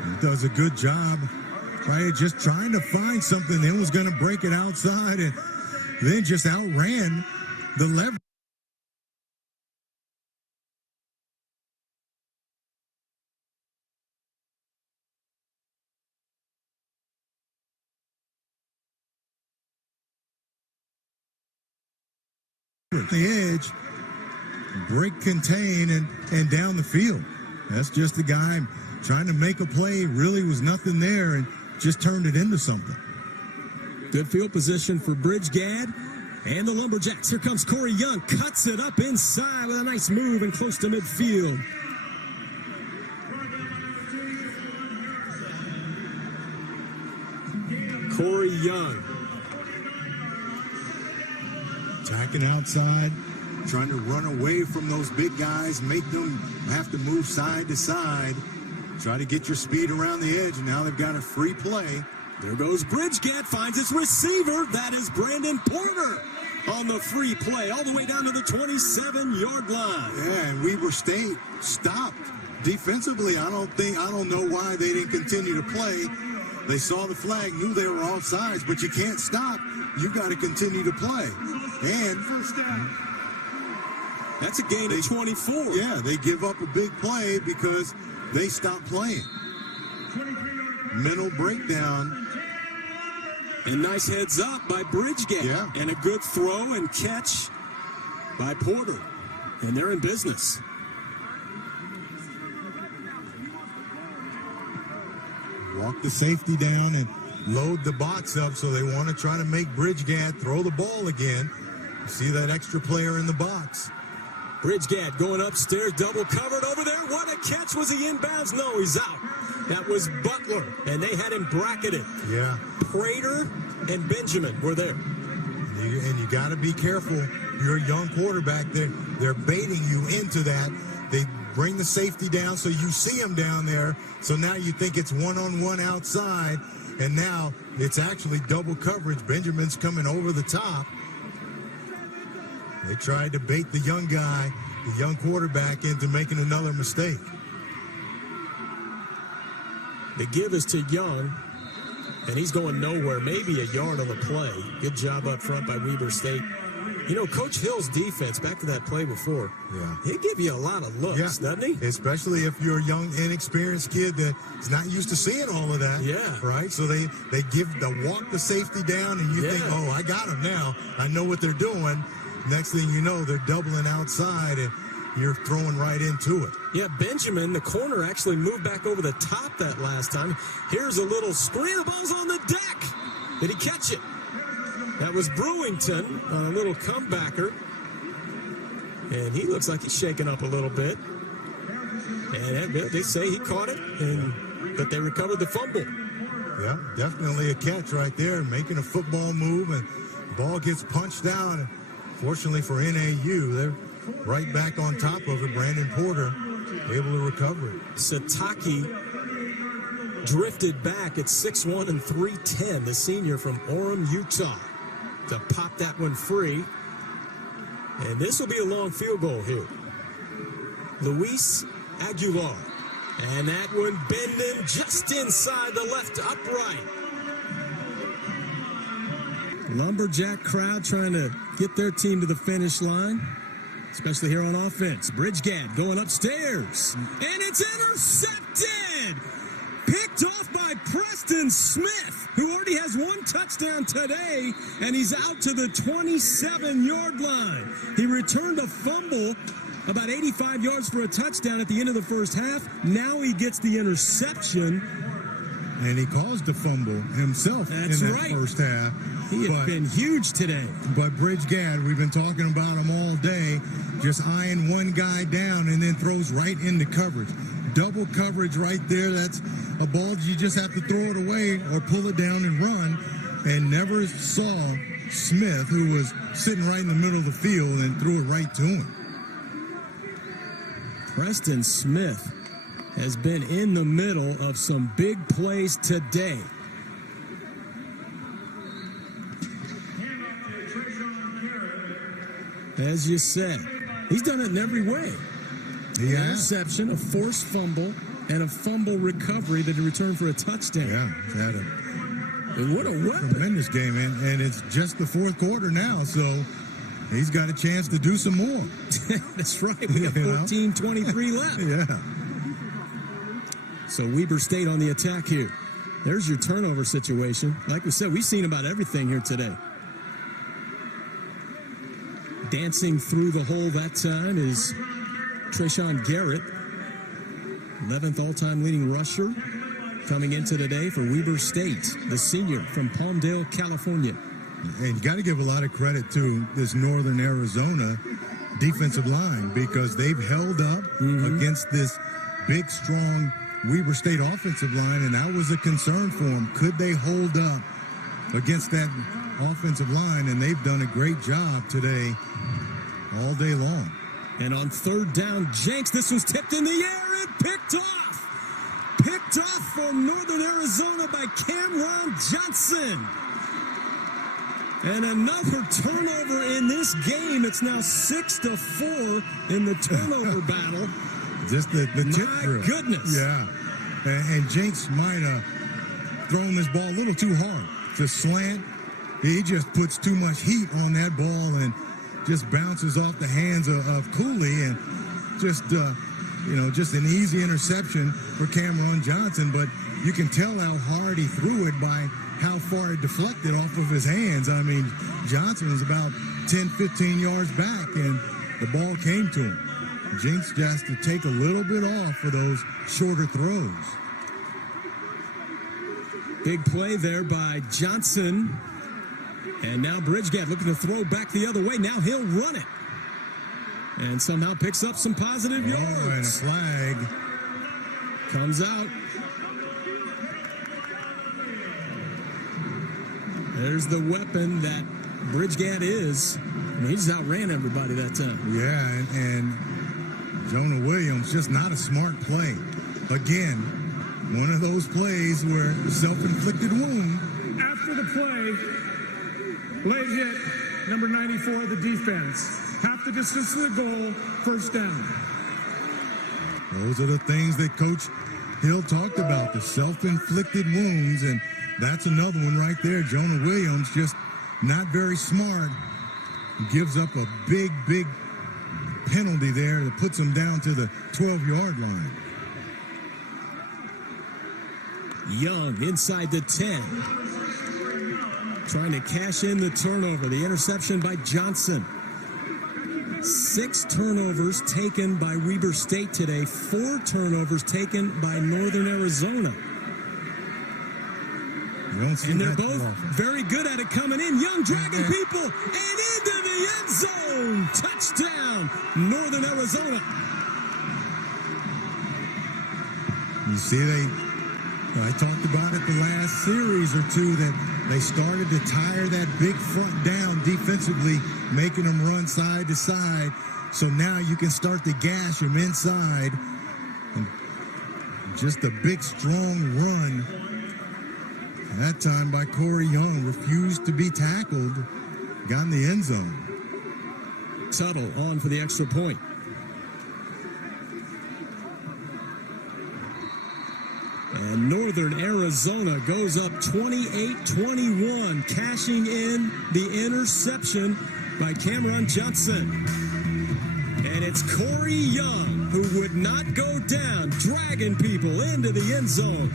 He does a good job, right? Just trying to find something. Then was going to break it outside, and then just outran the leverage. At the edge, break, contain, and down the field. That's just the guy trying to make a play. Really was nothing there and just turned it into something. Good field position for Bridgegad and the Lumberjacks. Here comes Corey Young, cuts it up inside with a nice move and close to midfield. Corey Young. Attacking outside, trying to run away from those big guys, make them have to move side to side, try to get your speed around the edge. Now they've got a free play. There goes Bridgegad, finds his receiver. That is Brandon Porter on the free play, all the way down to the 27-yard line. Yeah, and Weber State stopped defensively. I don't know why they didn't continue to play. They saw the flag, knew they were offsides, but you can't stop. You've got to continue to play. And first down. That's a gain of 24. Yeah, they give up a big play because they stopped playing. Mental breakdown. And nice heads up by Bridgegad. Yeah. And a good throw and catch by Porter. And they're in business. Walk the safety down and load the box up, so they want to try to make Bridgegad throw the ball again. You see that extra player in the box. Bridgegad going upstairs, double covered over there. What a catch. Was he inbounds? No, he's out. That was Butler, and they had him bracketed. Yeah. Prater and Benjamin were there. And you got to be careful. You're a young quarterback. They're baiting you into that. They bring the safety down so you see him down there. So now you think it's one-on-one outside, and now it's actually double coverage. Benjamin's coming over the top. They tried to bait the young guy, the young quarterback, into making another mistake. The give is to Young, and he's going nowhere. Maybe a yard on the play. Good job up front by Weber State. You know, Coach Hill's defense, back to that play before, Yeah. he'll give you a lot of looks, doesn't he? Especially if you're a young, inexperienced kid that's not used to seeing all of that. Yeah. Right? So they walk the safety down, and you think, oh, I got him now. I know what they're doing. Next thing you know, they're doubling outside, and you're throwing right into it. Yeah, Benjamin, the corner, actually moved back over the top that last time. Here's a little screen. The ball's on the deck. Did he catch it? That was Brewington on a little comebacker. And he looks like he's shaking up a little bit. And they say he caught it, but they recovered the fumble. Yeah, definitely a catch right there, making a football move, and the ball gets punched out. Fortunately for NAU, they're right back on top of it. Brandon Porter able to recover it. Sataki drifted back at 6'1" and 310, the senior from Orem, Utah, to pop that one free. And this will be a long field goal here. Luis Aguilar. And that one bending just inside the left upright. Lumberjack crowd trying to get their team to the finish line, especially here on offense. Bridgegad going upstairs, and it's intercepted! Picked off by Preston Smith, who already has one touchdown today, and he's out to the 27-yard line. He returned a fumble about 85 yards for a touchdown at the end of the first half. Now he gets the interception. And he caused the fumble himself in that first half. He has been huge today. But Bridgegad, we've been talking about him all day, just eyeing one guy down and then throws right into coverage. Double coverage right there. That's a ball you just have to throw it away or pull it down and run. And never saw Smith, who was sitting right in the middle of the field, and threw it right to him. Preston Smith has been in the middle of some big plays today. As you said, he's done it in every way. An interception, a forced fumble, and a fumble recovery that he returned for a touchdown. Yeah, he's had what a weapon. Tremendous game, and it's just the fourth quarter now, so he's got a chance to do some more. That's right. We got 14:23 left. Yeah. So Weber State on the attack here. There's your turnover situation. Like we said, we've seen about everything here today. Dancing through the hole that time is Treshawn Garrett, 11th all-time leading rusher, coming into today for Weber State, the senior from Palmdale, California. And you got to give a lot of credit to this Northern Arizona defensive line, because they've held up against this big, strong Weber State offensive line, and that was a concern for them. Could they hold up against that offensive line? And they've done a great job today, all day long. And on third down, Jenks, this was tipped in the air and picked off. Picked off for Northern Arizona by Cameron Johnson. And another turnover in this game. It's now 6-4 in the turnover battle. Just the tip drill. My goodness. Yeah. And Jenks might have thrown this ball a little too hard. The slant, he just puts too much heat on that ball and just bounces off the hands of Cooley, and just an easy interception for Cameron Johnson. But you can tell how hard he threw it by how far it deflected off of his hands. I mean, Johnson was about 10, 15 yards back, and the ball came to him. Jenks just to take a little bit off for those shorter throws. Big play there by Johnson. And now Bridgegad looking to throw back the other way. Now he'll run it. And somehow picks up some positive yards. And a flag comes out. There's the weapon that Bridgegad is. I mean, he just outran everybody that time. Yeah, and Jonah Williams, just not a smart play. Again, one of those plays where self-inflicted wound. After the play, late hit, number 94 of the defense. Half the distance to the goal, first down. Those are the things that Coach Hill talked about, the self-inflicted wounds, and that's another one right there. Jonah Williams just not very smart gives up a big penalty there that puts them down to the 12-yard line. Young inside the 10. Trying to cash in the turnover. The interception by Johnson. 6 turnovers taken by Weber State today. 4 turnovers taken by Northern Arizona. And they're both very good at it coming in. Young dragging people and into the end zone. Touchdown, Northern Arizona. You see, I talked about it the last series or two that they started to tire that big front down defensively, making them run side to side. So now you can start to gash them inside. And just a big, strong run. That time by Corey Young, refused to be tackled, got in the end zone. Tuttle on for the extra point. And Northern Arizona goes up 28-21, cashing in the interception by Cameron Johnson. And it's Corey Young who would not go down, dragging people into the end zone.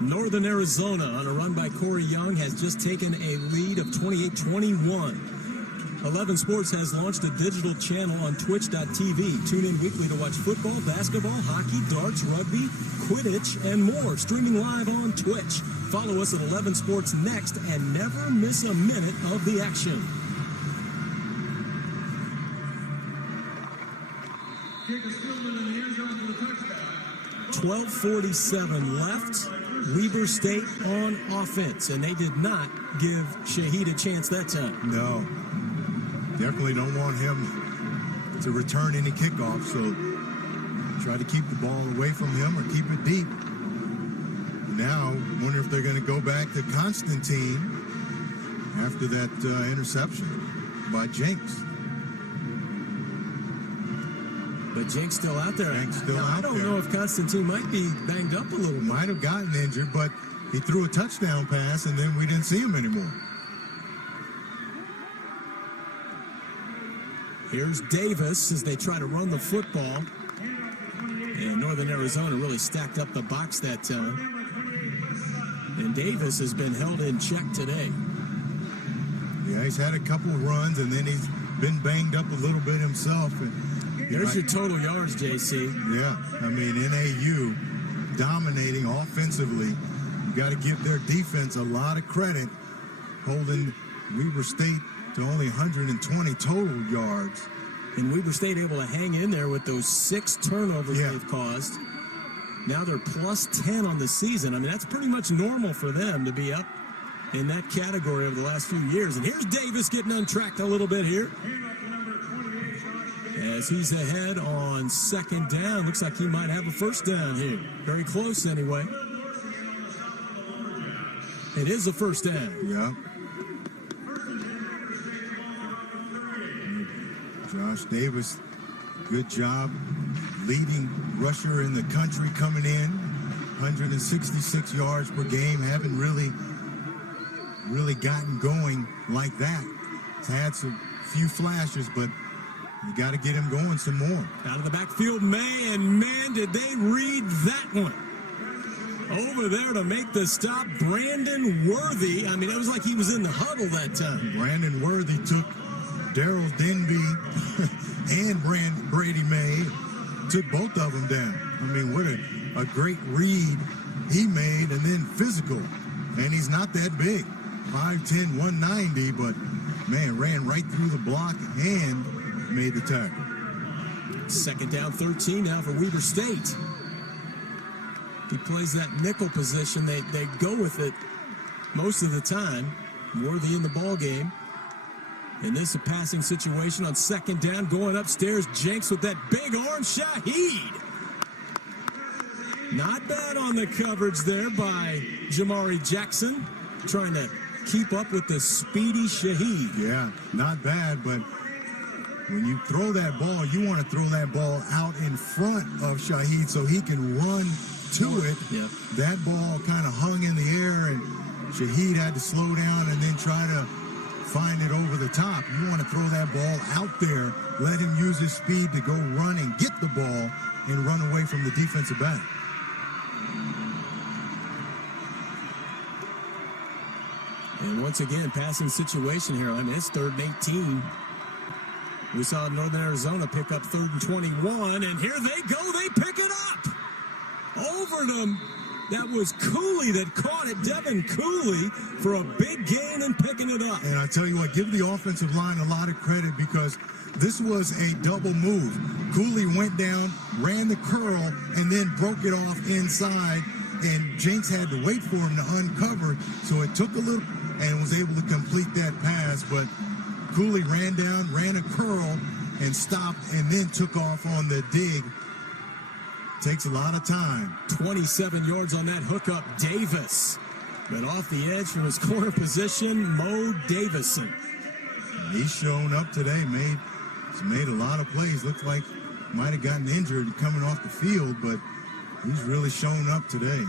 Northern Arizona, on a run by Corey Young, has just taken a lead of 28-21. 11 Sports has launched a digital channel on twitch.tv. Tune in weekly to watch football, basketball, hockey, darts, rugby, Quidditch, and more. Streaming live on Twitch. Follow us at 11 Sports Next and never miss a minute of the action. Kick is still in the end zone for the touchdown. 12:47 left. Weber State on offense, and they did not give Shaheed a chance that time. No. Definitely don't want him to return any kickoff, so try to keep the ball away from him or keep it deep. Now, wonder if they're going to go back to Constantine after that interception by Jenks. But Jake's still out there. I don't know if Constantine might be banged up a little. Might have gotten injured, but he threw a touchdown pass, and then we didn't see him anymore. Here's Davis as they try to run the football. And Northern Arizona really stacked up the box that time. And Davis has been held in check today. Yeah, he's had a couple of runs, and then he's been banged up a little bit himself. There's your total yards, JC. Yeah, I mean, NAU dominating offensively, You got to give their defense a lot of credit, holding Weber State to only 120 total yards. And Weber State able to hang in there with those 6 turnovers they've caused. Now they're plus 10 on the season. I mean, that's pretty much normal for them to be up in that category over the last few years. And here's Davis getting untracked a little bit here. As he's ahead on 2nd down. Looks like he might have a 1st down here. Very close anyway. It is a 1st down. Yeah. Josh Davis, good job. Leading rusher in the country coming in. 166 yards per game. Haven't really gotten going like that. He's had some few flashes, but you got to get him going some more. Out of the backfield, man, did they read that one. Over there to make the stop, Brandon Worthy. I mean, it was like he was in the huddle that time. Brandon Worthy took Darryl Denby and Brady May, took both of them down. I mean, what a great read he made, and then physical. And he's not that big, 5'10", 190, but, man, ran right through the block and made the tackle. 2nd down, 13 now for Weber State. He plays that nickel position. They go with it most of the time. Worthy in the ball game. And this is a passing situation on 2nd down. Going upstairs, Jenks with that big arm. Shaheed. Not bad on the coverage there by Jamari Jackson. Trying to keep up with the speedy Shaheed. Yeah, not bad, but when you throw that ball, you want to throw that ball out in front of Shaheed so he can run to it. Yep. That ball kind of hung in the air, and Shaheed had to slow down and then try to find it over the top. You want to throw that ball out there, let him use his speed to go run and get the ball and run away from the defensive back. And once again, passing situation here. I mean, it's 3rd and 18. We saw Northern Arizona pick up 3rd and 21, and here they go. They pick it up. Over them. That was Cooley that caught it. Devin Cooley for a big gain and picking it up. And I tell you what, give the offensive line a lot of credit because this was a double move. Cooley went down, ran the curl, and then broke it off inside. And Jenks had to wait for him to uncover. So it took a little and was able to complete that pass. But Cooley ran down, ran a curl, and stopped, and then took off on the dig. Takes a lot of time. 27 yards on that hookup. Davis. But off the edge from his corner position, Mo Davison. He's shown up today. He's made a lot of plays. Looks like might have gotten injured coming off the field, but he's really shown up today.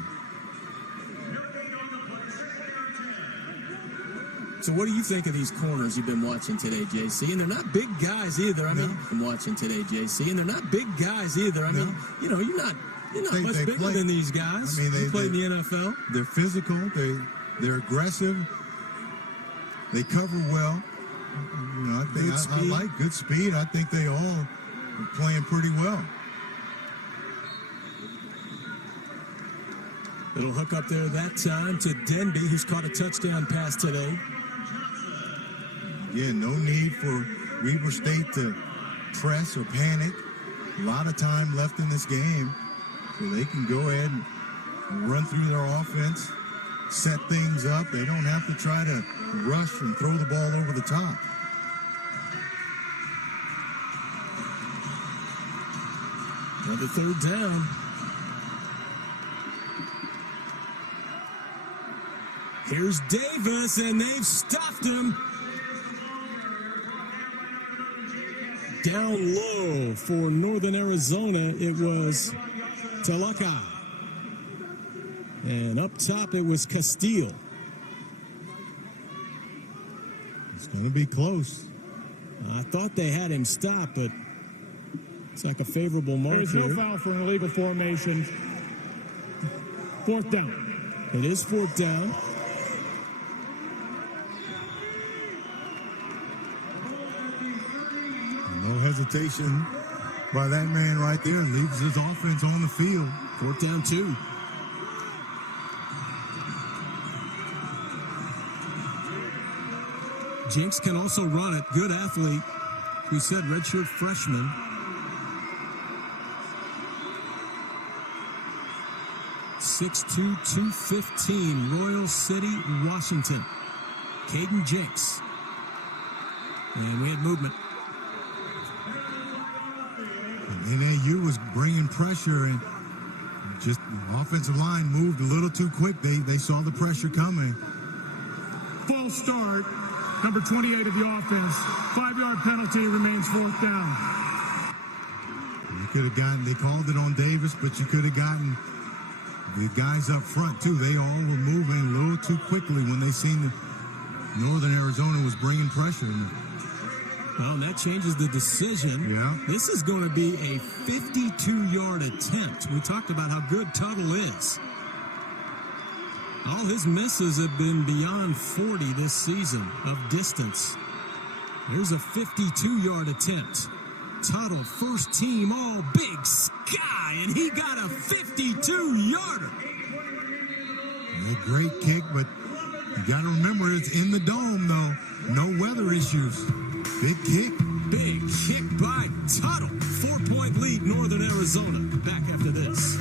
So what do you think of these corners you've been watching today, JC? And they're not big guys either. I mean, I'm watching today, JC, and they're not big guys either. I mean, you know, you're not much bigger than these guys. I mean, they play in the NFL. They're physical. They're aggressive. They cover well. You know, I like good speed. I think they all are playing pretty well. Little hook up there that time to Denby, who's caught a touchdown pass today. Yeah, no need for Weber State to press or panic. A lot of time left in this game, so they can go ahead and run through their offense, set things up. They don't have to try to rush and throw the ball over the top. Another 3rd down. Here's Davis, and they've stopped him. Down low for Northern Arizona, it was Talaka. And up top, it was Castile. It's going to be close. I thought they had him stopped, but it's like a favorable mark here. There's no foul for an illegal formation. 4th down. It is 4th down. No hesitation by that man right there. Leaves his offense on the field. 4th down 2. Jinx can also run it. Good athlete. We said redshirt freshman. 6'2", 215, Royal City, Washington. Caden Jinx. And we had movement. And NAU was bringing pressure, and just the offensive line moved a little too quick. They saw the pressure coming. False start. Number 28 of the offense. 5-yard penalty, remains 4th down. You could have gotten, they called it on Davis, but you could have gotten the guys up front too. They all were moving a little too quickly when they seen that Northern Arizona was bringing pressure. Well, that changes the decision. Yeah. This is going to be a 52-yard attempt. We talked about how good Tuttle is. All his misses have been beyond 40 this season of distance. There's a 52-yard attempt. Tuttle, first team all Big Sky, and he got a 52-yarder. A great kick, but you got to remember it's in the dome, though. No weather issues. Big kick. Big kick by Tuttle. 4-point lead, Northern Arizona. Back after this.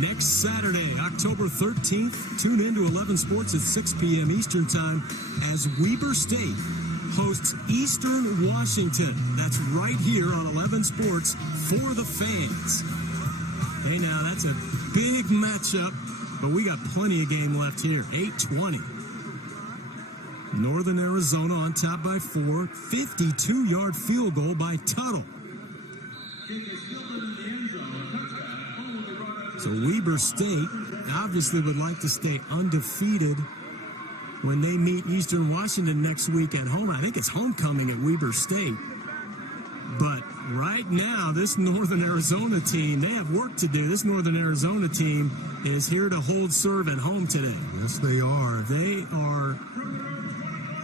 Next Saturday, October 13th, tune in to 11 Sports at 6 p.m. Eastern Time as Weber State hosts Eastern Washington. That's right here on 11 Sports for the fans. Hey, now, that's a big matchup, but we got plenty of game left here. 8:20. Northern Arizona on top by 4. 52-yard field goal by Tuttle. So Weber State obviously would like to stay undefeated when they meet Eastern Washington next week at home. I think it's homecoming at Weber State. But right now, this Northern Arizona team, they have work to do. This Northern Arizona team is here to hold serve at home today. Yes, they are. They are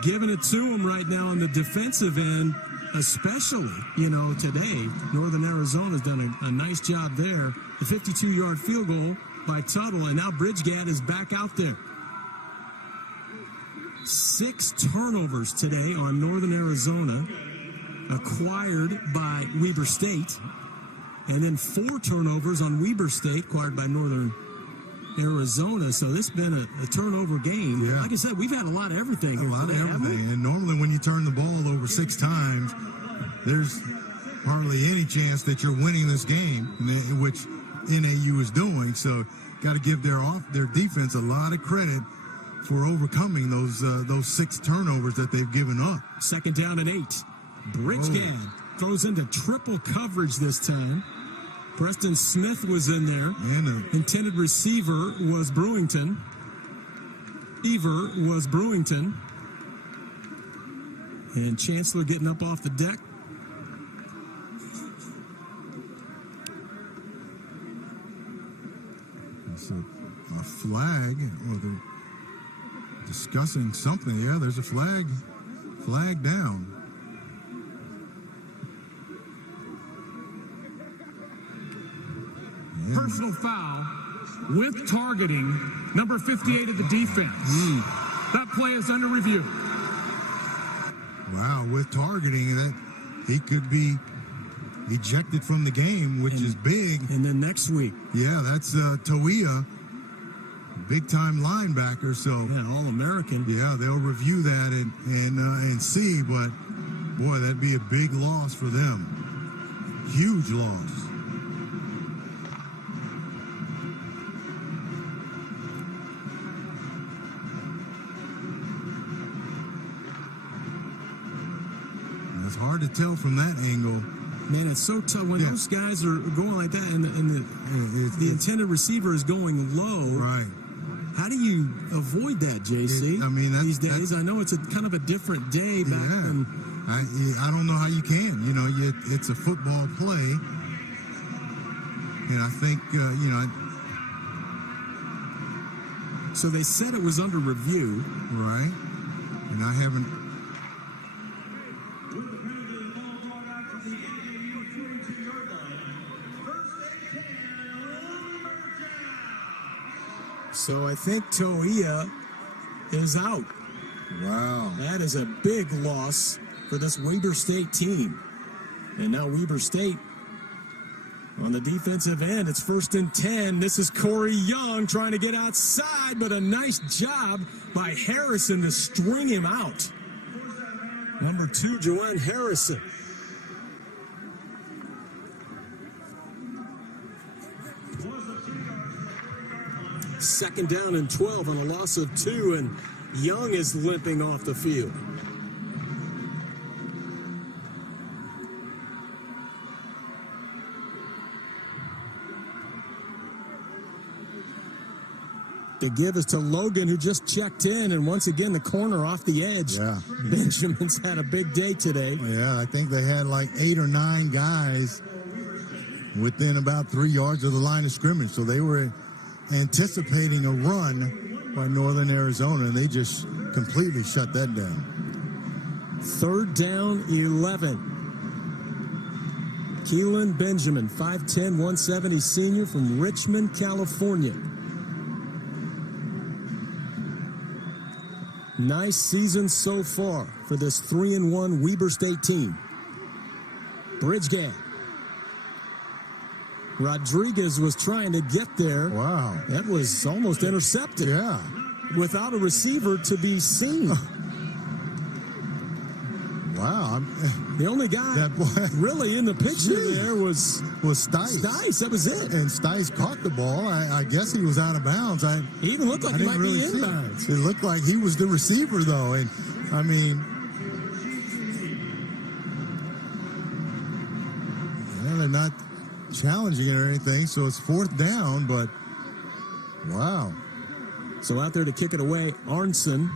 giving it to them right now on the defensive end, especially, today. Northern Arizona's done a nice job there. The 52-yard field goal by Tuttle, and now Bridgegad is back out there. 6 turnovers today on Northern Arizona, acquired by Weber State, and then 4 turnovers on Weber State, acquired by Northern Arizona. So this has been a turnover game. Yeah. Like I said, we've had a lot of everything. A lot of everything. And normally when you turn the ball over 6 times, there's hardly any chance that you're winning this game, which NAU is doing. So got to give their defense a lot of credit for overcoming those 6 turnovers that they've given up. 2nd down and 8. Bridgegad throws into triple coverage this time. Preston Smith was in there. And Intended receiver was Brewington. And Chancellor getting up off the deck. it's a flag, or they're discussing something. Yeah, there's a flag down. Yeah. Personal foul with targeting number 58 of the defense. That play is under review. Wow, with targeting, that he could be ejected from the game, which is big. And then next week. Yeah, that's Toia, big-time linebacker. So Yeah, All-American. yeah, they'll review that and see. But boy, that'd be a big loss for them. Huge loss. It's hard to tell from that angle. Man, it's so tough when those guys are going like that, and the intended receiver is going low. Right. How do you avoid that, JC? These days, I know it's a kind of a different day back then. I don't know how you can. It's a football play, and I think So they said it was under review, right? And I haven't. With the penalty, the ball brought out to the NCAAF 22-yard line. First and 10, So I think Toia is out. Wow. That is a big loss for this Weber State team. And now Weber State on the defensive end. It's 1st and 10. This is Corey Young trying to get outside, but a nice job by Harrison to string him out. Number 2, Joanne Harrison. Second down and 12 on a loss of 2, and Young is limping off the field. The give is to Logan, who just checked in, and once again the corner off the edge. Yeah. Benjamin's had a big day today. Yeah, I think they had like 8 or 9 guys within about 3 yards of the line of scrimmage. So they were anticipating a run by Northern Arizona, and they just completely shut that down. 3rd down, 11. Keelan Benjamin, 5'10", 170 senior from Richmond, California. Nice season so far for this 3-1 Weber State team. Bridgegad. Rodriguez was trying to get there. Wow. That was almost intercepted. Yeah. Without a receiver to be seen. Wow. The only guy really in the picture there was Stice. Stice, that was it. And Stice caught the ball. I guess he was out of bounds. He even looked like he might be in bounds. It looked like he was the receiver, though. And, I mean, they're not challenging it or anything, so it's 4th down, but wow. So out there to kick it away, Arnson.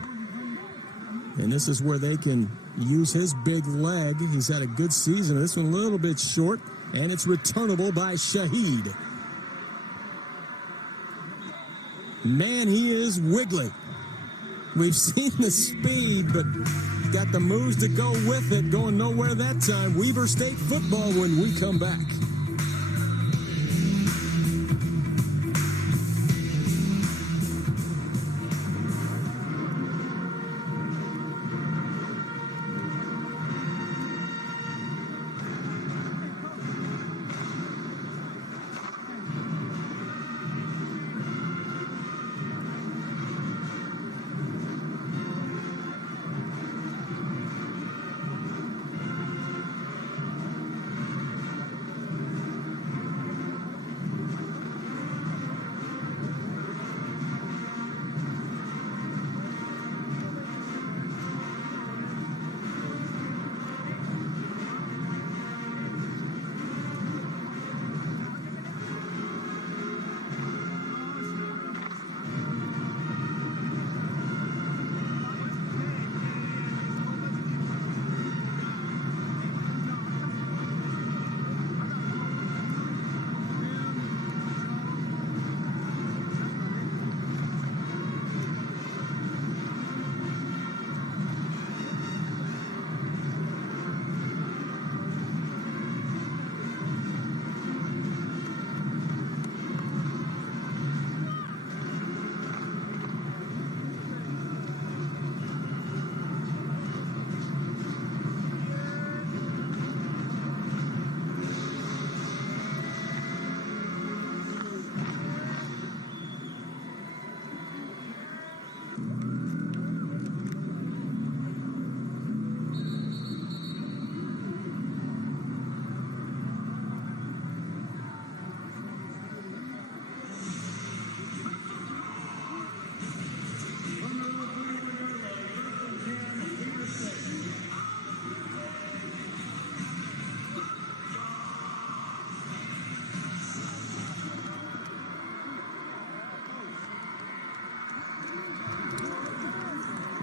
And this is where they can use his big leg. He's had a good season. This one a little bit short, and it's returnable by Shaheed. Man, he is wiggly. We've seen the speed, but got the moves to go with it. Going nowhere that time. Weber State football when we come back.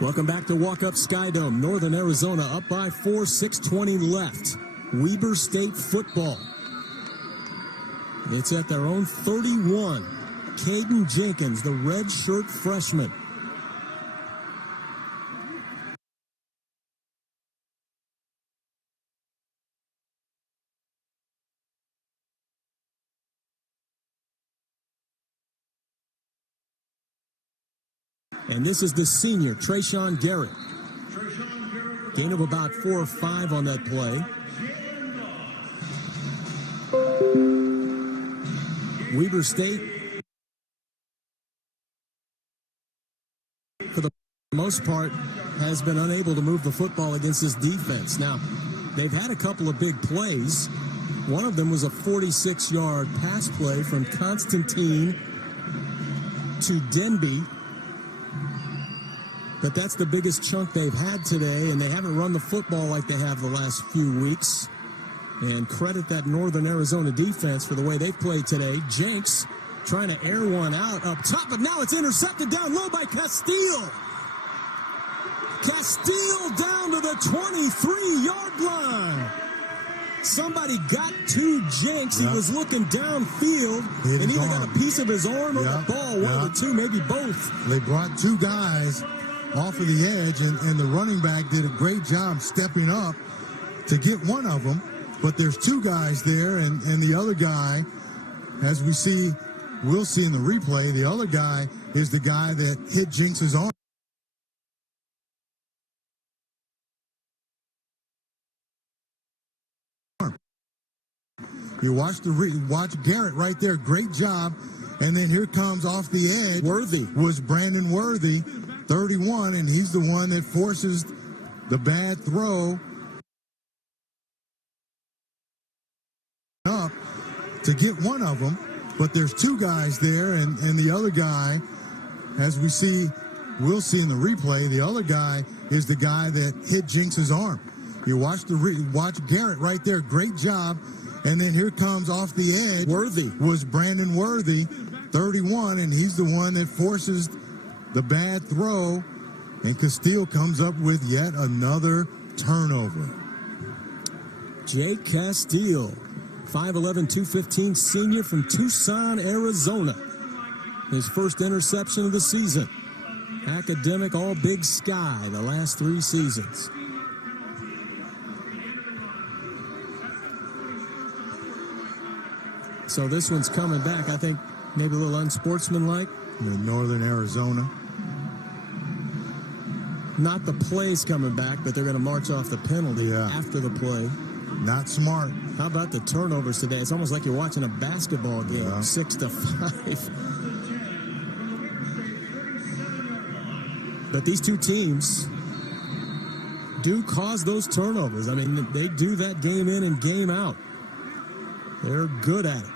Welcome back to Walk Up Skydome. Northern Arizona up by 4, 6:20 left. Weber State football. It's at their own 31. Caden Jenkins, the red shirt freshman. And this is the senior, Trayshawn Garrett. Gain of about 4 or 5 on that play. Weber State, for the most part, has been unable to move the football against this defense. Now, they've had a couple of big plays. One of them was a 46-yard pass play from Constantine to Denby. But that's the biggest chunk they've had today, and they haven't run the football like they have the last few weeks. And credit that Northern Arizona defense for the way they've played today. Jenks trying to air one out up top, but now it's intercepted down low by Castile. Castile down to the 23-yard line. Somebody got to Jenks. He was looking downfield and either got a piece of his arm or the ball, one of the two, maybe both. They brought 2 guys off of the edge, and the running back did a great job stepping up to get one of them. But there's 2 guys there, and the other guy, as we'll see in the replay, the other guy is the guy that hit Jenks' arm. You watch Garrett right there, great job. And then here comes off the edge. Worthy. Was Brandon Worthy, 31, and he's the one that forces the bad throw up to get one of them. But there's 2 guys there, and the other guy, as we'll see in the replay, the other guy is the guy that hit Jenks' arm. You watch Garrett right there, great job. And then here comes off the edge. Worthy. Was Brandon Worthy, 31, and he's the one that forces the bad throw. And Castile comes up with yet another turnover. Jake Castile, 5'11", 215, senior from Tucson, Arizona. His first interception of the season. Academic All Big Sky the last 3 seasons. So this one's coming back, I think, maybe a little unsportsmanlike. Northern Arizona. Not the plays coming back, but they're going to march off the penalty after the play. Not smart. How about the turnovers today? It's almost like you're watching a basketball game, 6-5. But these 2 teams do cause those turnovers. I mean, they do that game in and game out. They're good at it.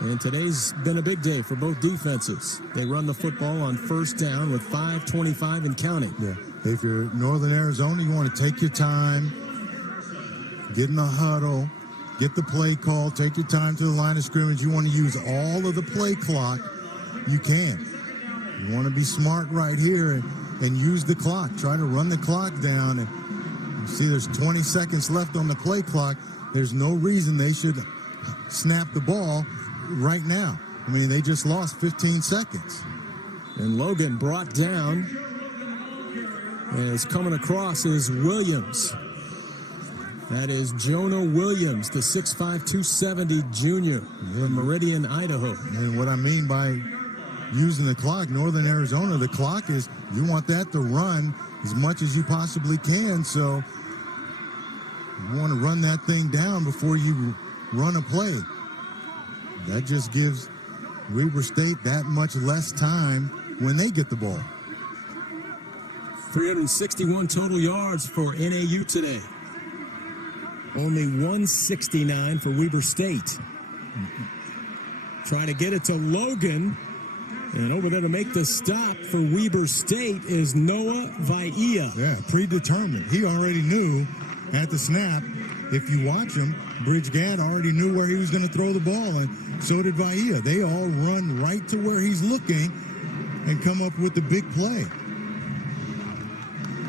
And today's been a big day for both defenses. They run the football on first down with 5:25 and counting. Yeah. If you're Northern Arizona, you want to take your time, get in the huddle, get the play call, take your time to the line of scrimmage. You want to use all of the play clock you can. You want to be smart right here and use the clock. Try to run the clock down. And you see there's 20 seconds left on the play clock. There's no reason they should snap the ball right now. I mean, they just lost 15 seconds. And Logan brought down, and is coming across is Williams. That is Jonah Williams, the 6'5", 270 junior from Meridian, Idaho. And what I mean by using the clock, Northern Arizona, the clock is, you want that to run as much as you possibly can. So you want to run that thing down before you run a play. That just gives Weber State that much less time when they get the ball. 361 total yards for NAU today. Only 169 for Weber State. Trying to get it to Logan. And over there to make the stop for Weber State is Noah Vaia. Yeah, predetermined. He already knew at the snap. If you watch him, Bridgegad already knew where he was going to throw the ball, and so did Vaia. They all run right to where he's looking and come up with the big play.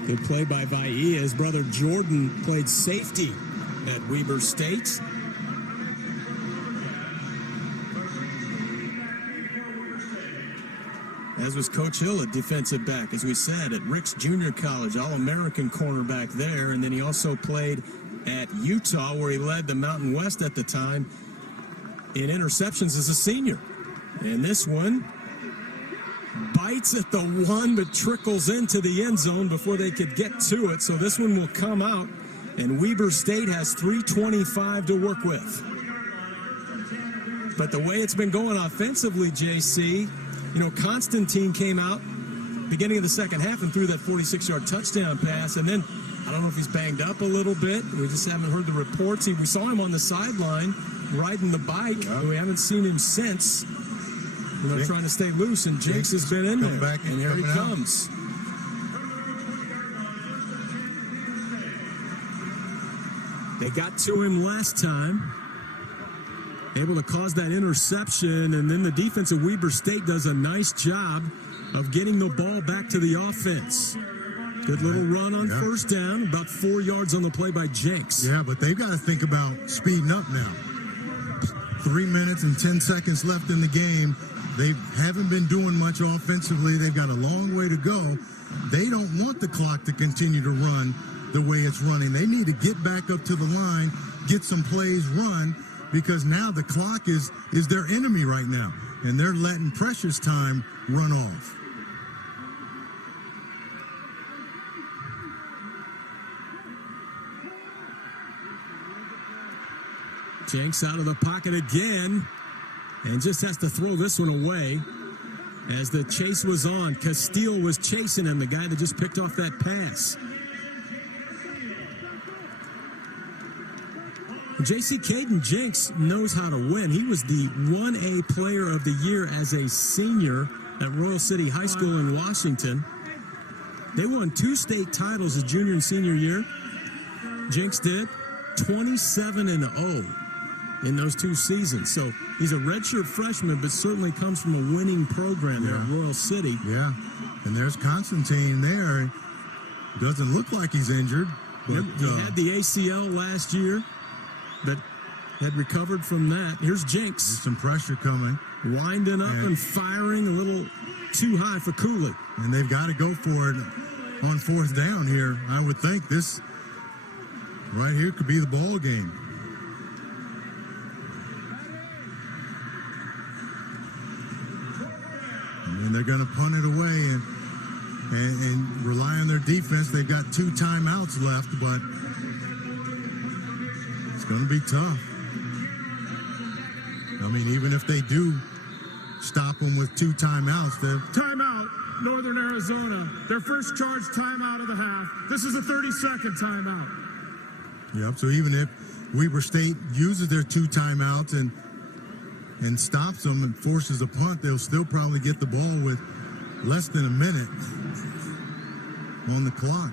Good play by Vaie. His brother Jordan played safety at Weber State. As was Coach Hill at defensive back, as we said, at Ricks Junior College, All-American cornerback there. And then he also played at Utah, where he led the Mountain West at the time in interceptions as a senior. And this one bites at the one, but trickles into the end zone before they could get to it. So this one will come out, and Weber State has 3:25 to work with. But the way it's been going offensively, JC, you know, Constantine came out beginning of the second half and threw that 46-yard touchdown pass. And then, I don't know if he's banged up a little bit. We just haven't heard the reports. We saw him on the sideline riding the bike. Yeah. We haven't seen him since. You know, trying to stay loose, and Jinx has been in there. Back and here he comes. They got to him last time. Able to cause that interception, and then the defense of Weber State does a nice job of getting the ball back to the offense. Good little run on first down, about 4 yards on the play by Jenks. Yeah, but they've got to think about speeding up now. 3 minutes and 10 seconds left in the game. They haven't been doing much offensively. They've got a long way to go. They don't want the clock to continue to run the way it's running. They need to get back up to the line, get some plays run, because now the clock is their enemy right now, and they're letting precious time run off. Jenks out of the pocket again, and just has to throw this one away as the chase was on. Castile was chasing him, the guy that just picked off that pass. J.C. Caden Jenks knows how to win. He was the 1A player of the year as a senior at Royal City High School in Washington. They won 2 state titles his junior and senior year. Jenks did 27-0 in those 2 seasons. So he's a redshirt freshman, but certainly comes from a winning program there at Royal City. Yeah, and there's Constantine there. Doesn't look like he's injured. But, he had the ACL last year, but had recovered from that. Here's Jenks. There's some pressure coming. Winding up and firing a little too high for Cooley. And they've got to go for it on 4th down here. I would think this right here could be the ball game. And they're going to punt it away and rely on their defense. They've got 2 timeouts left, but it's going to be tough. I mean, even if they do stop them with 2 timeouts, Timeout, Northern Arizona. Their first charge timeout of the half. This is a 30-second timeout. Yep, so even if Weber State uses their 2 timeouts and stops them and forces a punt, they'll still probably get the ball with less than a minute on the clock.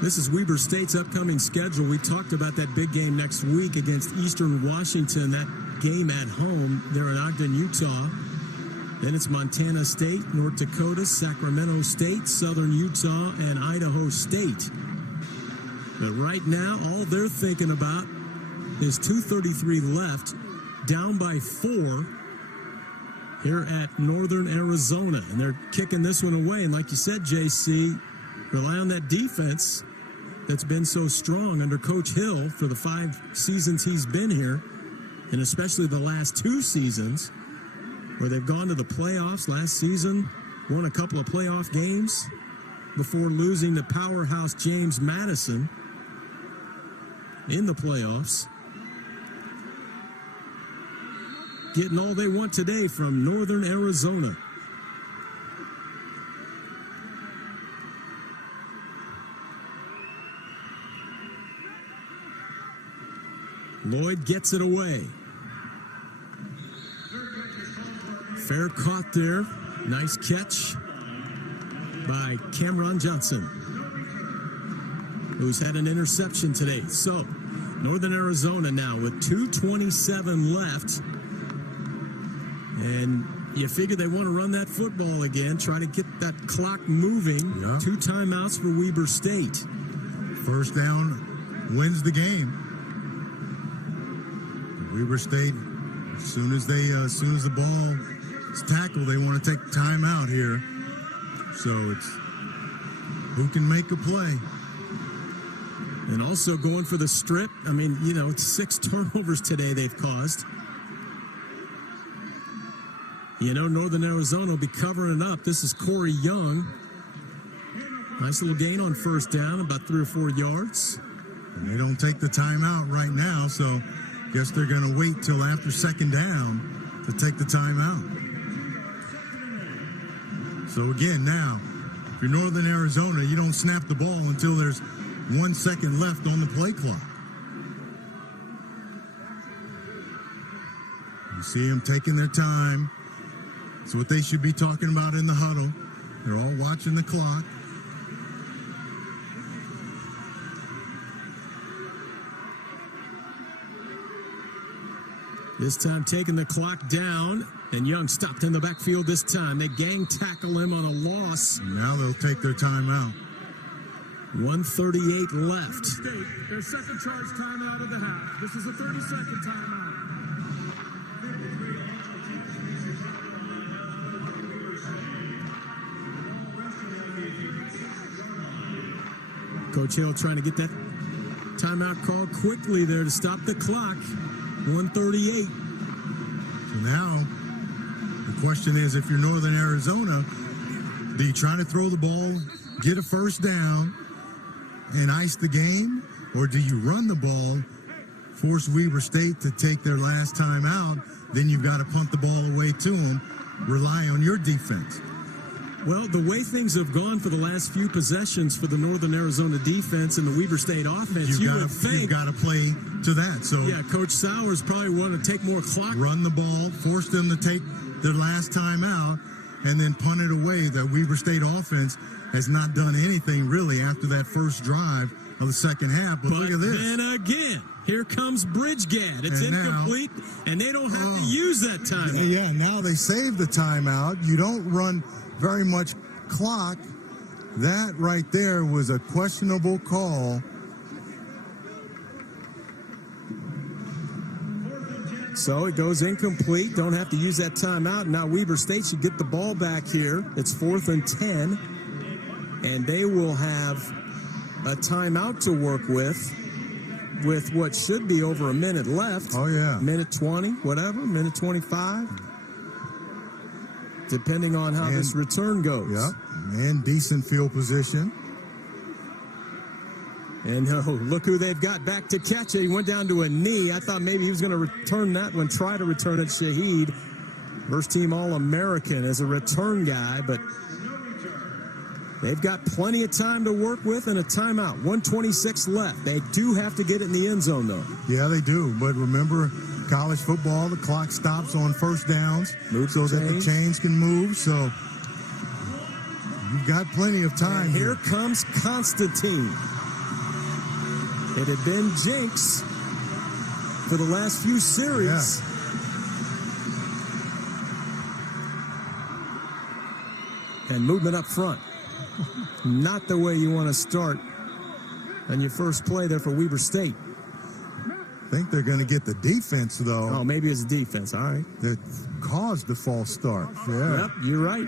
This is Weber State's upcoming schedule. We talked about that big game next week against Eastern Washington, that game at home there in Ogden, Utah. Then it's Montana State, North Dakota, Sacramento State, Southern Utah, and Idaho State. But right now, all they're thinking about is 2:33 left, down by 4 here at Northern Arizona. And they're kicking this one away. And like you said, JC, rely on that defense that's been so strong under Coach Hill for the 5 seasons he's been here, and especially the last 2 seasons where they've gone to the playoffs. Last season, won a couple of playoff games before losing to powerhouse James Madison in the playoffs. Getting all they want today from Northern Arizona. Lloyd gets it away. Fair caught there. Nice catch by Cameron Johnson. who's had an interception today. So, Northern Arizona now with 2:27 left. And you figure they want to run that football again, try to get that clock moving. Yeah. 2 timeouts for Weber State. First down wins the game. Weber State, as soon as the ball is tackled, they want to take time out here. So it's who can make a play. And also going for the strip. I mean, it's 6 turnovers today they've caused. Northern Arizona will be covering it up. This is Corey Young. Nice little gain on first down, about 3 or 4 yards. And they don't take the timeout right now, so guess they're going to wait till after second down to take the timeout. So again, now, if you're Northern Arizona, you don't snap the ball until there's 1 second left on the play clock. You see them taking their time. It's what they should be talking about in the huddle. They're all watching the clock. This time taking the clock down, and Young stopped in the backfield this time. They gang tackle him on a loss. And now they'll take their timeout. 1:38 left. State, their second charge timeout of the half. This is a 30-second timeout. Coach Hill trying to get that timeout called quickly there to stop the clock. 1:38. So now the question is, if you're Northern Arizona, do you try to throw the ball, get a first down, and ice the game? Or do you run the ball, force Weber State to take their last time out, then you've got to punt the ball away to them, rely on your defense? Well, the way things have gone for the last few possessions for the Northern Arizona defense and the Weber State offense, You've got to play to that. So yeah, Coach Sowers probably want to take more clock. Run the ball, force them to take their last time out, and then punt it away. The Weber State offense has not done anything really after that first drive of the second half. But look at this. Then again, here comes Bridgegad. It's And incomplete, and they don't have to use that time. Yeah, now they save the timeout. You don't run very much clock. That right there was a questionable call. So it goes incomplete. Don't have to use that timeout. Now Weber State should get the ball back here. It's 4th and 10. And they will have a timeout to work with what should be over a minute left. Oh, yeah. Minute 20, whatever, minute 25. Depending on how this return goes. Yep, and decent field position. And look who they've got back to catch it. He went down to a knee. I thought maybe he was going to return that one, try to return it. Shaheed, first team All-American as a return guy, but they've got plenty of time to work with and a timeout. 1:26 left. They do have to get it in the end zone, though. Yeah, they do. But remember, college football, the clock stops on first downs so that the chains can move. So you've got plenty of time. And here comes Constantine. It had been Jinx for the last few series. Yeah. And movement up front. Not the way you want to start on your first play there for Weber State. I think they're going to get the defense, though. Oh, maybe it's defense. All right. That caused the false start. Yeah. Yep, you're right.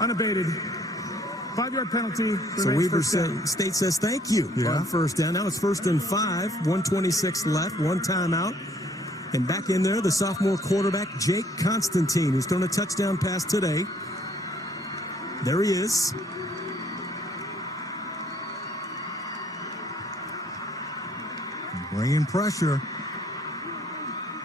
Unabated. 5-yard penalty. So Weber State says thank you on first down. Now it's 1st and 5. 1:26 left. One timeout. And back in there, the sophomore quarterback, Jake Constantine, who's thrown a touchdown pass today. There he is. Bringing pressure.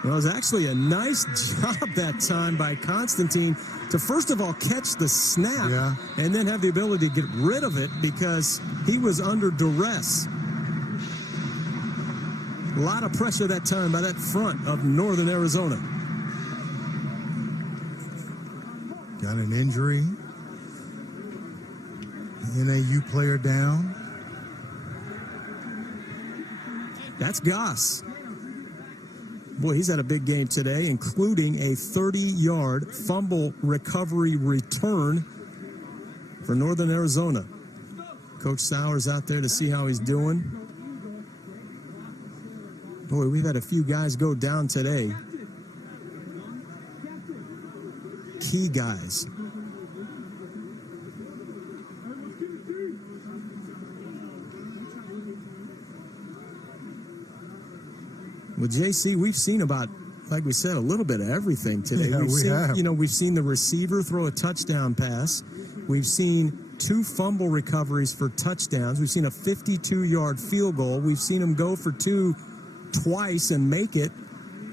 Well, it was actually a nice job that time by Constantine to first of all catch the snap and then have the ability to get rid of it because he was under duress. A lot of pressure that time by that front of Northern Arizona. Got an injury. NAU player down. That's Goss. Boy, he's had a big game today, including a 30-yard fumble recovery return for Northern Arizona. Coach Sowers out there to see how he's doing. Boy, we've had a few guys go down today. Key guys. With JC, we've seen about, like we said, a little bit of everything today. Yeah, we have. We've seen the receiver throw a touchdown pass. We've seen 2 fumble recoveries for touchdowns. We've seen a 52-yard field goal. We've seen him go for 2 twice and make it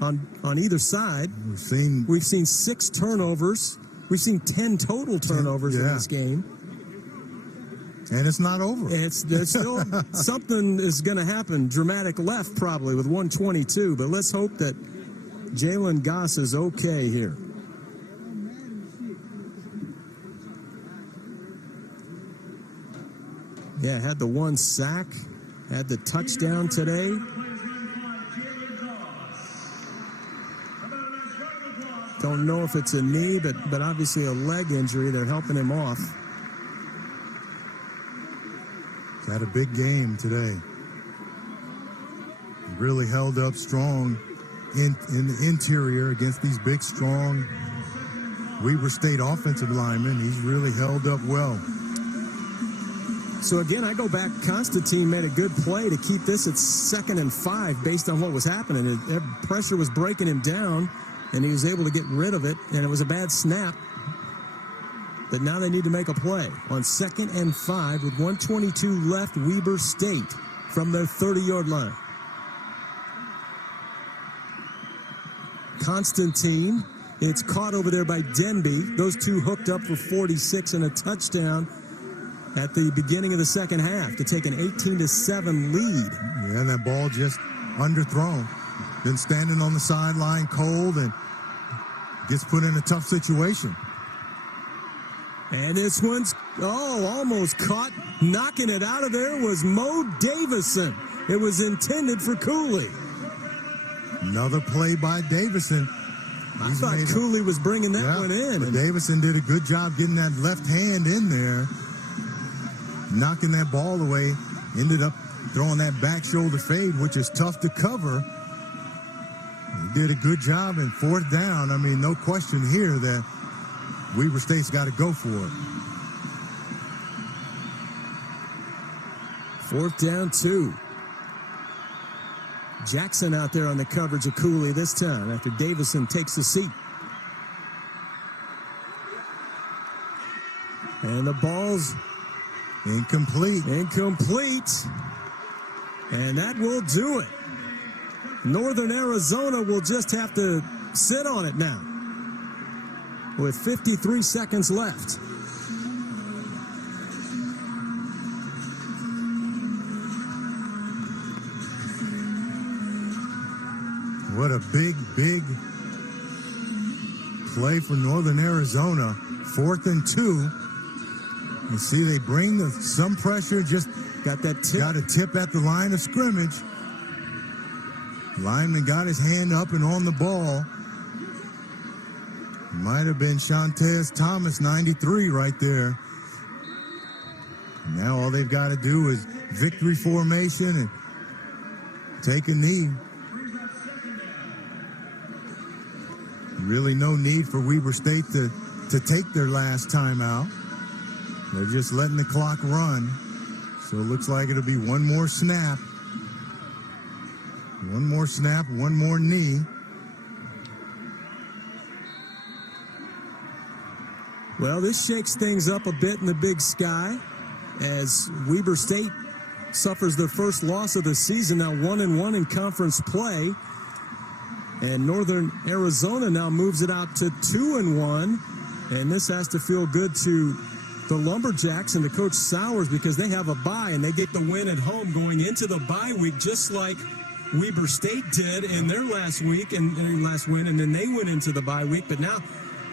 on either side. We've seen 6 turnovers. We've seen 10 total turnovers in this game. And it's not over. There's still something is going to happen. Dramatic left probably with 1:22. But let's hope that Jalen Goss is okay here. Yeah, had the 1 sack, had the touchdown today. Don't know if it's a knee, but obviously a leg injury. They're helping him off. He's had a big game today. He really held up strong in the interior against these big, strong Weber State offensive linemen. He's really held up well. So again, I go back. Constantine made a good play to keep this at 2nd and 5 based on what was happening. Pressure was breaking him down, and he was able to get rid of it, and it was a bad snap. But now they need to make a play on 2nd and 5 with 1:22 left. Weber State from their 30-yard line. Constantine, it's caught over there by Denby. Those 2 hooked up for 46 and a touchdown at the beginning of the second half to take an 18-7 lead. Yeah, and that ball just underthrown. Been standing on the sideline cold and gets put in a tough situation. And this one's, almost caught. Knocking it out of there was Mo Davison. It was intended for Cooley. Another play by Davison. I thought Cooley was bringing that one in. But Davison did a good job getting that left hand in there, knocking that ball away. Ended up throwing that back shoulder fade, which is tough to cover. He did a good job in 4th down. I mean, no question here that Weber State's got to go for it. 4th down 2. Jackson out there on the coverage of Cooley this time after Davison takes the seat. And the ball's incomplete. And that will do it. Northern Arizona will just have to sit on it now with 53 seconds left. What a big play for Northern Arizona. 4th and 2. You see they bring some pressure, just got a tip at the line of scrimmage. Lineman got his hand up and on the ball. Might have been Shantez Thomas, 93 right there. Now all they've got to do is victory formation and take a knee. Really no need for Weber State to take their last timeout. They're just letting the clock run. So it looks like it'll be one more snap. One more snap, one more knee. Well, this shakes things up a bit in the Big Sky as Weber State suffers their first loss of the season, now 1-1 in conference play. And Northern Arizona now moves it out to 2-1. And this has to feel good to the Lumberjacks and to Coach Sowers because they have a bye and they get the win at home going into the bye week, just like Weber State did in their last week and their last win, and then they went into the bye week. But now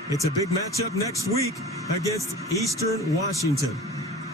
it's a big matchup next week against Eastern Washington.